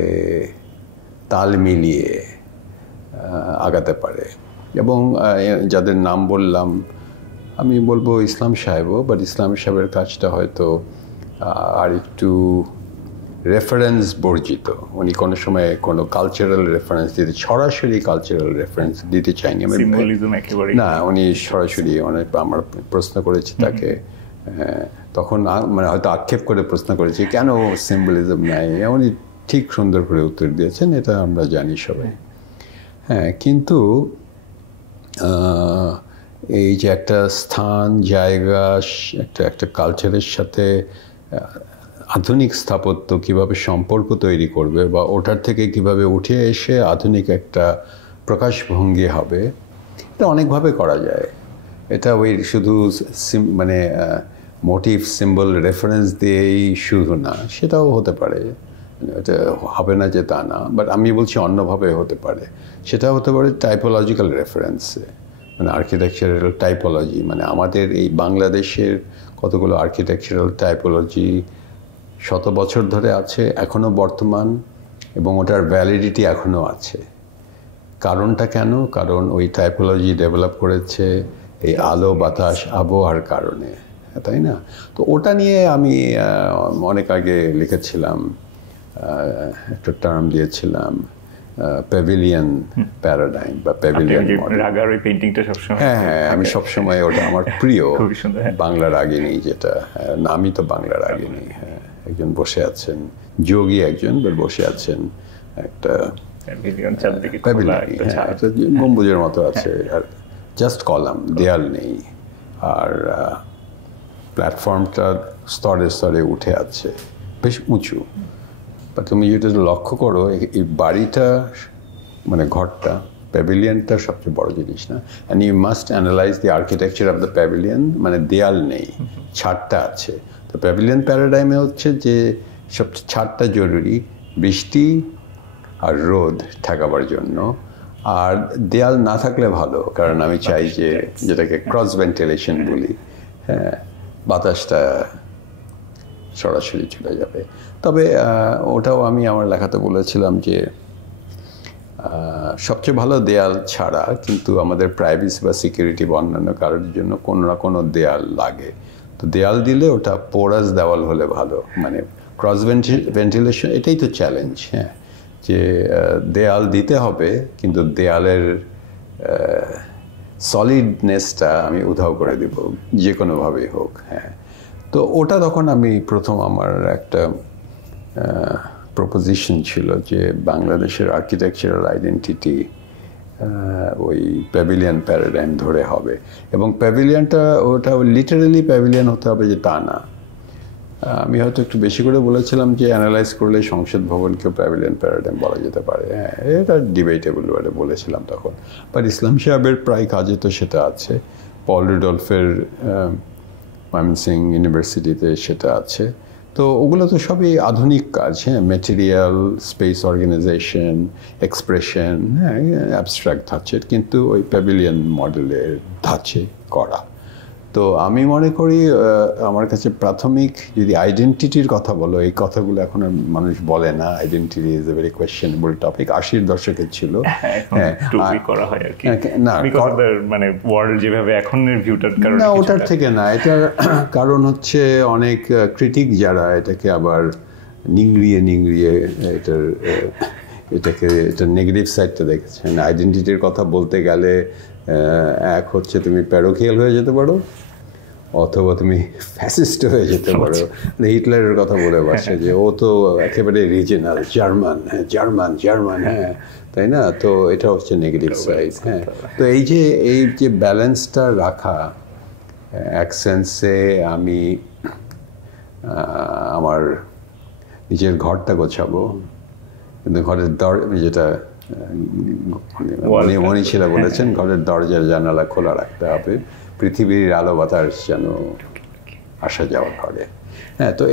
তাল মিলিয়ে আগাতে পারে। এবং যাদের নাম বললাম, আমি বলবো ইসলাম সাহেবও, বাট ইসলাম সাহেবের কাজটা হয়তো আর একটু রেফারেন্স বর্জিত। উনি কোনো সময় কোনো কালচারাল রেফারেন্স সরাসরি কালচারাল রেফারেন্স দিতে চাইনি। না, উনি সরাসরি আমার প্রশ্ন করেছি তাকে, তখন মানে হয়তো আক্ষেপ করে প্রশ্ন করেছি কেন সিম্বলিজম নাই, উনি ঠিক সুন্দর করে উত্তর দিয়েছেন, এটা আমরা জানি সবাই। হ্যাঁ, কিন্তু এই যে একটা স্থান, জায়গা, একটা কালচারের সাথে আধুনিক স্থাপত্য কিভাবে সম্পর্ক তৈরি করবে, বা ওটার থেকে কিভাবে উঠে এসে আধুনিক একটা প্রকাশভঙ্গি হবে, এটা অনেকভাবে করা যায়। এটা ওই শুধু মানে মোটিভ, সিম্বল, রেফারেন্স দিয়েই শুধু না, সেটাও হতে পারে, এটা হবে না যে তা না, বাট আমি বলছি অন্যভাবে হতে পারে। সেটা হতে পারে টাইপোলজিক্যাল রেফারেন্সে, মানে আর্কিটেকচারাল টাইপোলজি, মানে আমাদের এই বাংলাদেশের কতগুলো আর্কিটেকচারাল টাইপোলজি শত বছর ধরে আছে, এখনও বর্তমান, এবং ওটার ভ্যালিডিটি এখনও আছে। কারণটা কেন? কারণ ওই টাইপোলজি ডেভেলপ করেছে এই আলো, বাতাস, আবহাওয়ার কারণে, তাই না? তো ওটা নিয়ে আমি অনেক আগে লিখেছিলাম, একটা টার্ম দিয়েছিলাম প্যাভিলিয়ন প্যারাডাইম বা প্যাভিলিয়ন রাগার পেইন্টিংটা সবসময়। হ্যাঁ, আমি সবসময় ওটা আমার প্রিয়। বাংলা রাগিনী, যেটা নামই তো বাংলা রাগিনী। হ্যাঁ, একজন বসে আছেন, যোগী একজন বসে আছেন, একটা একটা গম্বুজের মতো আছে, আর জাস্ট কলাম, দেয়াল নেই, আর প্ল্যাটফর্মটা স্তরে স্তরে উঠে আছে, বেশ উঁচু। বা তুমি যেটা লক্ষ্য করো, এই বাড়িটা মানে ঘরটা, প্যাভিলিয়নটা সবচেয়ে বড় জিনিস না, and you must analyse the architecture of the pavilion. মানে দেয়াল নেই, ছাদটা আছে। তো প্যাভিলিয়ন প্যারাডাইমে হচ্ছে যে সবচেয়ে ছাদটা জরুরি, বৃষ্টি আর রোদ ঠেকাবার জন্য, আর দেয়াল না থাকলে ভালো, কারণ আমি চাই যে যেটাকে ক্রস ভেন্টিলেশন বলি, হ্যাঁ, বাতাসটা সরাসরি চলে যাবে। তবে ওটাও আমি আমার লেখাতে বলেছিলাম যে সবচেয়ে ভালো দেয়াল ছাড়া, কিন্তু আমাদের প্রাইভেসি বা সিকিউরিটি বা অন্যান্য কারোর জন্য কোনো না কোনো দেয়াল লাগে। তো দেয়াল দিলে ওটা পোরাস দেওয়াল হলে ভালো, মানে ক্রস ভেন্টিলেশন, এটাই তো চ্যালেঞ্জ। হ্যাঁ, যে দেয়াল দিতে হবে, কিন্তু দেয়ালের সলিডনেসটা আমি উধাও করে দেব যে কোনোভাবেই হোক। হ্যাঁ, তো ওটা তখন আমি প্রথম আমার একটা প্রপোজিশন ছিল যে বাংলাদেশের আর্কিটেকচারাল আইডেন্টিটি ওই প্যাভিলিয়ন প্যারাডাইম ধরে হবে, এবং প্যাভিলিয়নটা ওটা লিটারালি প্যাভিলিয়ন হতে হবে যে তা না। আমি হয়তো একটু বেশি করে বলেছিলাম যে অ্যানালাইজ করলে সংসদ ভবনকেও প্যাভিলিয়ন প্যারাডাইম বলা যেতে পারে। হ্যাঁ, এটা ডিবেটেবল ওয়ার্ডে বলেছিলাম তখন, বাট ইসলাম সাহেবের প্রায় কাজে তো সেটা আছে, পল রুডলফের ময়মনসিংহ ইউনিভার্সিটিতে সেটা আছে। তো ওগুলো তো সবই আধুনিক কাজ। হ্যাঁ, ম্যাটেরিয়াল, স্পেস অর্গানাইজেশন, এক্সপ্রেশন, হ্যাঁ, অ্যাবস্ট্রাক্ট ধাঁচের, কিন্তু ওই প্যাভিলিয়ন মডেলের ধাঁচে করা। তো আমি মনে করি আমার কাছে প্রাথমিক যদি আইডেন্টিটির কথা বলো, এই কথাগুলো এখন আর মানুষ বলে না। Identity is a very questionable topic. 80-এর দশকে ছিল। করা হয় আর কি, না মানে ওয়ার্ল্ড যেভাবে এখনের ভিউটার কারণে না, ওটার থেকে না। এটার কারণ হচ্ছে অনেক ক্রিটিক যারা এটাকে আবার নিংড়িয়ে এটাকে নেগেটিভ সাইডটা দেখেছেন। আইডেন্টিটির কথা বলতে গেলে এক হচ্ছে তুমি প্যারোকিয়াল হয়ে যেতে পারো, অথবা তুমি ফ্যাসিস্ট হয়ে যেতে পারো। হিটলারের কথা বলে বসে যে ও তো একেবারে রিজিনাল জার্মান, হ্যাঁ, তাই না? তো এটা হচ্ছে নেগেটিভ সাইড। হ্যাঁ, তো এই যে ব্যালেন্সটা রাখা, এক সেন্সে আমি আমার নিজের ঘরটা গোছাবো, কিন্তু ঘরের যেটা মনীষীরা বলেছেন, ঘরের দরজা জানালা খোলা রাখতে হবে, পৃথিবীর আলো বাতাস যেন আসা যাওয়া করে। হ্যাঁ, তো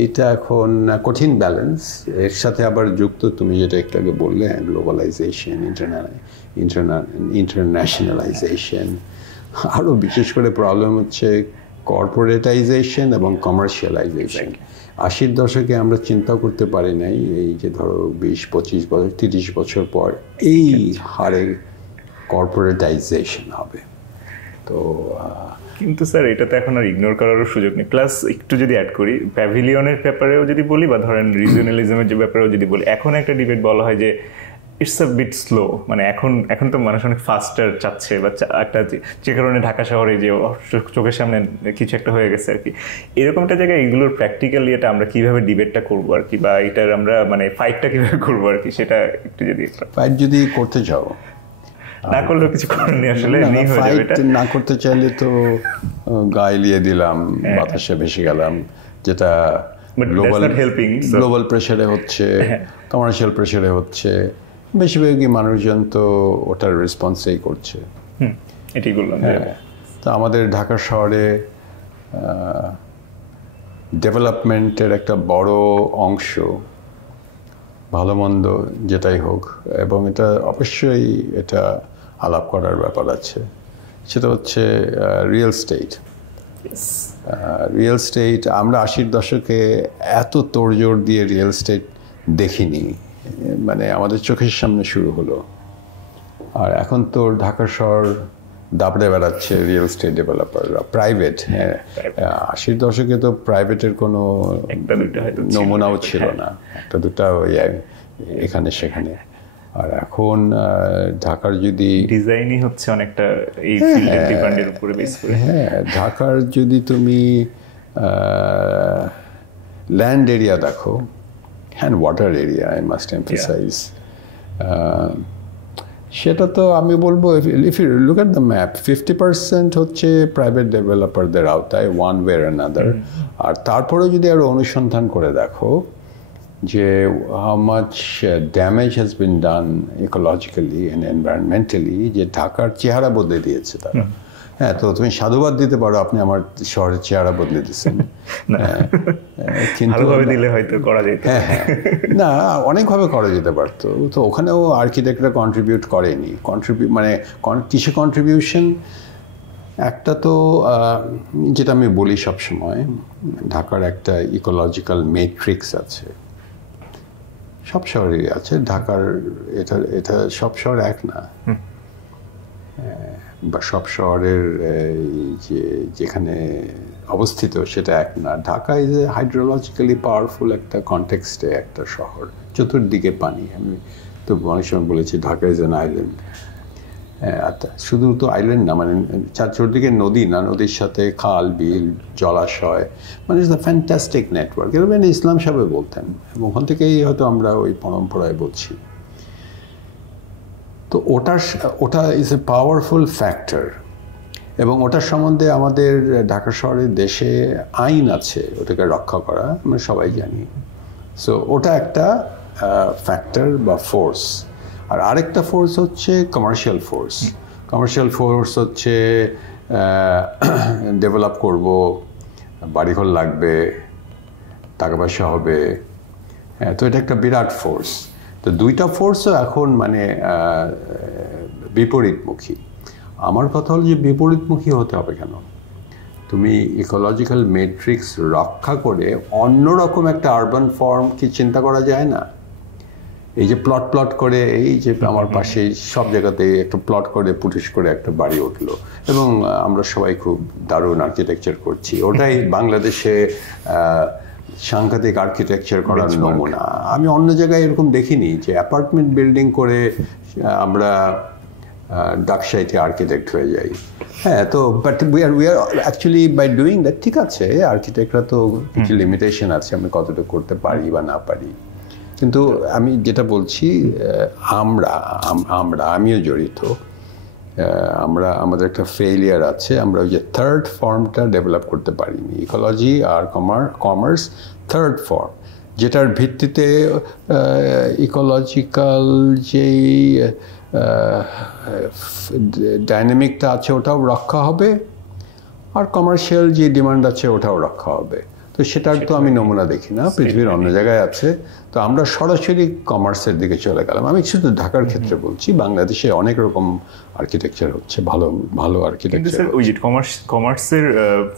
এইটা এখন কঠিন ব্যালেন্স। এর সাথে আবার যুক্ত তুমি যেটা একটু আগে বললে, গ্লোবালাইজেশন, ইন্টারন্যাশনালাইজেশন। আরও বিশেষ করে প্রবলেম হচ্ছে কর্পোরেটাইজেশন এবং কমার্শিয়ালাইজেশন। 80-র দশকে আমরা চিন্তা করতে পারি নাই এই যে ধরো 20-25 বছর 30 বছর পর এই হারে কর্পোরেটাইজেশন হবে। তো কিন্তু স্যার এটা তো এখন আর ইগনোর করারও সুযোগ নেই। প্লাস একটু যদি অ্যাড করি, প্যাভিলিয়নের ব্যাপারেও যদি বলি, বা ধরেন রিজিওনালিজমের যে ব্যাপারেও যদি বলি, এখন একটা ডিবেট বলা হয় যে ইটস আ বিট স্লো। মানে এখন তো মানুষ অনেক ফাস্টার চাচ্ছে, বা একটা যে কারণে ঢাকা শহরে যে চোখের সামনে কিছু একটা হয়ে গেছে আর কি, এরকম একটা জায়গায় এগুলোর প্র্যাকটিক্যালি এটা আমরা কিভাবে ডিবেটটা করবো আর কি, বা এটার আমরা মানে ফাইটটা কিভাবে করবো আর কি, সেটা একটু যদি ফাইট যদি করতে চাও, না করলেও কিছু করার নেই আসলে। না করতে চাইলে তো গায়ে লিয়ে দিলাম, বাতাসে ভেসে গেলাম, যেটা গ্লোবাল প্রেসারে হচ্ছে, কমার্শিয়াল প্রেসারে হচ্ছে। বেশিরভাগই মানুষজন তো ওটার রেসপন্সেই করছে। এটাই বললাম। তো আমাদের ঢাকা শহরে ডেভেলপমেন্টের একটা বড় অংশ, ভালো মন্দ যেটাই হোক, এবং এটা অবশ্যই এটা আলাপ করার ব্যাপার আছে, সেটা হচ্ছে রিয়েল স্টেট। আমরা 80-র দশকে এত তোড়জোড় দিয়ে রিয়েল স্টেট দেখিনি, মানে আমাদের চোখের সামনে শুরু হলো। আর এখন তো ঢাকা শহর দাপড়ে বেড়াচ্ছে রিয়েল স্টেট ডেভেলপাররা, প্রাইভেট। হ্যাঁ, 80-র দশকে তো প্রাইভেটের কোনো নমুনাও ছিল না, একটা দুটা ওই এখানে সেখানে। আর এখন ঢাকার যদি ডিজাইনই হচ্ছে অনেকটা এই ফিল্ডের ডিমান্ডের উপরে বেস করে। হ্যাঁ, ঢাকার যদি তুমি ল্যান্ড এরিয়া দেখো, and water area, I must emphasize. সেটা তো আমি বলবো, if you look at the map, 50% হচ্ছে প্রাইভেট ডেভেলপারদের আওতায়, one way or another. আর তারপরে যদি আরো অনুসন্ধান করে দেখো যে how much damage has been done ecologically and environmentally, যে ঢাকার চেহারা বদলে দিয়েছে তারা। হ্যাঁ, তো তুমি সাধুবাদ দিতে পারো, আপনি আমার শহরের চেহারা বদলে দিচ্ছেন। কিন্তু দিলে হয়তো করা যেত। হ্যাঁ, না, অনেকভাবে করা যেতে পারতো। তো ওখানেও আর্কিটেক্টরা কন্ট্রিবিউট করেনি। মানে কিসে কন্ট্রিবিউশন? একটা তো যেটা আমি বলি সবসময়, ঢাকার একটা ইকোলজিক্যাল ম্যাট্রিক্স আছে, সব শহরেই আছে। ঢাকার এটা সব শহর এক না, বা সব শহরের যেখানে অবস্থিত সেটা এক না। ঢাকা ইজ এ হাইড্রোলজিক্যালি পাওয়ারফুল একটা কনটেক্সটে একটা শহর, চতুর্দিকে পানি। আমি তো অনেক সময় বলেছি ঢাকা ইজ অ্যান আইল্যান্ড। হ্যাঁ, শুধু তো আইল্যান্ড না, মানে চতুর্দিকে নদী না, নদীর সাথে খাল বিল জলাশয়, মানে ইটস দ্য ফ্যান্টাস্টিক নেটওয়ার্ক, এরকম ইসলাম সাহেব বলতেন, এবং ওখান থেকেই হয়তো আমরা ওই পরম্পরায় বলছি। তো ওটা ইজ এ পাওয়ারফুল ফ্যাক্টর, এবং ওটার সম্বন্ধে আমাদের ঢাকা শহরের দেশে আইন আছে ওটাকে রক্ষা করা, আমরা সবাই জানি। সো ওটা একটা ফ্যাক্টর বা ফোর্স। আর আরেকটা ফোর্স হচ্ছে কমার্শিয়াল ফোর্স। কমার্শিয়াল ফোর্স হচ্ছে ডেভেলপ করব, বাড়িঘর লাগবে, টাকা পয়সা হবে, হ্যাঁ, তো এটা একটা বিরাট ফোর্স। তো দুইটা ফোর্সও এখন মানে বিপরীতমুখী। আমার কথা হলো যে বিপরীতমুখী হতে হবে কেন? তুমি ইকোলজিক্যাল ম্যাট্রিক্স রক্ষা করে অন্যরকম একটা আরবান ফর্ম কি চিন্তা করা যায় না? এই যে প্লট করে, এই যে আমার পাশে সব জায়গাতে একটা প্লট করে পুটিশ করে একটা বাড়ি উঠলো, এবং আমরা সবাই খুব দারুণ আর্কিটেকচার করছি, ওটাই বাংলাদেশে সাংঘাতিক আর্কিটেকচার করার নমুনা। আমি অন্য জায়গায় এরকম দেখিনি যে অ্যাপার্টমেন্ট বিল্ডিং করে আমরা ডাকসাইটে আর্কিটেক্ট হয়ে যাই। হ্যাঁ, তো but we are actually by doing that, ঠিক আছে, আর্কিটেক্টরা তো কিছু লিমিটেশন আছে, আমি কতটুকু করতে পারি বা না পারি। কিন্তু আমি যেটা বলছি, আমিও জড়িত, আমাদের একটা ফেইলিয়ার আছে, আমরা ওই যে থার্ড ফর্মটা ডেভেলপ করতে পারিনি। ইকোলজি আর কমার্স থার্ড ফর্ম, যেটার ভিত্তিতে ইকোলজিক্যাল যেই ডাইনামিকটা আছে ওটাও রক্ষা হবে, আর কমার্শিয়াল যে ডিমান্ড আছে ওটাও রক্ষা হবে। তো সেটার তো আমি নমুনা দেখি না, পৃথিবীর অন্য জায়গায় আছে। তো আমরা সরাসরি কমার্সের দিকে চলে গেলাম। আমি শুধু ঢাকার ক্ষেত্রে বলছি, বাংলাদেশে অনেক রকম আর্কিটেকচার হচ্ছে, ভালো ভালো আর্কিটেকচার। ওই যে কমার্সের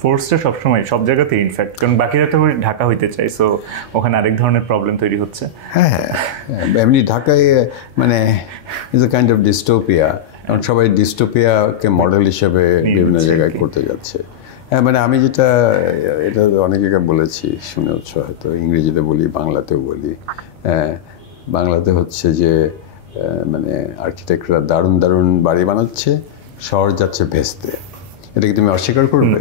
ফোর্সটা সবসময় সব জায়গাতে ইনফ্যাক্ট, কারণ বাকিরা তো ঢাকা হইতে চাই, সো ওখানে আরেক ধরনের প্রবলেম তৈরি হচ্ছে। হ্যাঁ, এমনি ঢাকায় মানে is a kind of dystopia, এখন সবাই ডিস্টোপিয়াকে মডেল হিসেবে বিভিন্ন জায়গায় করতে যাচ্ছে। হ্যাঁ, মানে আমি এটা অনেক জায়গায় বলেছি, শুনেছ হয়তো, ইংরেজিতে বলি, বাংলাতেও বলি। বাংলাতে হচ্ছে যে মানে আর্কিটেক্টরা দারুণ দারুণ বাড়ি বানাচ্ছে, শহর যাচ্ছে ভেস্তে। এটা কি তুমি অস্বীকার করবে?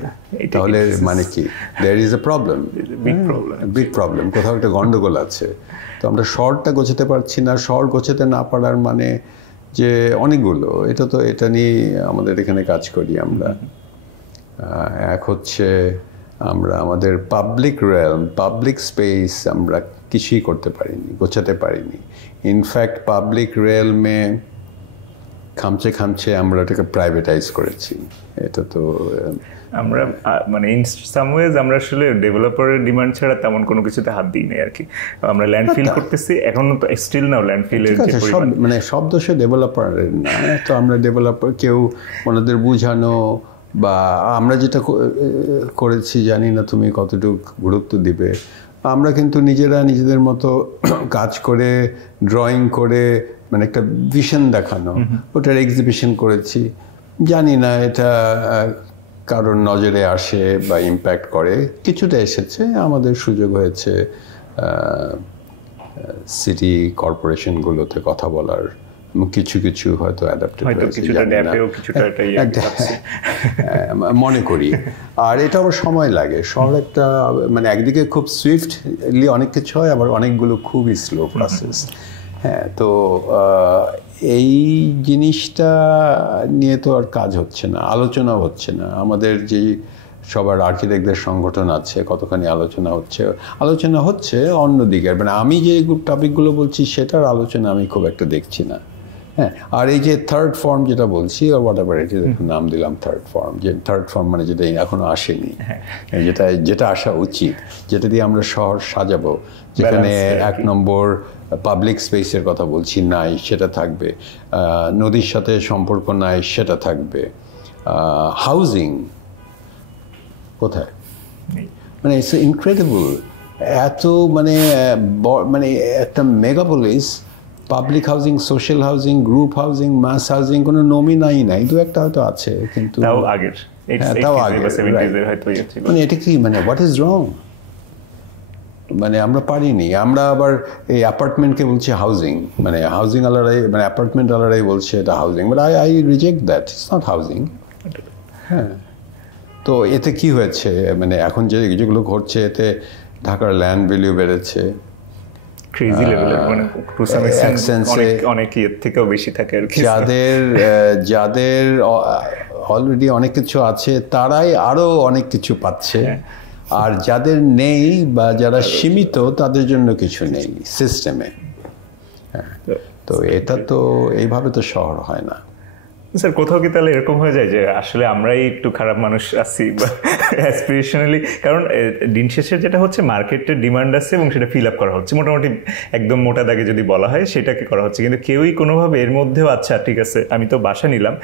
তাহলে মানে কি, there is a problem, big problem, কোথাও একটা গন্ডগোল আছে। তো আমরা শহরটা গোছাতে পারছি না, শহর গোছাতে না পারার মানে যে অনেকগুলো, এটা নিয়ে আমাদের এখানে কাজ করি আমরা। এক হচ্ছে আমরা আমাদের পাবলিক রেলম, পাবলিক স্পেস আমরা কিছুই করতে পারিনি, গোছাতে পারিনি। ইনফ্যাক্ট পাবলিক রেলমে খামচে আমরা এটাকে প্রাইভেটাইজ করেছি। এটা তো আমরা মানে ইন সাম ওয়েজ আমরা আসলে ডেভেলপারের ডিমান্ড ছাড়া তেমন কোনো কিছুতে হাত দিই নাই আর কি। আমরা ল্যান্ডফিল করতেছি, এখনো তো স্টিল নাও ল্যান্ডফিলের মানে সব দোষে ডেভেলপারের না। তো আমরা ডেভেলপার কেউ ওনাদের বুঝানো, বা আমরা যেটা করেছি, জানি না তুমি কতটুকু গুরুত্ব দিবে, আমরা কিন্তু নিজেদের মতো কাজ করে, ড্রয়িং করে, মানে একটা ভিশন দেখানো, ওটার এক্সিবিশন করেছি। জানি না এটা কারোর নজরে আসে বা ইম্প্যাক্ট করে, কিছুটা এসেছে, আমাদের সুযোগ হয়েছে সিটি কর্পোরেশনগুলোতে কথা বলার, কিছু হয়তো অ্যাডাপ্টেড হয়েছে মনে করি। আর এটা আবার সময় লাগে, শহর একটা মানে একদিকে খুব সুইফটলি অনেক কিছু হয়, আবার অনেকগুলো খুবই স্লো প্রসেস। হ্যাঁ, তো এই জিনিসটা নিয়ে তো আর কাজ হচ্ছে না, আলোচনাও হচ্ছে না। আমাদের যে সবার আর্কিটেক্টদের সংগঠন আছে, কতখানি আলোচনা হচ্ছে অন্য দিকের, মানে আমি যে টপিকগুলো বলছি সেটার আলোচনা আমি খুব একটা দেখছি না। হ্যাঁ, আর এই যে থার্ড ফর্ম যেটা বলছি, হোয়াট এভার ইট ইজ, নাম দিলাম থার্ড ফর্ম, যে থার্ড ফর্ম মানে যেটা এখনো আসেনি, যেটা আসা উচিত, যেটা দিয়ে আমরা শহর সাজাবো, যেখানে এক নম্বর পাবলিক স্পেসের কথা বলছি, নাই সেটা থাকবে, নদীর সাথে সম্পর্ক নাই সেটা থাকবে, হাউজিং কোথায়, মানে ইটস ইনক্রেডিবল, এত মানে একটা megapolis, public housing, social housing, group housing, mass housing, কোনো নমিনাই নাই, দু একটা হয়তো আছে, কিন্তু তাও আগের, মানে এটা কি, মানে হোয়াট ইজ রং? মানে আমরা পারিনি। আমরা আবার এই অ্যাপার্টমেন্টকে বলছি হাউজিং, মানে হাউজিং আলারাই, মানে অ্যাপার্টমেন্ট আলারাই বলছে এটা housing, but I reject that, it's not housing. হ্যাঁ, তো এতে কি হয়েছে, মানে এখন যেগুলো ঘটছে এতে ঢাকার ল্যান্ড ভ্যালু বেড়েছে ক্রেজি লেভেলের, মানে অনেক এর থেকেও বেশি থাকে আর কি। যাদের অলরেডি অনেক কিছু আছে তারাই আরো অনেক কিছু পাচ্ছে, আর যাদের নেই বা যারা সীমিত তাদের জন্য কিছু নেই সিস্টেমে। তো এটা তো এইভাবে তো শহর হয় না। স্যার কোথাও কি তাহলে এরকম হয়ে যায় যে আসলে আমরাই একটু খারাপ মানুষ আছি বা অ্যাসপিরেশনালি, কারণ দিন শেষে যেটা হচ্ছে মার্কেটের ডিমান্ড আছে এবং সেটা ফিল আপ করা হচ্ছে মোটামুটি একদম মোটা দাগে যদি বলা হয় সেটাকে করা হচ্ছে, কিন্তু কেউই কোনোভাবে এর মধ্যেও আচ্ছা ঠিক আছে আমি তো বাসা নিলাম,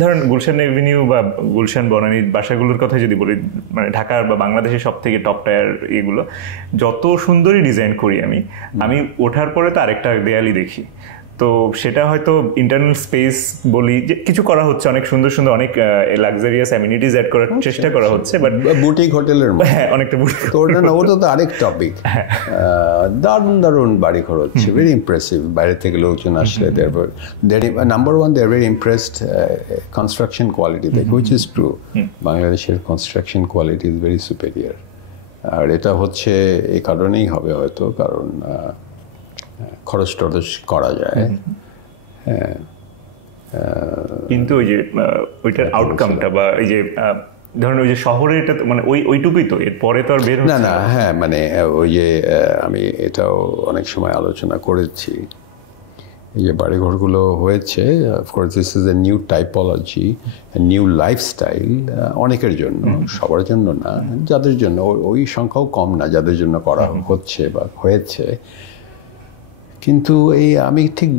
ধরেন গুলশান এভিনিউ বা গুলশান বনানীর বাসাগুলোর কথা যদি বলি, মানে ঢাকার বা বাংলাদেশের সব থেকে টপ টায়ার এগুলো যত সুন্দরই ডিজাইন করি আমি ওঠার পরে তো আরেকটা দেয়ালই দেখি। তো সেটা হয়তো ইন্টারনাল স্পেস বলি যে কিছু করা হচ্ছে, অনেক সুন্দর সুন্দর অনেক লাক্সারিয়াস অ্যামিনিটিজ অ্যাড করার চেষ্টা করা হচ্ছে, বাট বুটিক হোটেলের হ্যাঁ অনেকটা তো ওটা না, ওটা তো আরেক টপিক। দারুণ দারুণ বাড়ি ঘর হচ্ছে, ভেরি ইমপ্রেসিভ। বাইরে থেকে লোকজন আসলে number one they are very impressed construction quality দেখে, হুইচ ইজ ট্রু। বাংলাদেশের construction quality is very superior. আর এটা হচ্ছে এই কারণেই হবে হয়তো, কারণ খরচ টরচ করা যায়। হ্যাঁ, কিন্তু ওই যে ওইটার আউটকামটা বা এই যে ধরেন ওই যে শহরে এটা মানে ওইটুকুই তো, এর পরে তো আর বের হচ্ছে না। হ্যাঁ, মানে ওই যে আমি এটাও অনেক সময় আলোচনা করেছি, এই যে বাড়িঘরগুলো হয়েছে, of course this is a new typology, new lifestyle অনেকের জন্য, সবার জন্য না, যাদের জন্য ওই সংখ্যাও কম না যাদের জন্য করা হচ্ছে বা হয়েছে। কিন্তু এই আমি ঠিক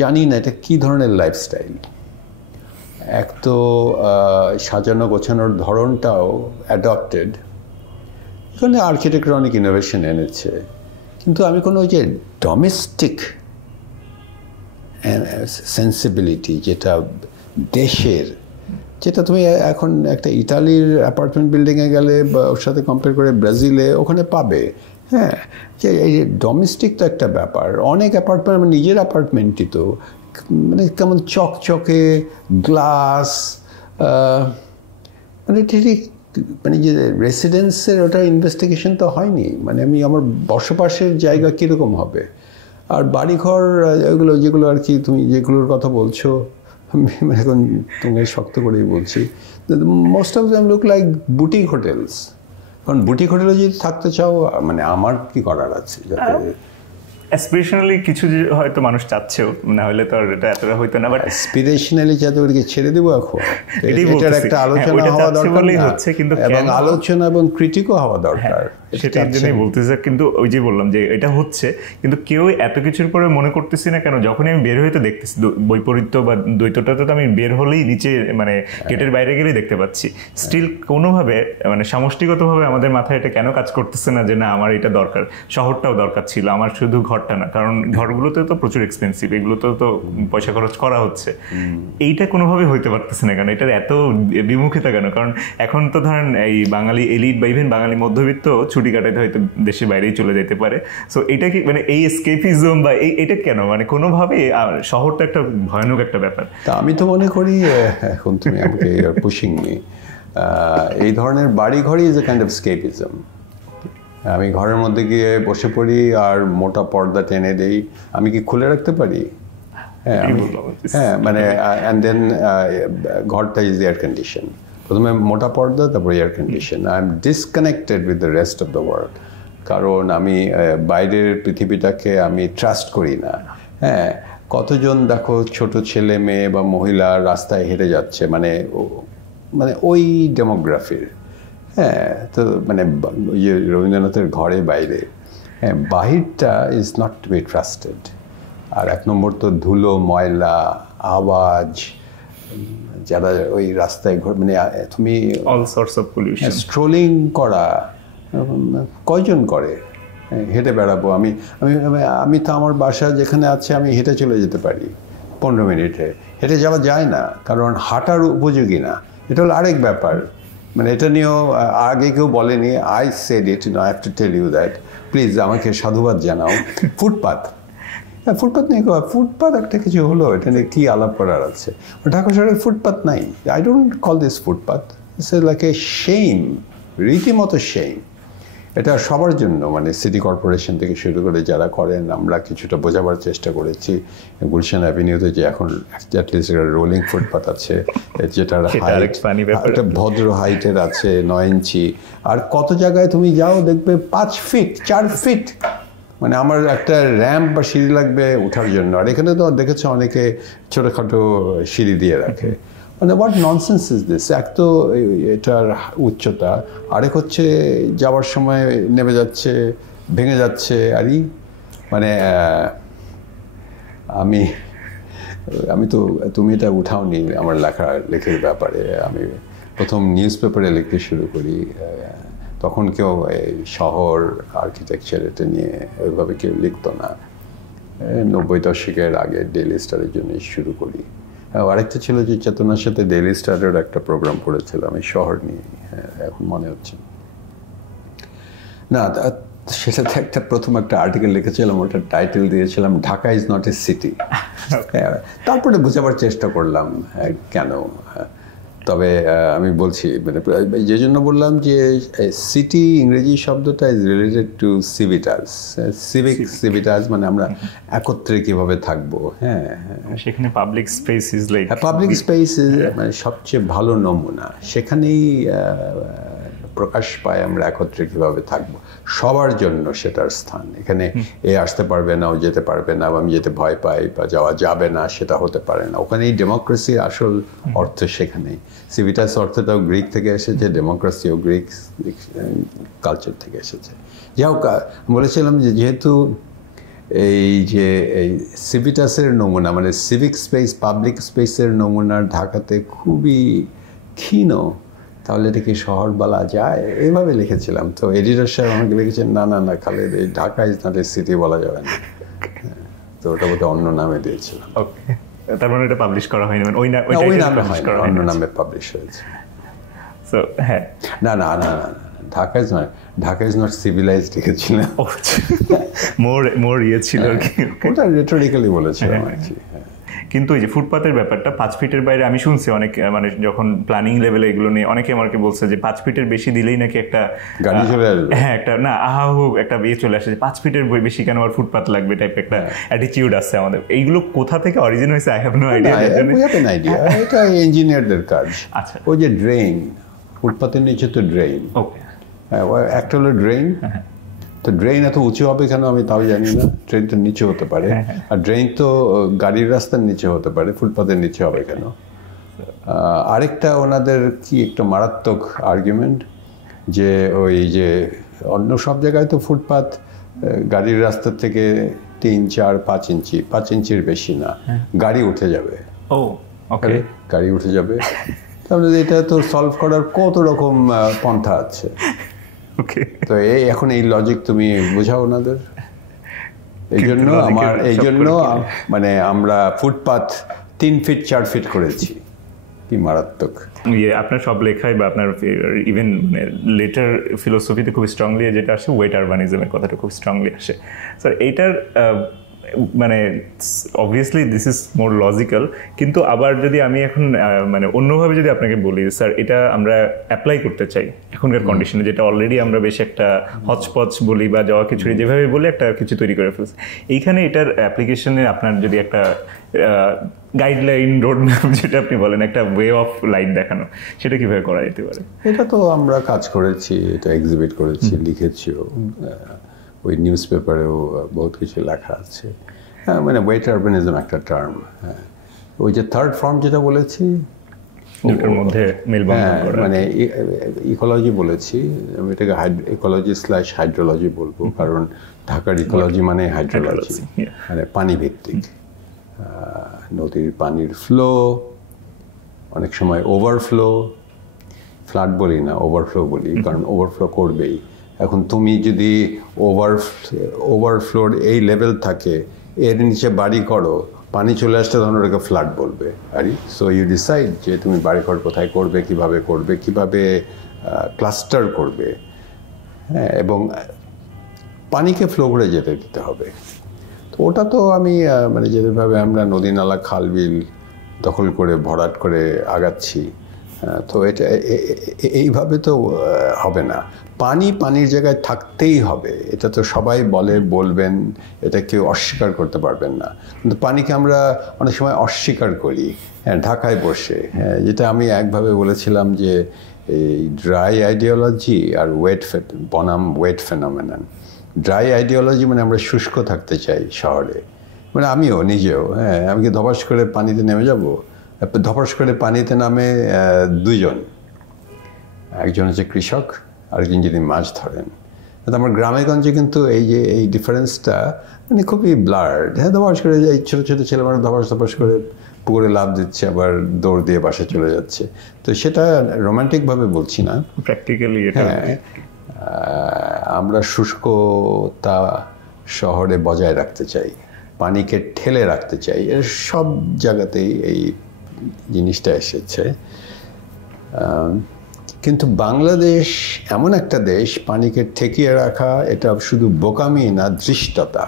জানি না এটা কী ধরনের লাইফস্টাইল। এক তো সাজানো গোছানোর ধরনটাও অ্যাডপ্টেড, এখানে আর্কিটেক্টরা অনেক ইনোভেশন এনেছে, কিন্তু আমি কোনো ওই যে ডোমেস্টিক সেন্সিবিলিটি যেটা দেশের, যেটা তুমি এখন একটা ইতালির অ্যাপার্টমেন্ট বিল্ডিংয়ে গেলে বা ওর সাথে কম্পেয়ার করে ব্রাজিলে ওখানে পাবে। হ্যাঁ, যে এই যে ডোমেস্টিক তো একটা ব্যাপার। অনেক অ্যাপার্টমেন্ট, আমার নিজের অ্যাপার্টমেন্টই তো মানে কেমন চকচকে গ্লাস, মানে ঠিক মানে যে রেসিডেন্সের ওটা ইনভেস্টিগেশন তো হয়নি, মানে আমি আমার বসবাসের জায়গা কীরকম হবে। আর বাড়িঘর ওইগুলো যেগুলো আর কি তুমি যেগুলোর কথা বলছো, আমি এখন তোমাকে শক্ত করেই বলছি, most of them look like boutique hotels. কারণ বুটিক হোটেলে যদি থাকতে চাও, মানে আমার কি করার আছে, যাতে অ্যাসপিরেশনালি কিছু যে হয়তো মানুষ চাচ্ছেও, না হলে তো আর এটা এতটা হইতো না, বাট অ্যাসপিরেশনালি যাতে ওদেরকে ছেড়ে দেবো এখন, এটার একটা আলোচনা হওয়া দরকার হচ্ছে, কিন্তু এবং আলোচনা এবং ক্রিটিকও হওয়া দরকার, সেটার জন্যই বলতেছে। কিন্তু ওই যে বললাম যে এটা হচ্ছে, কিন্তু কেউ এত কিছুর পরে মনে করতেছি না কেন, যখনই আমি বের হইতে দেখতেছি বৈপরীত্য বা দ্বৈতটাতে তো আমি বের হলেই নিচে মানে গেটের বাইরে গেলেই দেখতে পাচ্ছি, স্টিল কোনোভাবে মানে সামষ্টিগতভাবে আমাদের মাথায় এটা কেন কাজ করতেছে না যে না আমার এটা দরকার, শহরটাও দরকার ছিল আমার, শুধু ঘরটা না, কারণ ঘরগুলোতে তো প্রচুর এক্সপেন্সিভ, এগুলোতে তো পয়সা খরচ করা হচ্ছে, এইটা কোনোভাবে হইতে পারতেছে না কেন, এটার এত বিমুখিতা কেন? কারণ এখন তো ধরেন এই বাঙালি এলিট বা ইভেন বাঙালি মধ্যবিত্ত ছুটি কাটাইতে হয়তো দেশের বাইরেই চলে যেতে পারে। সো এটা কি মানে এই এসকেপিজম বা এটা কেন, মানে কোনোভাবে শহরটা একটা ভয়ানক একটা ব্যাপার। তা আমি তো মনে করি, এখন তুমি আমাকে পুশিং মি, এই ধরনের বাড়ি ঘরই ইজ এ কাইন্ড অফ এসকেপিজম। আমি ঘরের মধ্যে গিয়ে বসে পড়ি আর মোটা পর্দা টেনে দেই, আমি কি খুলে রাখতে পারি? হ্যাঁ, মানে অ্যান্ড দেন ঘরটা ইজ এয়ার কন্ডিশন, প্রথমে মোটা পর্দা, তারপর air condition. I am disconnected with the rest of the world, কারণ আমি বাইরের পৃথিবীটাকে আমি ট্রাস্ট করি না। হ্যাঁ, কতজন দেখো ছোট ছেলে মেয়ে বা মহিলা রাস্তায় হেঁটে যাচ্ছে, মানে ওই ডেমোগ্রাফির। হ্যাঁ, তো মানে ওই যে রবীন্দ্রনাথের ঘরে বাইরে, হ্যাঁ, বাহিরটা is not to be trusted. আর এক নম্বর তো ধুলো, ময়লা, আওয়াজ, যারা ওই রাস্তায় মানে তুমি অল সর্টস অফ পলিউশন, স্ট্রোলিং করা কয়জন করে? হেঁটে বেড়াবো আমি আমি আমি তো আমার বাসা যেখানে আছে আমি হেঁটে চলে যেতে পারি 15 মিনিটে, হেঁটে যাওয়া যায় না কারণ হাঁটার উপযোগী না। এটা হলো আরেক ব্যাপার, মানে এটা নিয়েও আগে কেউ বলেনি, I said it, I have to tell you that, please আমাকে সাধুবাদ জানাও। ফুটপাত, ফুটপাত নিয়ে ফুটপাত একটা কিছু হলো, এটা নিয়ে কী আলাপ করার আছে? ঢাকা শহরে ফুটপাত নাই। I don't call this footpath, it's like a shame, রীতিমতো শেম। এটা সবার জন্য, মানে সিটি কর্পোরেশন থেকে শুরু করে যারা করেন, আমরা কিছুটা বোঝাবার চেষ্টা করেছি। গুলশান অ্যাভিনিউতে যে এখন অ্যাটলিস্ট রোলিং ফুটপাথ আছে, যেটার হাইট একটা ভদ্র হাইটের আছে 9 ইঞ্চি, আর কত জায়গায় তুমি যাও দেখবে 5 ফিট 4 ফিট, মানে আমার একটা র্যাম্প বা সিঁড়ি লাগবে ওঠার জন্য, আর এখানে তো দেখেছো অনেকে ছোটোখাটো সিঁড়ি দিয়ে রাখে। মানে হোয়াট ননসেন্স ইজ দিস? এক তো এটার উচ্চতা, আরেক হচ্ছে যাওয়ার সময় নেমে যাচ্ছে, ভেঙে যাচ্ছে। আরই মানে আমি তো, তুমি এটা উঠাওনি আমার লেখার ব্যাপারে। আমি প্রথম নিউজ পেপারে লিখতে শুরু করি, তখন কেউ এই শহর আর্কিটেকচার এটা নিয়ে ওইভাবে কেউ লিখতো না। 90 দশকের আগে ডেইলি স্টারের জন্য শুরু করি। আরেকটা ছিল যে চেতনার সাথে ডেইলি স্টারের একটা প্রোগ্রাম করেছিলাম এই শহর নিয়ে, এখন মনে হচ্ছে না। সেটাতে প্রথম একটা আর্টিকেল লিখেছিলাম, ওটার টাইটেল দিয়েছিলাম Dhaka is not a city. তারপরে বোঝাবার চেষ্টা করলাম কেন। তবে আমি বলছি, মানে যে জন্য বললাম যে সিটি ইংরেজি শব্দটা is related to civitas, civitas মানে আমরা একত্রে কিভাবে থাকবো। হ্যাঁ, সেখানে public space is like, public space মানে সবচেয়ে ভালো নমুনা। সেখানেই প্রকাশ পায় আমরা একত্রে কিভাবে থাকবো, সবার জন্য সেটার স্থান। এখানে এ আসতে পারবে না, ও যেতে পারবে না, আমি যেতে ভয় পাই বা যাওয়া যাবে না, সেটা হতে পারে না। ওখানেই ডেমোক্রেসির আসল অর্থ সেখানেই। সিভিটাস অর্থটাও গ্রিক থেকে এসেছে, ডেমোক্রেসিও গ্রিক কালচার থেকে এসেছে। যাই হোক, বলেছিলাম যে যেহেতু এই যে এই সিভিটাসের নমুনা, মানে সিভিক স্পেস, পাবলিক স্পেসের নমুনা ঢাকাতে খুবই ক্ষীণ, তাহলে এটা কি শহর বলা যায়? এইভাবে লিখেছিলাম। তো এডিটর সাহেব আমাকে লিখেছেন, না না না খালেদ, এই Dhaka is not a city বলা যাবে না। তো ওটা বোধহয় অন্য নামে দিয়েছিলাম। ওকে, তার মানে এটা পাবলিশ করা হয়নি, ওই নামে হয়, অন্য নামে পাবলিশ হয়েছে। সো হ্যাঁ, না না না না, ঢাকা ইজ নট সিভিলাইজড লিখেছিলাম। মোর ইয়ে ছিল আর কি, ওটা রেটোরিক্যালি বলেছিলাম আর কি। কিন্তু এই যে ফুটপাতের ব্যাপারটা 5 ফিটের বাইরে আমি শুনছি অনেক, মানে যখন প্ল্যানিং লেভেলে এগুলো নিয়ে অনেকে আমাকে বলছে যে 5 ফিটের বেশি দিলেই নাকি একটা গাড়ি চলে আসবে। হ্যাঁ, একটা না হোক একটা বিয়ে চলে আসে যে 5 ফিটের বেশি কেন আর ফুটপাত লাগবে টাইপ একটা অ্যাটিটিউড আছে আমাদের। এইগুলো কোথা থেকে অরিজিন হয়েছে আই হ্যাভ নো আইডিয়া। এটা ইঞ্জিনিয়ারদের কাজ। আচ্ছা, ওই যে ড্রেন, ফুটপাতের নিচে তো ড্রেন। ওকে, একটা হলো ড্রেন। তো ড্রেন এত উঁচু হবে কেন আমি তাও জানি না। ট্রেন তো নিচে হতে পারে, আর ড্রেন তো গাড়ির রাস্তার নিচে হতে পারে, ফুটপাতের নিচে হবে কেন? আরেকটা ওনাদের কি একটা মারাত্মক আর্গুমেন্ট যে ওই যে অন্য সব জায়গায় তো ফুটপাত গাড়ির রাস্তার থেকে 3, 4, 5 ইঞ্চির বেশি না, গাড়ি উঠে যাবে। ও ওকে, গাড়ি উঠে যাবে। তাহলে এটা তো সলভ করার কত রকম পন্থা আছে। তো এখন এই লজিক তুমি বোঝাও ওনাদের। এই জন্য মানে আমরা ফুটপাথ 3 ফিট 4 ফিট করেছি। কি মারাত্মক। আপনার সব লেখায় বা আপনার ইভেন মানে লেটার ফিলোসফিতে খুব স্ট্রংলি যেটা আসে, ওয়েট আরবানিজমের কথাটা খুব স্ট্রংলি আসে। স্যার এইটার মানে obviously this is more logical, কিন্তু আবার যদি আমি এখন মানে অন্যভাবে যদি আপনাকে বলি, স্যার এটা আমরা অ্যাপ্লাই করতে চাই এখনকার কন্ডিশনে, যেটা অলরেডি আমরা বেশ একটা হচপচ বলি বা যাওয়া খিচুড়ি যেভাবে বলে একটা কিছু তৈরি করে ফেলছি, এইখানে এটার অ্যাপ্লিকেশনে আপনার যদি একটা গাইডলাইন, রোড ম্যাপ যেটা আপনি বলেন, একটা ওয়ে অফ লাইট দেখানো, সেটা কিভাবে করা যেতে পারে? এটা তো আমরা কাজ করেছি, এটা এক্সিবিট করেছি, লিখেছিও, ওই নিউজ পেপারেও বহুত কিছু লেখা আছে। হ্যাঁ, মানে ওয়েট আরবানিজম একটা টার্ম। হ্যাঁ, ওই যে থার্ড ফর্ম যেটা বলেছি দুটোর মধ্যে মেলবন্ধন করা, মানে ইকোলজি বলেছি, আমি এটাকে ইকোলজি/হাইড্রোলজি বলবো, কারণ ঢাকার ইকোলজি মানে হাইড্রোলজি, মানে পানি ভিত্তিক। নদীর পানির ফ্লো, অনেক সময় ওভারফ্লো, ফ্লাড বলি না, ওভারফ্লো বলি, কারণ ওভারফ্লো করবেই। এখন তুমি যদি ওভারফ্লোর এই লেভেল থাকে, এর নিচে বাড়ি করো, পানি চলে আসতে তখন ওটাকে ফ্লাড বলবে। আর সো ইউ ডিসাইড যে তুমি বাড়ি ঘর কোথায় করবে, কিভাবে ক্লাস্টার করবে, হ্যাঁ, এবং পানিকে ফ্লো করে যেতে দিতে হবে। তো ওটা তো আমি মানে যেভাবে আমরা নদী নালা খাল বিল দখল করে ভরাট করে আগাচ্ছি, তো এটা এইভাবে তো হবে না। পানির জায়গায় থাকতেই হবে, এটা তো সবাই বলবেন, এটা কেউ অস্বীকার করতে পারবেন না। কিন্তু পানিকে আমরা অনেক সময় অস্বীকার করি, হ্যাঁ, ঢাকায় বসে, হ্যাঁ, যেটা আমি একভাবে বলেছিলাম যে এই ড্রাই আইডিওলজি আর বনাম ওয়েট ফেনোমেনন। ড্রাই আইডিওলজি মানে আমরা শুষ্ক থাকতে চাই শহরে, মানে আমিও নিজেও, হ্যাঁ, আমি কি ধপাস করে পানিতে নেমে যাব? ধপাস করে পানিতে নামে দুইজন, একজন হচ্ছে কৃষক, আরেকজন যদি মাছ ধরেন। আমার গ্রামেগঞ্জে কিন্তু এই ডিফারেন্সটা মানে খুবই ব্লার্ড, হ্যাঁ, ধপাস করে এই ছোটো ছোটো ছেলেমেয়েরা ধপাস করে পুকুরে লাফ দিচ্ছে, আবার দৌড় দিয়ে বাসায় চলে যাচ্ছে। তো সেটা রোমান্টিকভাবে বলছি না, প্র্যাকটিক্যালি হ্যাঁ, আমরা শুষ্কতা শহরে বজায় রাখতে চাই, পানিকে ঠেলে রাখতে চাই, এর সব জায়গাতেই এই জিনিসটা এসেছে। কিন্তু বাংলাদেশ এমন একটা দেশ, পানিকে ঠেকিয়ে রাখা এটা শুধু বোকামি না, ধৃষ্টতা।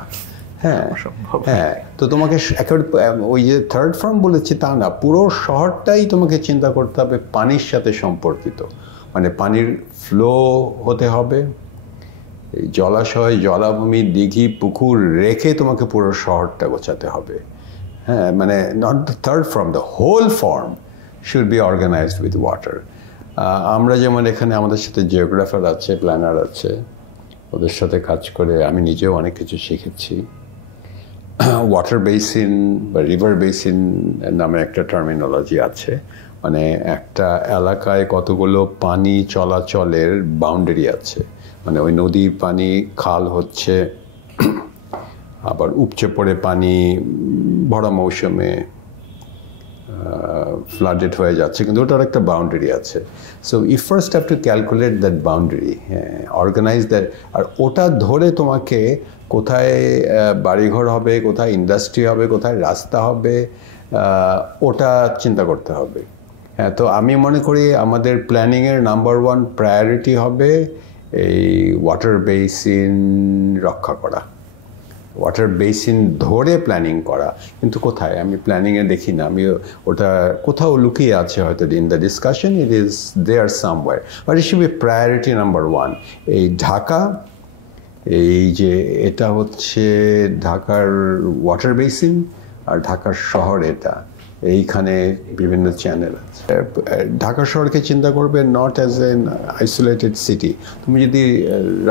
হ্যাঁ হ্যাঁ, তো তোমাকে একেবারে ওই যে থার্ড ফর্ম বলেছি তা না, পুরো শহরটাই তোমাকে চিন্তা করতে হবে পানির সাথে সম্পর্কিত। মানে পানির ফ্লো হতে হবে, জলাশয়, জলাভূমি, দিঘি, পুকুর রেখে তোমাকে পুরো শহরটা গোছাতে হবে। হ্যাঁ, মানে not the third form, the whole form should be organised with water. আমরা যেমন এখানে আমাদের সাথে জিওগ্রাফার আছে, প্ল্যানার আছে, ওদের সাথে কাজ করে আমি নিজেও অনেক কিছু শিখেছি। ওয়াটার বেসিন বা রিভার বেসিন নামে একটা টার্মিনোলজি আছে, মানে একটা এলাকায় কতগুলো পানি চলাচলের বাউন্ডারি আছে। মানে ওই নদীর পানি খাল হচ্ছে, আবার উপচে পড়ে পানি ভরা মৌসুমে ফ্লাডেড হয়ে যাচ্ছে, কিন্তু ওটার একটা বাউন্ডারি আছে। So you first have to calculate that boundary, organize that. আর ওটা ধরে তোমাকে কোথায় বাড়িঘর হবে, কোথায় ইন্ডাস্ট্রি হবে, কোথায় রাস্তা হবে, ওটা চিন্তা করতে হবে। হ্যাঁ, তো আমি মনে করি আমাদের প্ল্যানিংয়ের নাম্বার 1 প্রায়োরিটি হবে এই ওয়াটার বেসিন রক্ষা করা, ওয়াটার বেসিন ধরে প্ল্যানিং করা। কিন্তু কোথায় আমি প্ল্যানিংয়ে দেখি না, আমি ওটা কোথাও লুকিয়ে আছে হয়তো in the discussion, it is there somewhere, but it should be priority number 1। এই ঢাকা, এই যে এটা হচ্ছে ঢাকার ওয়াটার বেসিন আর ঢাকার শহর, এটা এইখানে বিভিন্ন চ্যানেল আছে। ঢাকা শহরকে চিন্তা করবে not as an isolated city. তুমি যদি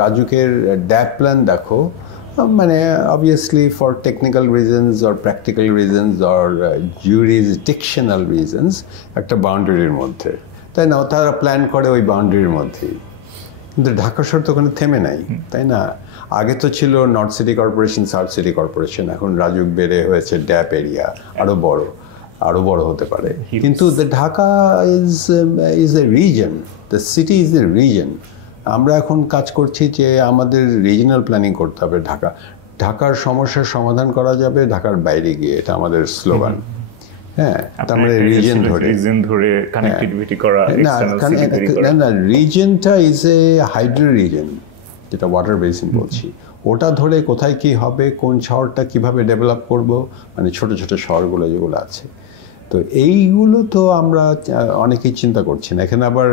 রাজুকের ড্যাপ প্ল্যান দেখো, মানে obviously for technical reasons or practical reasons or jurisdictional reasons একটা বাউন্ডারির মধ্যে, তাই না, তারা প্ল্যান করে ওই বাউন্ডারির মধ্যেই। কিন্তু ঢাকা শহর তো ওখানে থেমে নাই, তাই না। আগে তো ছিল north city corporation, south city corporation, এখন রাজুক বেড়ে হয়েছে ড্যাপ এরিয়া, আরও বড় হতে পারে। কিন্তু the Dhaka is a reason, the city is a reason. আমরা এখন কাজ করছি যে আমাদের রিজিনাল প্ল্যানিং করতে হবে। ঢাকার সমস্যার সমাধান করা যাবে ঢাকার বাইরে গিয়ে, এটা আমাদের স্লোগান। হ্যাঁ, আমরা রিজন ধরে কানেক্টিভিটি করা, না, রিজনটা ইজ এ হাইড্রো রিজন, যেটা ওয়াটার বেসিন বলছি। ওটা ধরে কোথায় কি হবে, কোন শহরটা কিভাবে ডেভেলপ করব, মানে ছোট ছোট শহরগুলো যেগুলো আছে, তো এইগুলো তো আমরা অনেকেই চিন্তা করছি না। এখানে আবার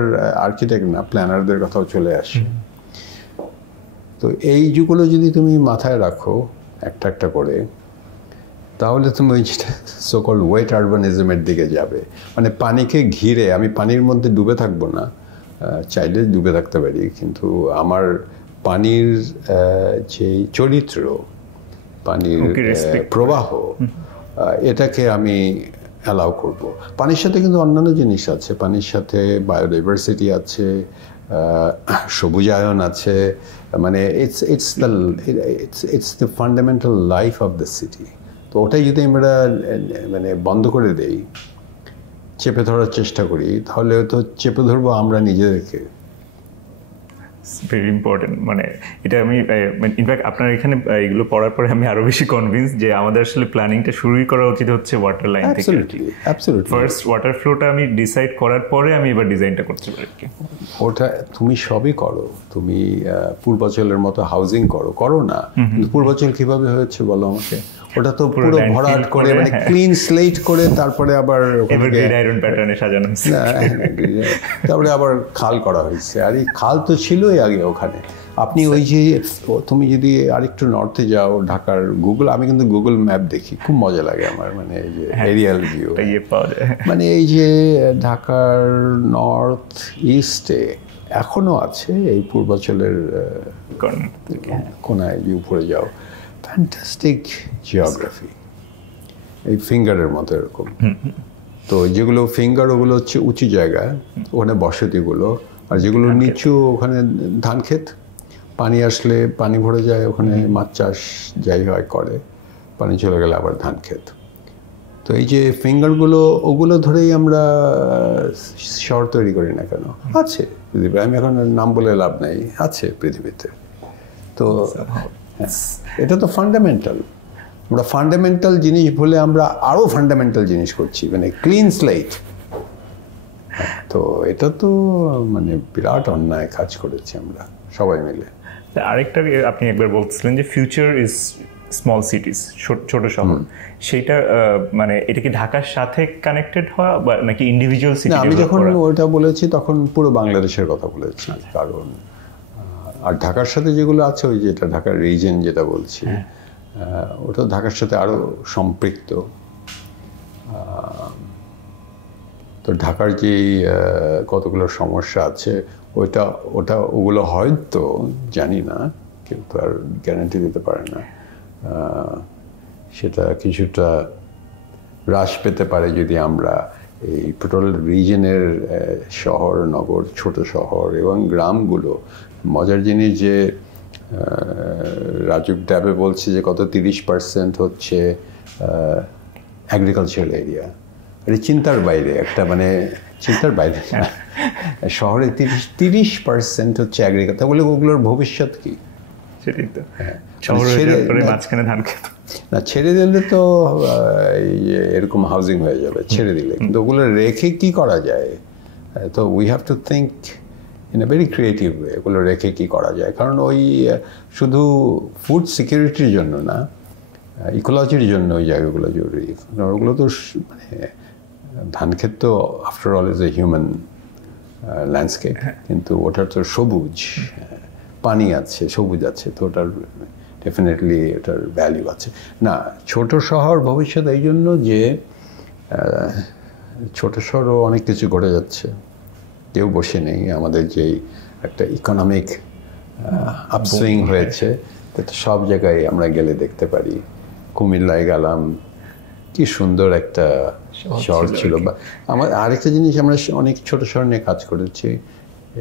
আর্কিটেক্ট না, প্ল্যানারদের কথাও চলে আসে। তো এইগুলো যদি তুমি মাথায় রাখো একটা একটা করে, তাহলে তুমি ওই যেটা সোকল ওয়েট আরবানিজমের দিকে যাবে। মানে পানিকে ঘিরে, আমি পানির মধ্যে ডুবে থাকবো না, চাইলে ডুবে থাকতে পারি, কিন্তু আমার পানির যে চরিত্র, পানির প্রবাহ, এটাকে আমি অ্যালাউ করব। পানির সাথে কিন্তু অন্যান্য জিনিস আছে, পানির সাথে বায়োডাইভার্সিটি আছে, সবুজায়ন আছে, মানে it's the fundamental life of the city. তো ওটাই যদি আমরা মানে বন্ধ করে দেই, চেপে ধরার চেষ্টা করি, তাহলে তো চেপে ধরবো আমরা নিজেদেরকে। Very important. মানে এটা আমি ইনফ্যাক্ট আপনার এখানে এগুলো পড়ার পরে আমি আরো বেশি কনভিন্স যে আমাদের আসলে প্ল্যানিংটা শুরুই করা উচিত হচ্ছে ওয়াটার লাইন থেকে। ফার্স্ট ওয়াটার ফ্লোটা আমি ডিসাইড করার পরে আমি এবার ডিজাইনটা করতে পারি। ওটা তুমি সবই করো, তুমি পূর্বাচলের মতো হাউজিং করো না, কিন্তু পূর্বাচল কিভাবে হয়েছে বলো আমাকে? ওটা তো পুরো ভরাট করে মানে ক্লিন স্লেট করে তারপরে আবার আয়রন প্যাটার্নে সাজানো হয়েছে, তারপরে আবার খাল করা হয়েছে। আর এই খাল তো ছিলই আগে ওখানে। আপনি ওই যে তুমি যদি আরেকটু নর্থে যাও, ঢাকার আমি কিন্তু গুগল ম্যাপ দেখি, খুব মজা লাগে আমার, মানে এই যে এরিয়াল ভিউ, মানে এই যে ঢাকার নর্থ ইস্টে এখনো আছে এই পূর্বাচলের কোনায় যে উপরে যাও, ফ্যান্টাস্টিক জিওগ্রাফি, এই ফিঙ্গারের মতো এরকম। তো যেগুলো ফিঙ্গার ওগুলো হচ্ছে উঁচু জায়গা, ওখানে বসতিগুলো, আর যেগুলো নিচু ওখানে ধান ক্ষেত, পানি আসলে পানি ভরে যায় ওখানে, মাছ চাষ যাই হয় করে, পানি চলে গেলে আবার ধান ক্ষেত। তো এই যে ফিঙ্গারগুলো ওগুলো ধরেই আমরা শহর তৈরি করি না কেন? আছে পৃথিবীতে, আমি এখন নাম বলে লাভ নেই, আছে পৃথিবীতে। তো এটা তো ফান্ডামেন্টাল। আমরা ফান্ডামেন্টাল জিনিস বলে আমরা আরও ফান্ডামেন্টাল জিনিস করছি, মানে ক্লিন স্লেট। তো এটা তো মানে বিরাট অন্যায় কাজ করেছি আমরা সবাই মিলে। আরেকটা আপনি একবার বলছিলেন যে ফিউচার ইজ স্মল সিটিজ, ছোট শহর, সেটা মানে এটা কি ঢাকার সাথে কানেক্টেড হওয়া বা নাকি ইন্ডিভিজুয়াল সিটি? আমি যখন ওটা বলেছি তখন পুরো বাংলাদেশের কথা বলেছি, কারণ আর ঢাকার সাথে যেগুলো আছে, ওই যেটা ঢাকার রিজন যেটা বলছি, ওটা ঢাকার সাথে আরও সম্পৃক্ত। তো ঢাকার যে কতগুলো সমস্যা আছে, ওগুলো হয়তো জানি না, কেউ তো আর গ্যারান্টি দিতে পারে না, সেটা কিছুটা হ্রাস পেতে পারে যদি আমরা এই টোটাল রিজনের শহর, নগর, ছোট শহর এবং গ্রামগুলো। মজার জিনিস যে রাজুক ড্যাবে বলছে যে কত 30% হচ্ছে অ্যাগ্রিকালচারাল এরিয়া। এটা চিন্তার বাইরে একটা, মানে চিন্তার বাইরে শহরে 30% হচ্ছে অ্যাগ্রিকালচার। তাহলে ওগুলোর ভবিষ্যৎ কি? না, ছেড়ে দিলে তো এরকম হাউজিং হয়ে যাবে ছেড়ে দিলে, কিন্তু ওগুলো রেখে কি করা যায়? তো we have to think in a very creative way, ওগুলো রেখে কি করা যায়। কারণ ওই শুধু ফুড সিকিউরিটির জন্য না, ইকোলজির জন্য ওই জায়গাগুলো জরুরি। ওগুলো তো মানে ধান ক্ষেত তো after all is a human landscape, কিন্তু ওটার তো সবুজ, পানি আছে, সবুজ আছে, তো ওটার ডেফিনেটলি ওটার ভ্যালু আছে। না, ছোট শহর ভবিষ্যৎ এই জন্য যে ছোট শহরও অনেক কিছু ঘটে যাচ্ছে, কেউ বসে নেই। আমাদের যেই একটা ইকোনমিক আপসুইং হয়েছে, তো সব জায়গায় আমরা গেলে দেখতে পারি। কুমিল্লায় গেলাম, কি সুন্দর একটা শহর ছিল। বা আমার আরেকটা জিনিস, আমরা অনেক ছোট শহর নিয়ে কাজ করেছি,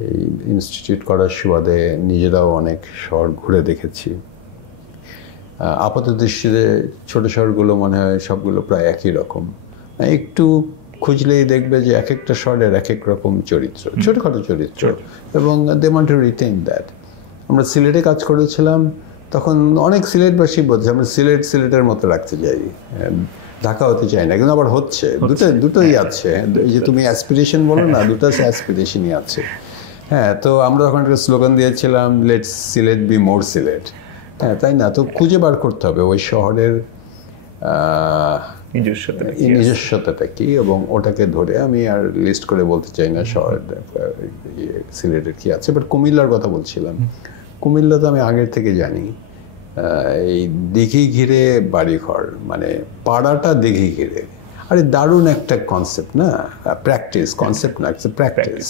এই ইনস্টিটিউট করার সুবাদে নিজেরাও অনেক শহর ঘুরে দেখেছি। আপাত দৃষ্টিতে ছোট শহরগুলো মনে হয় সবগুলো প্রায় একই রকম, একটু খুঁজলেই দেখবে যে এক একটা শহরের এক এক রকম চরিত্র, ছোটোখাটো চরিত্র, এবং they want to retain that. আমরা সিলেটে কাজ করেছিলাম, তখন অনেক সিলেটবাসী বলছে আমরা সিলেটের মতো রাখতে চাই, ঢাকা হতে চাই না, কিন্তু আবার হচ্ছে। দুটোই আছে, এই যে তুমি অ্যাসপিরেশন বলো না, দুটো অ্যাসপিরেশনই আছে। হ্যাঁ, তো আমরা তখন একটা স্লোগান দিয়েছিলাম, let's Sylhet be more Sylhet. হ্যাঁ, তাই না? তো খুঁজে বার করতে হবে ওই শহরের নিজস্বতাটা কি, এবং ওটাকে ধরে, আমি আর লিস্ট করে বলতে চাই না শহরের সিলেটের কি আছে, বাট কুমিল্লার কথা বলছিলাম। কুমিল্লা তো আমি আগের থেকে জানি, এই দিঘি ঘিরে বাড়িঘর, মানে পাড়াটা দিঘি ঘিরে। আরে দারুণ একটা কনসেপ্ট না? প্র্যাকটিস, কনসেপ্ট না, একটা প্র্যাকটিস।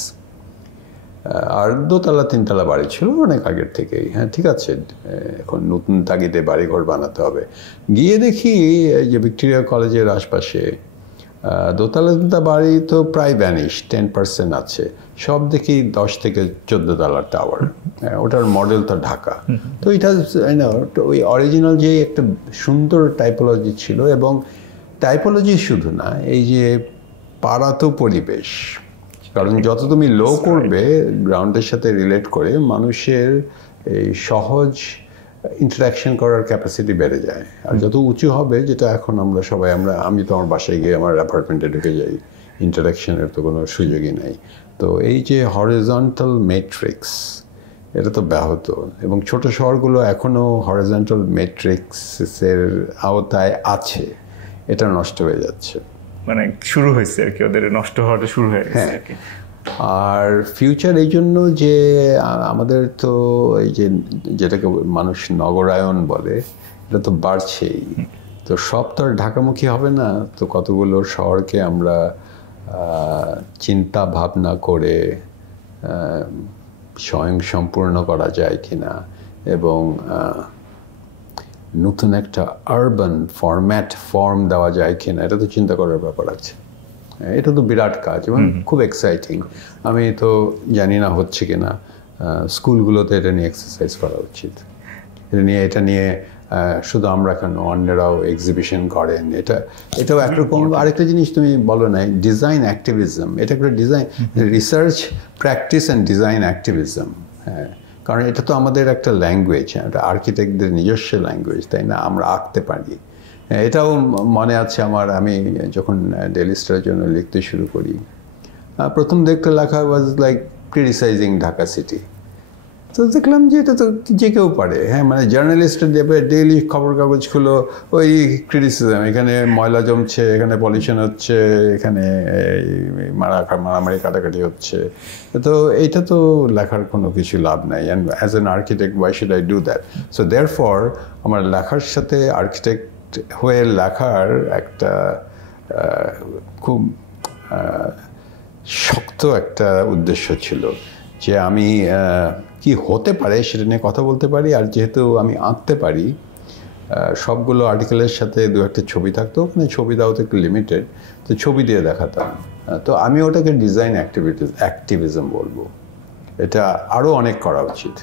আর দোতলা তিনতলা বাড়ি ছিল অনেক আগের থেকেই। হ্যাঁ, ঠিক আছে, এখন নতুন তাগিদে বাড়িঘর বানাতে হবে। গিয়ে দেখি যে ভিক্টোরিয়া কলেজের আশপাশে দোতলা তিনটা বাড়ি তো প্রায় ভ্যানিশ, 10% আছে। সব দেখি 10 থেকে 14 তলার টাওয়ার। ওটার মডেল তো ঢাকা। তো এটা ওই অরিজিনাল যে একটা সুন্দর টাইপোলজি ছিল, এবং টাইপোলজি শুধু না, এই যে পাড়া তো পরিবেশ, কারণ যত তুমি লো করবে গ্রাউন্ডের সাথে রিলেট করে, মানুষের এই সহজ ইন্টারাকশন করার ক্যাপাসিটি বেড়ে যায়। আর যত উঁচু হবে, যেটা এখন আমরা সবাই আমি তো আমার বাসায় গিয়ে আমার অ্যাপার্টমেন্টে ঢুকে যাই, ইন্টারাকশনের তো কোনো সুযোগই নাই। তো এই যে হরিজন্টাল ম্যাট্রিক্স, এটা তো ব্যাহত, এবং ছোট শহরগুলো এখনও হরিজন্টাল ম্যাট্রিক্সের আওতায় আছে, এটা নষ্ট হয়ে যাচ্ছে। মানে শুরু হয়েছে আর কি, ওদের নষ্ট হওয়াটা শুরু হয়ে গেছে আর কি। আর ফিউচার এই জন্য যে আমাদের তো এই যে যেটাকে মানুষ নগরায়ন বলে, এটা তো বাড়ছেই। তো সব তো আর ঢাকামুখী হবে না। তো কতগুলো শহরকে আমরা চিন্তা ভাবনা করে স্বয়ং সম্পূর্ণ করা যায় কিনা, এবং নতুন একটা আরবান ফর্ম দেওয়া যায় কিনা, এটা তো চিন্তা করার ব্যাপার আছে। এটা তো বিরাট কাজ এবং খুব এক্সাইটিং। আমি তো জানি না হচ্ছে কিনা, স্কুলগুলোতে এটা নিয়ে এক্সারসাইজ করা উচিত। এটা নিয়ে শুধু আমরা কেন, অন্যরাও এক্সিবিশন করেন। এটাও একরকম। আরেকটা জিনিস তুমি বলো না, ডিজাইন অ্যাক্টিভিজম, এটা একটা design research practice and design activism. হ্যাঁ, কারণ এটা তো আমাদের একটা ল্যাঙ্গুয়েজ, একটা আর্কিটেক্টদের নিজস্ব ল্যাঙ্গুয়েজ, তাই না? আমরা আঁকতে পারি। এটাও মনে আছে আমার, আমি যখন ডেইলি স্টারের জন্য লিখতে শুরু করি, প্রথম দিকটা লেখা was like criticising Dhaka city. তো দেখলাম যে এটা তো যে কেউ পারে। হ্যাঁ, মানে জার্নালিস্টের দেবে, ডেইলি খবর কাগজ খুলো, ওই ক্রিটিসিজম, এখানে ময়লা জমছে, এখানে পলিউশন হচ্ছে, এখানে মারামারি কাটাকাটি হচ্ছে। তো এইটা তো লেখার কোনো কিছু লাভ নাই। And as an architect, why should I do that? So therefore আমার লেখার সাথে আর্কিটেক্ট হয়ে লেখার একটা খুব শক্ত একটা উদ্দেশ্য ছিল, যে আমি কি হতে পারে সেটা নিয়ে কথা বলতে পারি। আর যেহেতু আমি আঁকতে পারি, সবগুলো আর্টিকেলের সাথে দু একটা ছবি থাকতো, ওখানে ছবি দেওয়া তো একটু লিমিটেড, তো ছবি দিয়ে দেখাতাম। তো আমি ওটাকে ডিজাইন অ্যাক্টিভিজম বলবো। এটা আরও অনেক করা উচিত।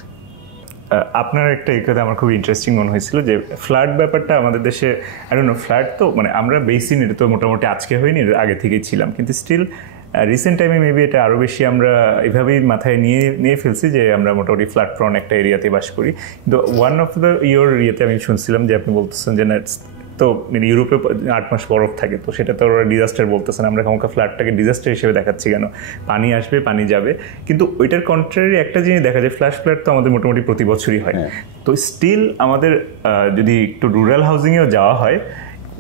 আপনার একটা কথা আমার খুব ইন্টারেস্টিং মনে হয়েছিল, যে ফ্লাড ব্যাপারটা আমাদের দেশে, আই ডোন্ট নো, ফ্লাড তো মানে আমরা বেসিন, এটা তো মোটামুটি আজকে হয়নি, আগে থেকেই ছিলাম, কিন্তু স্টিল রিসেন্ট টাইমে মেবি এটা আরও বেশি আমরা এভাবেই মাথায় নিয়ে ফেলছি যে আমরা মোটামুটি ফ্লাড প্রন একটা এরিয়াতে বাস করি। কিন্তু ওয়ান অফ দ্য ইয়েতে আমি শুনছিলাম যে আপনি বলতেছেন যে তো মানে ইউরোপে 8 মাস বরফ থাকে, তো সেটা তো ওরা ডিজাস্টার বলতেছেন, আমরা কখনো ফ্লাডটাকে ডিজাস্টার হিসেবে দেখাচ্ছি কেন? পানি আসবে, পানি যাবে, কিন্তু ওইটার কন্ট্রারি একটা জিনিস দেখা যায়, ফ্ল্যাশ ফ্লাড তো আমাদের মোটামুটি প্রতি বছরই হয়। তো স্টিল আমাদের যদি একটু রুরাল হাউজিংয়েও যাওয়া হয়,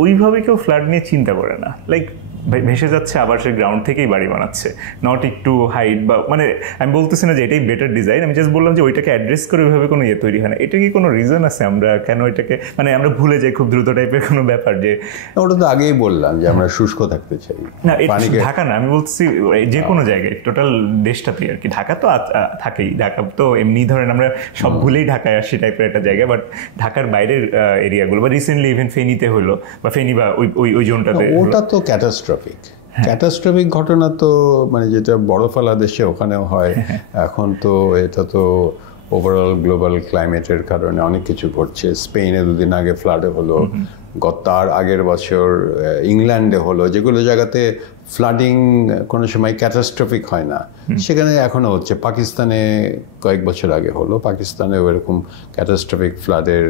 ওইভাবে কেউ ফ্লাড নিয়ে চিন্তা করে না, লাইক ভেসে যাচ্ছে, আবার সে গ্রাউন্ড থেকেই বাড়ি বানাচ্ছে, নট একটু হাইট বা, মানে আমি বলতেছি না যে এটাই বেটার ডিজাইন, আমি জাস্ট বললাম যে ওইটাকে অ্যাড্রেস করে ওইভাবে কোনো তৈরি হয় না। এটা কি কোনো রিজন আছে আমরা কেন এটাকে, মানে আমরা ভুলে যাই খুব দ্রুত টাইপের কোনো ব্যাপার? যে ওটা তো আগেই বললাম যে আমরা শুষ্ক থাকতে চাই না, ঢাকা না, আমি বলছি যে কোনো জায়গায়, টোটাল দেশটাতেই আর কি। ঢাকা তো থাকেই, ঢাকা তো এমনি ধরেন আমরা সব ভুলেই ঢাকায় আসি টাইপের একটা জায়গা, বাট ঢাকার বাইরের এরিয়াগুলো, বা রিসেন্টলি ইভেন ফেনীতে হলো, বা ফেনী বা ওই জোনটাতে, ওটা তো ক্যাটাস্ট্রফিক ঘটনা। তো মানে যেটা বড়ফালা দেশে ওখানেও হয়। এখন তো এটা তো ওভারঅল গ্লোবাল ক্লাইমেটের কারণে অনেক কিছু ঘটছে। স্পেনে 2 দিন আগে ফ্লাডে হলো, তার আগের বছর ইংল্যান্ডে হলো, যেগুলো জায়গাতে ফ্লাডিং কোনো সময় ক্যাটাস্ট্রফিক হয় না, সেখানে এখনও হচ্ছে। পাকিস্তানে কয়েক বছর আগে হলো, পাকিস্তানেও এরকম ক্যাটাস্ট্রফিক ফ্লাডের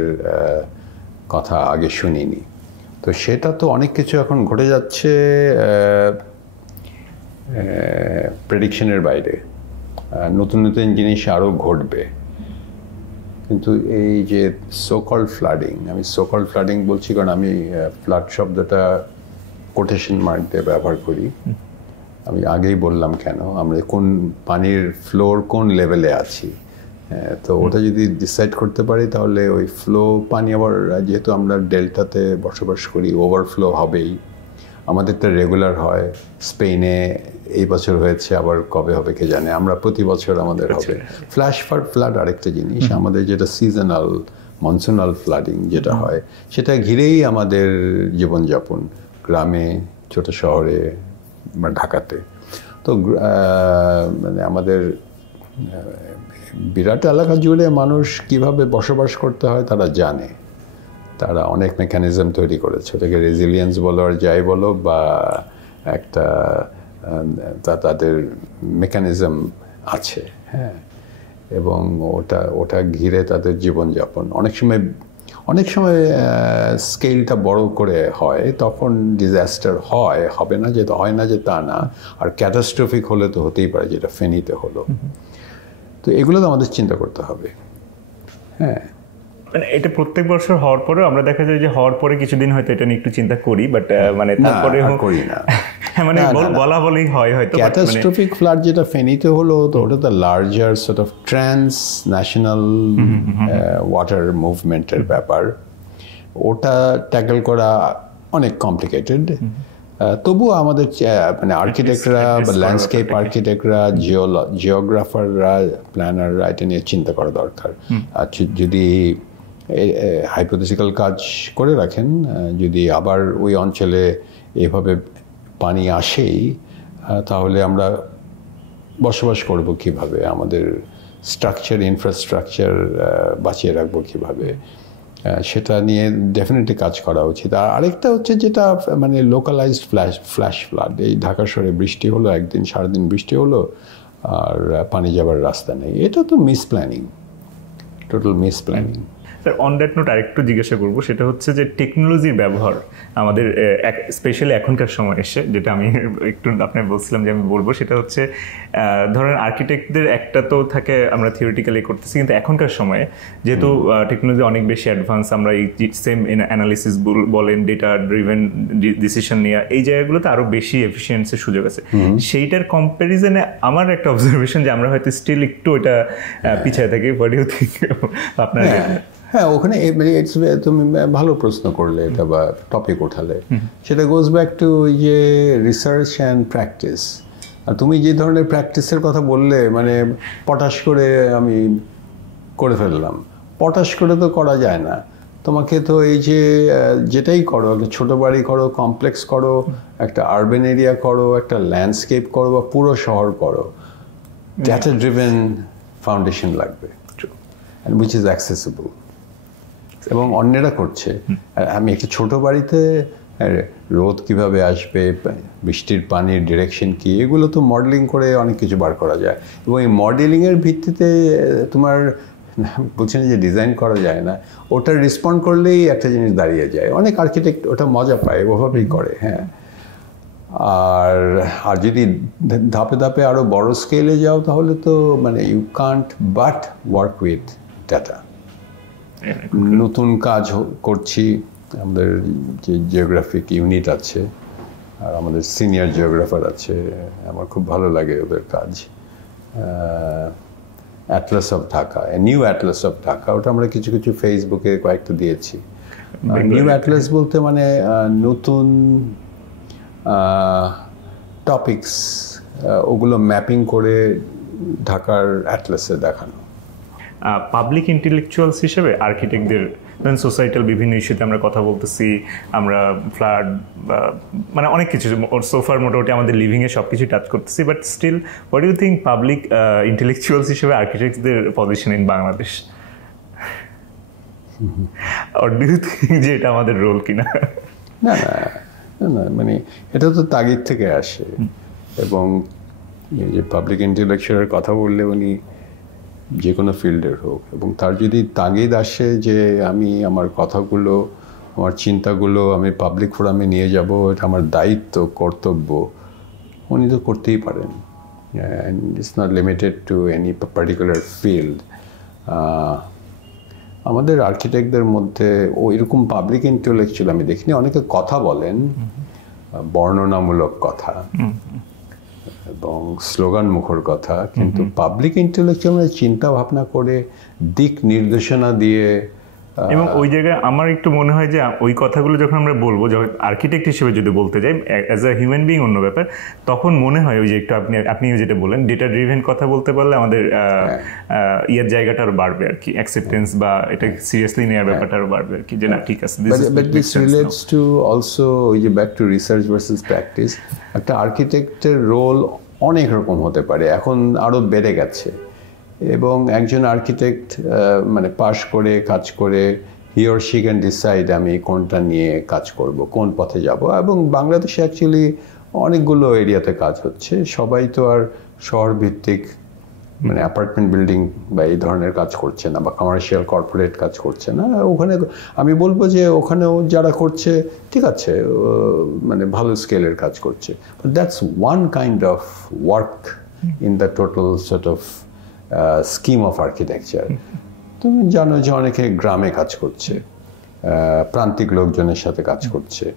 কথা আগে শুনিনি। তো সেটা তো অনেক কিছু এখন ঘটে যাচ্ছে প্রেডিকশনের বাইরে, নতুন নতুন জিনিস আরও ঘটবে। কিন্তু এই যে সোকল ফ্লাডিং, আমি সোকল ফ্লাডিং বলছি কারণ আমি ফ্লাড শব্দটা কোটেশন মার্ক দিয়ে ব্যবহার করি। আমি আগেই বললাম কেন, আমরা কোন পানির ফ্লোর কোন লেভেলে আছি, তো ওটা যদি ডিসাইড করতে পারি, তাহলে ওই ফ্লো পানি, আবার যেহেতু আমরা ডেল্টাতে বসবাস করি, ওভারফ্লো হবেই। আমাদেরটা রেগুলার হয়, স্পেনে এই বছর হয়েছে, আবার কবে হবে কে জানে। আমরা প্রতি বছর আমাদের হবে। ফ্লাড আরেকটা জিনিস, আমাদের যেটা সিজনাল মনসুনাল ফ্লাডিং যেটা হয়, সেটা ঘিরেই আমাদের জীবনযাপন, গ্রামে, ছোট শহরে বা ঢাকাতে। তো মানে আমাদের বিরাট এলাকা জুড়ে মানুষ কিভাবে বসবাস করতে হয় তারা জানে, তারা অনেক মেকানিজম তৈরি করেছে। ওটাকে রেজিলিয়েন্স বলো আর যাই বলো, বা একটা তাদের মেকানিজম আছে, হ্যাঁ, এবং ওটা ঘিরে তাদের জীবনযাপন অনেক সময় স্কেলটা বড় করে হয়, তখন ডিজাস্টার হবে না যে হয় না যে তা না, আর ক্যাটাস্ট্রফিক হলে তো হতেই পারে, যেটা ফেনীতে হলো। তো এগুলো তো আমাদের চিন্তা করতে হবে। হ্যাঁ, মানে এটা প্রত্যেক বছর হওয়ার পরেও আমরা দেখা যায় যে হওয়ার পরে কিছুদিন হয়তো এটা নিয়ে একটু চিন্তা করি, বাট মানে তারপরে করি না। মানে বলা বলেই হয় হয়তো। ক্যাটাস্ট্রফিক ফ্লাড যেটা ফেনীতে হলো, তো ওটা তো larger sort of transnational water মুভমেন্টের ব্যাপার, ওটা ট্যাকল করা অনেক কমপ্লিকেটেড। তবুও আমাদের মানে আর্কিটেক্টরা বা ল্যান্ডস্কেপ আর্কিটেক্টরা, জিওগ্রাফাররা, প্ল্যানাররা এটা নিয়ে চিন্তা করা দরকার। আর যদি হাইপোথেটিক্যাল কাজ করে রাখেন, যদি আবার ওই অঞ্চলে এভাবে পানি আসেই, তাহলে আমরা বসবাস করব কিভাবে, আমাদের স্ট্রাকচার ইনফ্রাস্ট্রাকচার বাঁচিয়ে রাখবো কিভাবে, সেটা নিয়ে ডেফিনেটলি কাজ করা উচিত। আর আরেকটা হচ্ছে যেটা মানে লোকালাইজড ফ্ল্যাশ ফ্লাড, এই ঢাকা শহরে বৃষ্টি হলো, একদিন সারাদিন বৃষ্টি হলো আর পানি যাবার রাস্তা নেই, এটা তো misplanning, total misplanning. Sir, on that note আরেকটু জিজ্ঞাসা করবো, সেটা হচ্ছে যে টেকনোলজির ব্যবহার আমাদের স্পেশালি এখনকার সময় এসে, যেটা আমি একটু আপনাকে বলছিলাম যে আমি বলবো, সেটা হচ্ছে ধরেন আর্কিটেক্টদের একটা তো থাকে আমরা থিওরিটিক্যালি করতেছি, কিন্তু এখনকার সময়ে যেহেতু টেকনোলজি অনেক বেশি অ্যাডভান্স, আমরা এই সেম অ্যানালিসিস বলেন, ডেটা ড্রিভেন ডিসিশন নেওয়া, এই জায়গাগুলোতে আরও বেশি এফিসিয়েন্সির সুযোগ আছে। সেইটার কম্প্যারিজনে আমার একটা অবজারভেশন যে আমরা হয়তো স্টিল একটু এটা পিছিয়ে থাকি। হোয়াট ডু ইউ থিংক আপনার? হ্যাঁ, ওখানে তুমি ভালো প্রশ্ন করলে এটা বা টপিক ওঠালে, সেটা গোজ ব্যাক টু ওই যে রিসার্চ অ্যান্ড প্র্যাকটিস। আর তুমি যে ধরনের প্র্যাকটিসের কথা বললে, মানে পটাশ করে আমি করে ফেললাম, পটাশ করে তো করা যায় না। তোমাকে তো এই যে যেটাই করো, একটা ছোটো বাড়ি করো, কমপ্লেক্স করো, একটা আরবান এরিয়া করো, একটা ল্যান্ডস্কেপ করো, বা পুরো শহর করো, ডেটা ড্রিভেন ফাউন্ডেশন লাগবে, অ্যান্ড উইচ ইজ অ্যাক্সেসিবল, এবং অন্যেরা করছে। আমি একটা ছোট বাড়িতে রোদ কিভাবে আসবে, বৃষ্টির পানির ডিরেকশন কি, এগুলো তো মডেলিং করে অনেক কিছু বার করা যায়, এবং এই মডেলিংয়ের ভিত্তিতে তোমার বলছেন যে ডিজাইন করা যায় না, ওটা রেসপন্ড করলেই একটা জিনিস দাঁড়িয়ে যায়। অনেক আর্কিটেক্ট ওটা মজা পায়, ওভাবেই করে। হ্যাঁ, আর যদি ধাপে ধাপে আরও বড় স্কেলে যাও, তাহলে তো মানে you can't but work with data. নতুন কাজ করছি, আমাদের যে জিওগ্রাফিক ইউনিট আছে আর আমাদের সিনিয়র জিওগ্রাফার আছে, আমার খুব ভালো লাগে ওদের কাজ। Atlas of Dhaka, new Atlas of Dhaka, ওটা আমরা কিছু কিছু ফেসবুকে কয়েকটা দিয়েছি। নিউ অ্যাটলাস বলতে মানে নতুন টপিকস, ওগুলো ম্যাপিং করে ঢাকার অ্যাটলাসে দেখানো। পাবলিক ইন্টেলেকচুয়ালস হিসেবে আর্কিটেক্টদের ধরেন সোসাইটাল বিভিন্ন ইস্যুতে আমরা কথা বলতেছি, আমরা ফ্লাড মানে অনেক কিছু সোফার মোটামুটি আমাদের লিভিংয়ে সব কিছু টাচ করতেছি, but still what do you think public intellectuals হিসেবে আর্কিটেক্টদের position in Bangladesh? Or do you think যে এটা আমাদের রোল কিনা? না না না, মানে এটা তো তাগিদ থেকে আসে, এবং যে পাবলিক ইন্টেলেকচুয়ালের কথা বললে উনি যে কোনো ফিল্ডের হোক, এবং তার যদি তাগিদ আসে যে আমি আমার কথাগুলো, আমার চিন্তাগুলো আমি পাবলিক ফোরামে নিয়ে যাব, এটা আমার দায়িত্ব, কর্তব্য, উনি তো করতেই পারেন। And it's not limited to any particular field. আমাদের আর্কিটেক্টদের মধ্যে এরকম পাবলিক ইন্টেলেকচুয়াল আমি দেখিনি। অনেকে কথা বলেন, বর্ণনামূলক কথা এবং স্লোগান মুখর কথা, কিন্তু পাবলিক ইন্টেলেকচুয়াল মানে চিন্তা ভাবনা করে, দিক নির্দেশনা দিয়ে। এবং ওই জায়গায় আমার একটু মনে হয় যে ওই কথাগুলো যখন আমরা বলবো, যখন আর্কিটেক্ট হিসেবে যদি বলতে যাই, অ্যাজ আ হিউম্যান বিং অন্য ব্যাপার, তখন মনে হয় ওই যে একটু আপনিও যেটা বলেন, ডেটা ড্রিভেন কথা বলতে পারলে আমাদের ইয়ার জায়গাটা আরও বাড়বে আর কি, অ্যাকসেপ্টেন্স বা এটা সিরিয়াসলি নেওয়ার ব্যাপারটা আরও বাড়বে আর কি, যে না ঠিক আছে। But this relates to also ওই যে back to research versus practice. একটা আর্কিটেক্টের রোল অনেক রকম হতে পারে, এখন আরও বেড়ে গেছে, এবং একজন আর্কিটেক্ট মানে পাশ করে কাজ করে he or she can decide আমি কোনটা নিয়ে কাজ করব, কোন পথে যাব। এবং বাংলাদেশে অ্যাকচুয়ালি অনেকগুলো এরিয়াতে কাজ হচ্ছে, সবাই তো আর শহর ভিত্তিক মানে অ্যাপার্টমেন্ট বিল্ডিং বা এই ধরনের কাজ করছে না, বা কমার্শিয়াল কর্পোরেট কাজ করছে না। ওখানে আমি বলবো যে ওখানেও যারা করছে ঠিক আছে, মানে ভালো স্কেলের কাজ করছে, but that's one kind of work in the total sort of scheme of architecture. তুমি জানো যে অনেকে গ্রামে কাজ করছে, প্রান্তিক লোকজনের সাথে কাজ করছে।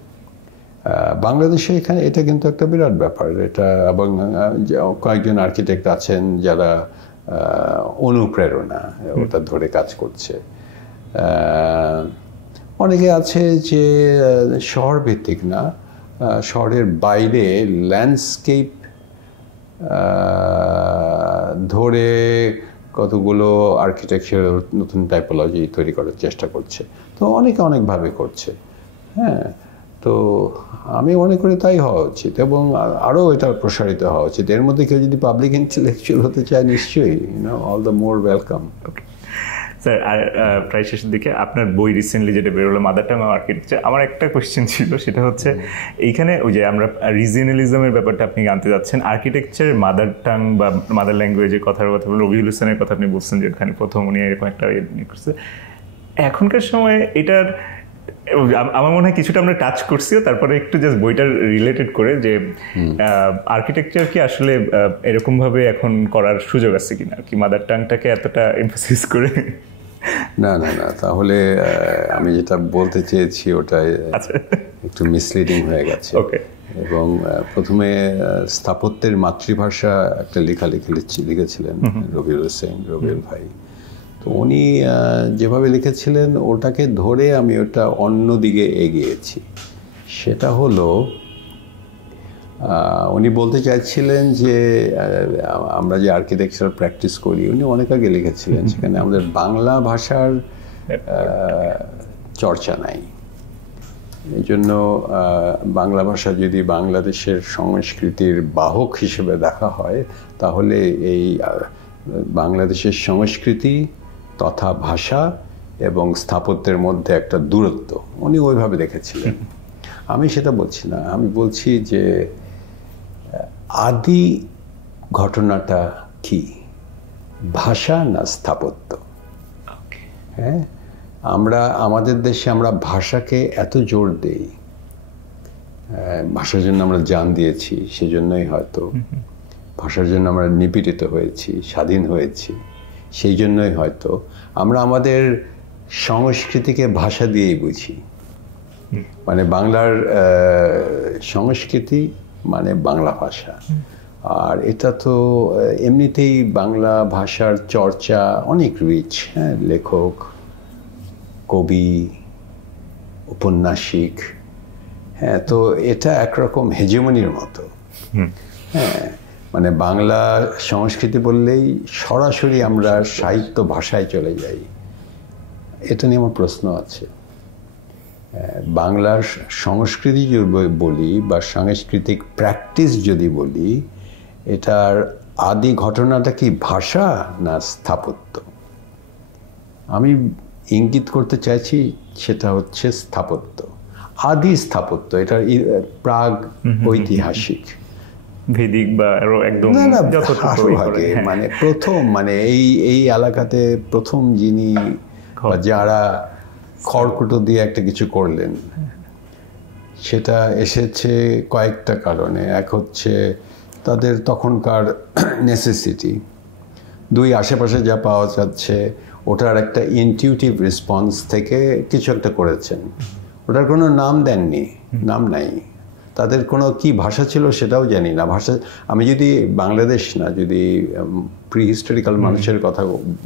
বাংলাদেশে এখানে এটা কিন্তু একটা বিরাট ব্যাপার এটা, এবং কয়েকজন আর্কিটেক্ট আছেন যারা অনুপ্রেরণা ওটা ধরে কাজ করছে। অনেকে আছে যে শহর ভিত্তিক না, শহরের বাইরে ল্যান্ডস্কেপ ধরে কতগুলো আর্কিটেকচার নতুন টাইপোলজি তৈরি করার চেষ্টা করছে। তো অনেকে অনেকভাবে করছে। হ্যাঁ, তো আমি মনে করি তাই হওয়া উচিত, এবং আরও এটা প্রসারিত হওয়া উচিত। এর মধ্যে কেউ যদি পাবলিক ইন্টেলেকচুয়াল হতে চায়, নিশ্চয়ই all the more welcome. Sir, আর প্রায় শেষের দিকে আপনার বই রিসেন্টলি যেটা বেরোলো, মাদার টাং অফ আর্কিটেকচার, আমার একটা কোয়েশ্চেন ছিল, সেটা হচ্ছে এইখানে ওই যে আমরা রিজিওনালিজমের ব্যাপারটা আপনি জানতে যাচ্ছেন, আর্কিটেকচার মাদার টাং বা মাদার ল্যাঙ্গুয়েজের কথার কথা বলে রবিউল হোসেনের কথা আপনি বলছেন যে ওখানে প্রথম উনি এরকম একটা করছে। এখনকার সময় এটার আমার মনে হয় কিছুটা আমরা টাচ করছিও, তারপরে একটু জাস্ট বইটার রিলেটেড করে যে আর্কিটেকচার কি আসলে এরকমভাবে এখন করার সুযোগ আছে কিনা, কি মাদার টাংটাকে এতটা এমফাসিস করে? না না না, তাহলে আমি যেটা বলতে চেয়েছি ওটা একটু মিসলিডিং হয়ে গেছে। এবং প্রথমে স্থাপত্যের মাতৃভাষা একটা লেখা লিখেছিলেন রবিউল হোসেন, রবিউল ভাই। তো উনি যেভাবে লিখেছিলেন ওটাকে ধরে আমি ওটা অন্য দিকে এগিয়েছি। সেটা হলো উনি বলতে চাইছিলেন যে আমরা যে আর্কিটেকচার প্র্যাকটিস করি, উনি অনেক আগে লিখেছিলেন, সেখানে আমাদের বাংলা ভাষার চর্চা নাই। এই জন্য বাংলা ভাষা যদি বাংলাদেশের সংস্কৃতির বাহক হিসেবে দেখা হয়, তাহলে এই বাংলাদেশের সংস্কৃতি তথা ভাষা এবং স্থাপত্যের মধ্যে একটা দূরত্ব উনি ওইভাবে দেখেছিলেন। আমি সেটা বলছি না, আমি বলছি যে আদি ঘটনাটা কি, ভাষা না স্থাপত্য? হ্যাঁ, আমরা আমাদের দেশে আমরা ভাষাকে এত জোর দেই, ভাষার জন্য আমরা জান দিয়েছি, সেজন্যই হয়তো ভাষার জন্য আমরা নিপীড়িত হয়েছি, স্বাধীন হয়েছি, সেই জন্যই হয়তো আমরা আমাদের সংস্কৃতিকে ভাষা দিয়েই বুঝি। মানে বাংলার সংস্কৃতি মানে বাংলা ভাষা। আর এটা তো এমনিতেই বাংলা ভাষার চর্চা অনেক রিচ, হ্যাঁ, লেখক, কবি, ঔপন্যাসিক, হ্যাঁ, তো এটা একরকম হেজেমনির মতো। হ্যাঁ, মানে বাংলা সংস্কৃতি বললেই সরাসরি আমরা সাহিত্য ভাষায় চলে যাই। এটা নিয়ে আমার প্রশ্ন আছে। বাংলার সংস্কৃতি যদি বলি বা সাংস্কৃতিক প্র্যাকটিস যদি বলি, এটার আদি ঘটনাটা কি ভাষা না স্থাপত্য? আমি ইঙ্গিত করতে চাইছি সেটা হচ্ছে স্থাপত্য, আদি স্থাপত্য। এটা প্রাগ ঐতিহাসিক, ভেদিক বা আরো একদম মানে প্রথম, মানে এই এলাকাতে প্রথম যিনি বা যারা খড়কুটো দিয়ে একটা কিছু করলেন, সেটা এসেছে কয়েকটা কারণে। এক হচ্ছে তাদের তখনকার নেসেসিটি, দুই আশেপাশে যা পাওয়া যাচ্ছে ওটার একটা ইনটিউটিভ রেসপন্স থেকে কিছু একটা করেছেন। ওটার কোনো নাম দেননি, নাম নাই, তাদের কোনো কি ভাষা ছিল সেটাও জানি না। ভাষা, আমি যদি বাংলাদেশ না, যদি প্রি হিস্টোরিক্যাল মানুষের কথা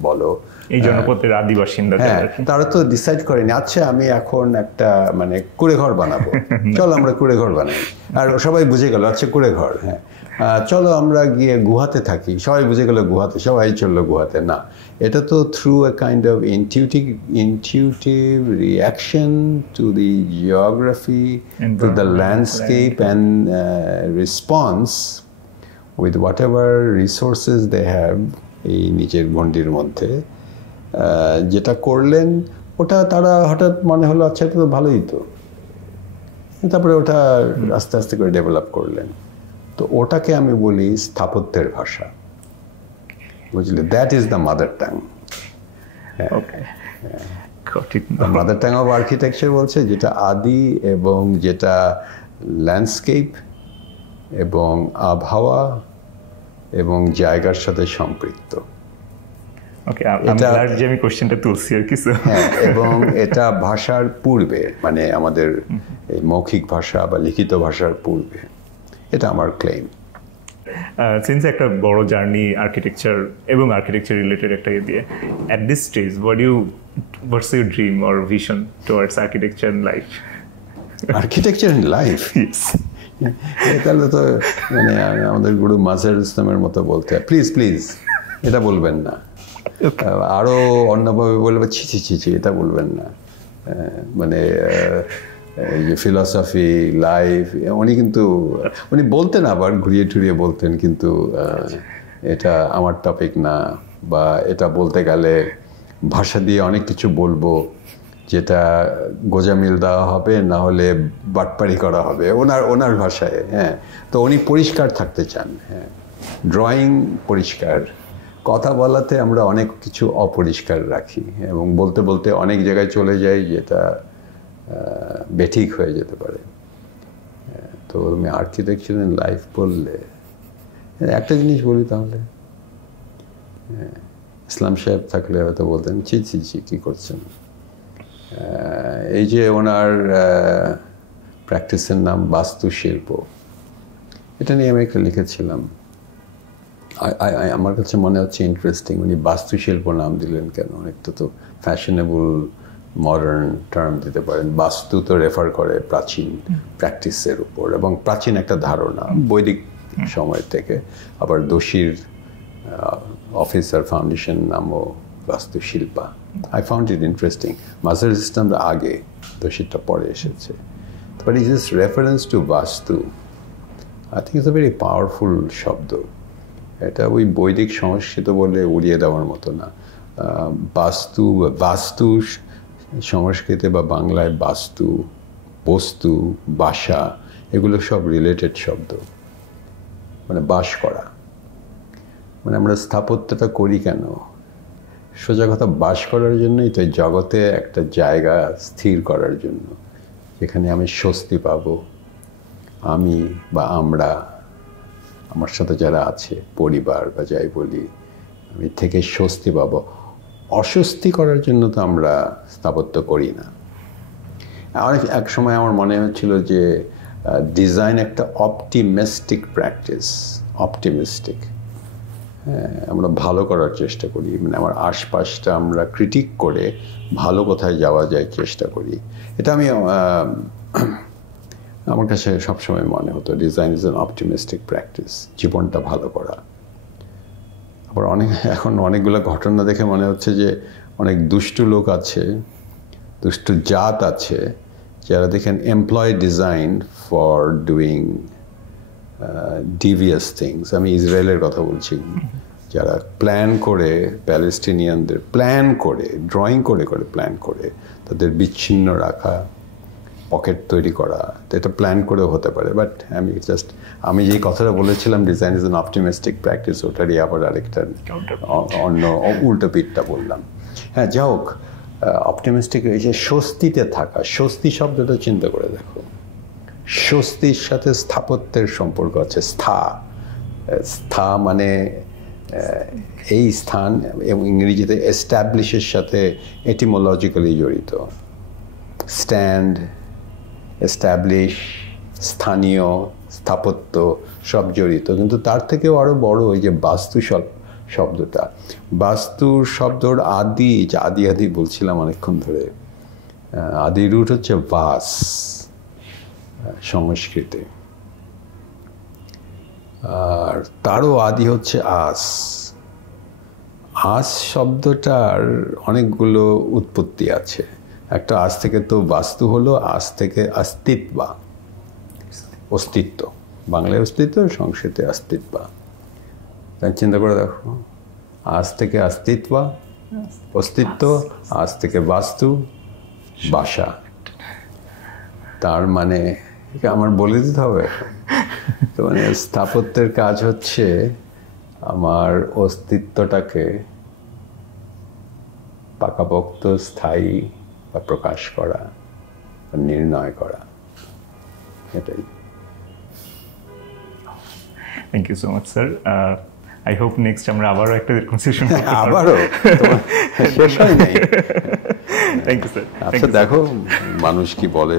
বলো, এই জনপদের আদি বাসিন্দা, হ্যাঁ, তারা তো ডিসাইড করেনি আচ্ছা আমি এখন একটা মানে কুড়েঘর বানাবো, চলো আমরা কুড়েঘর বানাই। আর সবাই বুঝে গেল আচ্ছা কুড়েঘর, হ্যাঁ চলো আমরা গিয়ে গুহাতে থাকি, সবাই বুঝে গেল গুহাতে, সবাই চললো গুহাতে। না, এটা তো through a kind of intuitive reaction to the geography, to the landscape, and response with whatever resources they have এই নিজের গণ্ডির মধ্যে যেটা করলেন, ওটা তারা হঠাৎ মনে হলো আচ্ছা এটা তো ভালোই তো, তারপরে ওটা আস্তে আস্তে করে ডেভেলপ করলেন। তো ওটাকে আমি বলি স্থাপত্যের ভাষা, বুঝলি? That is the mother tongue. Mother tongue of architecture বলছে যেটা আদি এবং যেটা ল্যান্ডস্কেপ এবং আবহাওয়া এবং জায়গার সাথে সম্পৃক্ত। আমি কোশ্চেনটা তুলছি আর কিছু। এবং এটা ভাষার পূর্বে, মানে আমাদের এই মৌখিক ভাষা বা লিখিত ভাষার পূর্বে, এটা আমার ক্লেম। সিন্স একটা বড় জার্নি আর্কিটেকচার এবং আর্কিটেকচার রিলেটেড একটা দিয়ে, at this stage what's your dream or vision towards architecture in life? Architecture in life? Yes. তাহলে তো মানে আমাদের গুরু মাজার ইসলামের মতো বলতে, প্লিজ প্লিজ এটা বলবেন না, আরো অন্যভাবে বলবে ছি ছি ছি ছি, এটা বলবেন না। মানে যে ফিলসফি, লাইফ, উনি বলতেন, আবার ঘুরিয়ে টুরিয়ে বলতেন, কিন্তু এটা আমার টপিক না, বা এটা বলতে গেলে ভাষা দিয়ে অনেক কিছু বলবো যেটা গোজামিল দেওয়া হবে, না হলে বাটপাড়ি করা হবে ওনার ভাষায়। হ্যাঁ, তো উনি পরিষ্কার থাকতে চান। হ্যাঁ, ড্রয়িং পরিষ্কার, কথা বলাতে আমরা অনেক কিছু অপরিষ্কার রাখি এবং বলতে বলতে অনেক জায়গায় চলে যাই যেটা বেঠিক হয়ে যেতে পারে। তো আমি আর্কিটেকচার ইন লাইফ বললে একটা জিনিস বলি তাহলে, ইসলাম সাহেব থাকলে হয়তো বলতেন ছি ছি ছি কী করছেন। এই যে ওনার প্র্যাকটিসের নাম বাস্তুশিল্প, এটা নিয়ে আমি একটা লিখেছিলাম। আমার কাছে মনে হচ্ছে ইন্টারেস্টিং, উনি বাস্তুশিল্প নাম দিলেন কেন? একটা তো ফ্যাশনেবল মডার্ন টার্ম দিতে পারেন। বাস্তু তো রেফার করে প্রাচীন প্র্যাকটিসের উপর, এবং প্রাচীন একটা ধারণা বৈদিক সময় থেকে। আবার দোষীর অফিসার ফাউন্ডেশন নামও Bastushilpa. I found it interesting. Mazhar Islam আগে, দোষীরটা পরে এসেছে। But it is reference to vastu. I think it's a very powerful শব্দ। এটা ওই বৈদিক সংস্কৃত বলে উড়িয়ে দেওয়ার মতো না। বাস্তু সংস্কৃতে বা বাংলায় বাস্তু, বস্তু, বাসা, এগুলো সব রিলেটেড শব্দ। মানে বাস করা, মানে আমরা স্থাপত্যটা করি কেন? সোজা কথা, বাস করার জন্যই তো, জগতে একটা জায়গা স্থির করার জন্য, যেখানে আমি স্বস্তি পাবো, আমি বা আমরা, আমার সাথে যারা আছে, পরিবার বা যাই বলি, আমি থেকে স্বস্তি পাবো। অস্বস্তি করার জন্য তো আমরা স্থাপত্য করি না। এক সময় আমার মনে হচ্ছিল যে ডিজাইন একটা অপটিমিস্টিক প্র্যাকটিস। অপটিমিস্টিক, হ্যাঁ, আমরা ভালো করার চেষ্টা করি, মানে আমার আশপাশটা আমরা ক্রিটিক করে ভালো কোথায় যাওয়া যায় চেষ্টা করি। এটা আমি আমার কাছে সবসময় মনে হতো design is an optimistic practice, জীবনটা ভালো করা। আবার এখন অনেকগুলো ঘটনা দেখে মনে হচ্ছে যে অনেক দুষ্টু লোক আছে, দুষ্টু জাত আছে, যারা দেখেন employ design for doing devious things. আমি ইসরায়েলের কথা বলছি, যারা প্ল্যান করে, প্যালেস্টিনিয়ানদের প্ল্যান করে, ড্রয়িং করে করে প্ল্যান করে তাদের বিচ্ছিন্ন রাখা, পকেট তৈরি করা, তো এটা প্ল্যান করেও হতে পারে। বাট আমি যে কথাটা বলেছিলাম design is an optimistic practice, ওটারই আবার আরেকটা অন্য উল্টো পিঠটা বললাম। হ্যাঁ, যা হোক, অপটিমিস্টিক এই যে স্বস্তিতে থাকা, স্বস্তি শব্দটা চিন্তা করে দেখো। স্বস্তির সাথে স্থাপত্যের সম্পর্ক আছে। স্থা মানে এই স্থান, এবং ইংরেজিতে এস্টাবলিশের সাথে এটিমোলজিক্যালি জড়িত। স্ট্যান্ড, এস্টাবলিশ, স্থানীয়, স্থাপত্য সব জড়িত। কিন্তু তার থেকেও আরও বড় ওই যে বাস্তু শব্দটা। বাস্তুর শব্দর আদি বলছিলাম অনেকক্ষণ ধরে, আদি রুট হচ্ছে বাস সংস্কৃতে, আর তারও আদি হচ্ছে আস। আস শব্দটার অনেকগুলো উৎপত্তি আছে। একটা আজ থেকে তো বাস্তু হলো, আজ থেকে অস্তিত্ব। বাংলায় অস্তিত্ব, সংস্কৃতে অস্তিত্ব। তাই চিন্তা করে দেখো, আজ থেকে অস্তিত্ব, আজ থেকে বাস্তু, বাসা। তার মানে আমার বলে দিতে হবে? তো মানে স্থাপত্যের কাজ হচ্ছে আমার অস্তিত্বটাকে পাকাপোক্ত, স্থায়ী বা প্রকাশ করা, নির্ণয় করা, এটাই। Thank you so much sir. I hope next আমরা আবারও একটা কনভারসেশন আবারও শেষ হয় নাই। Thank you sir. আচ্ছা দেখো মানুষ কি বলে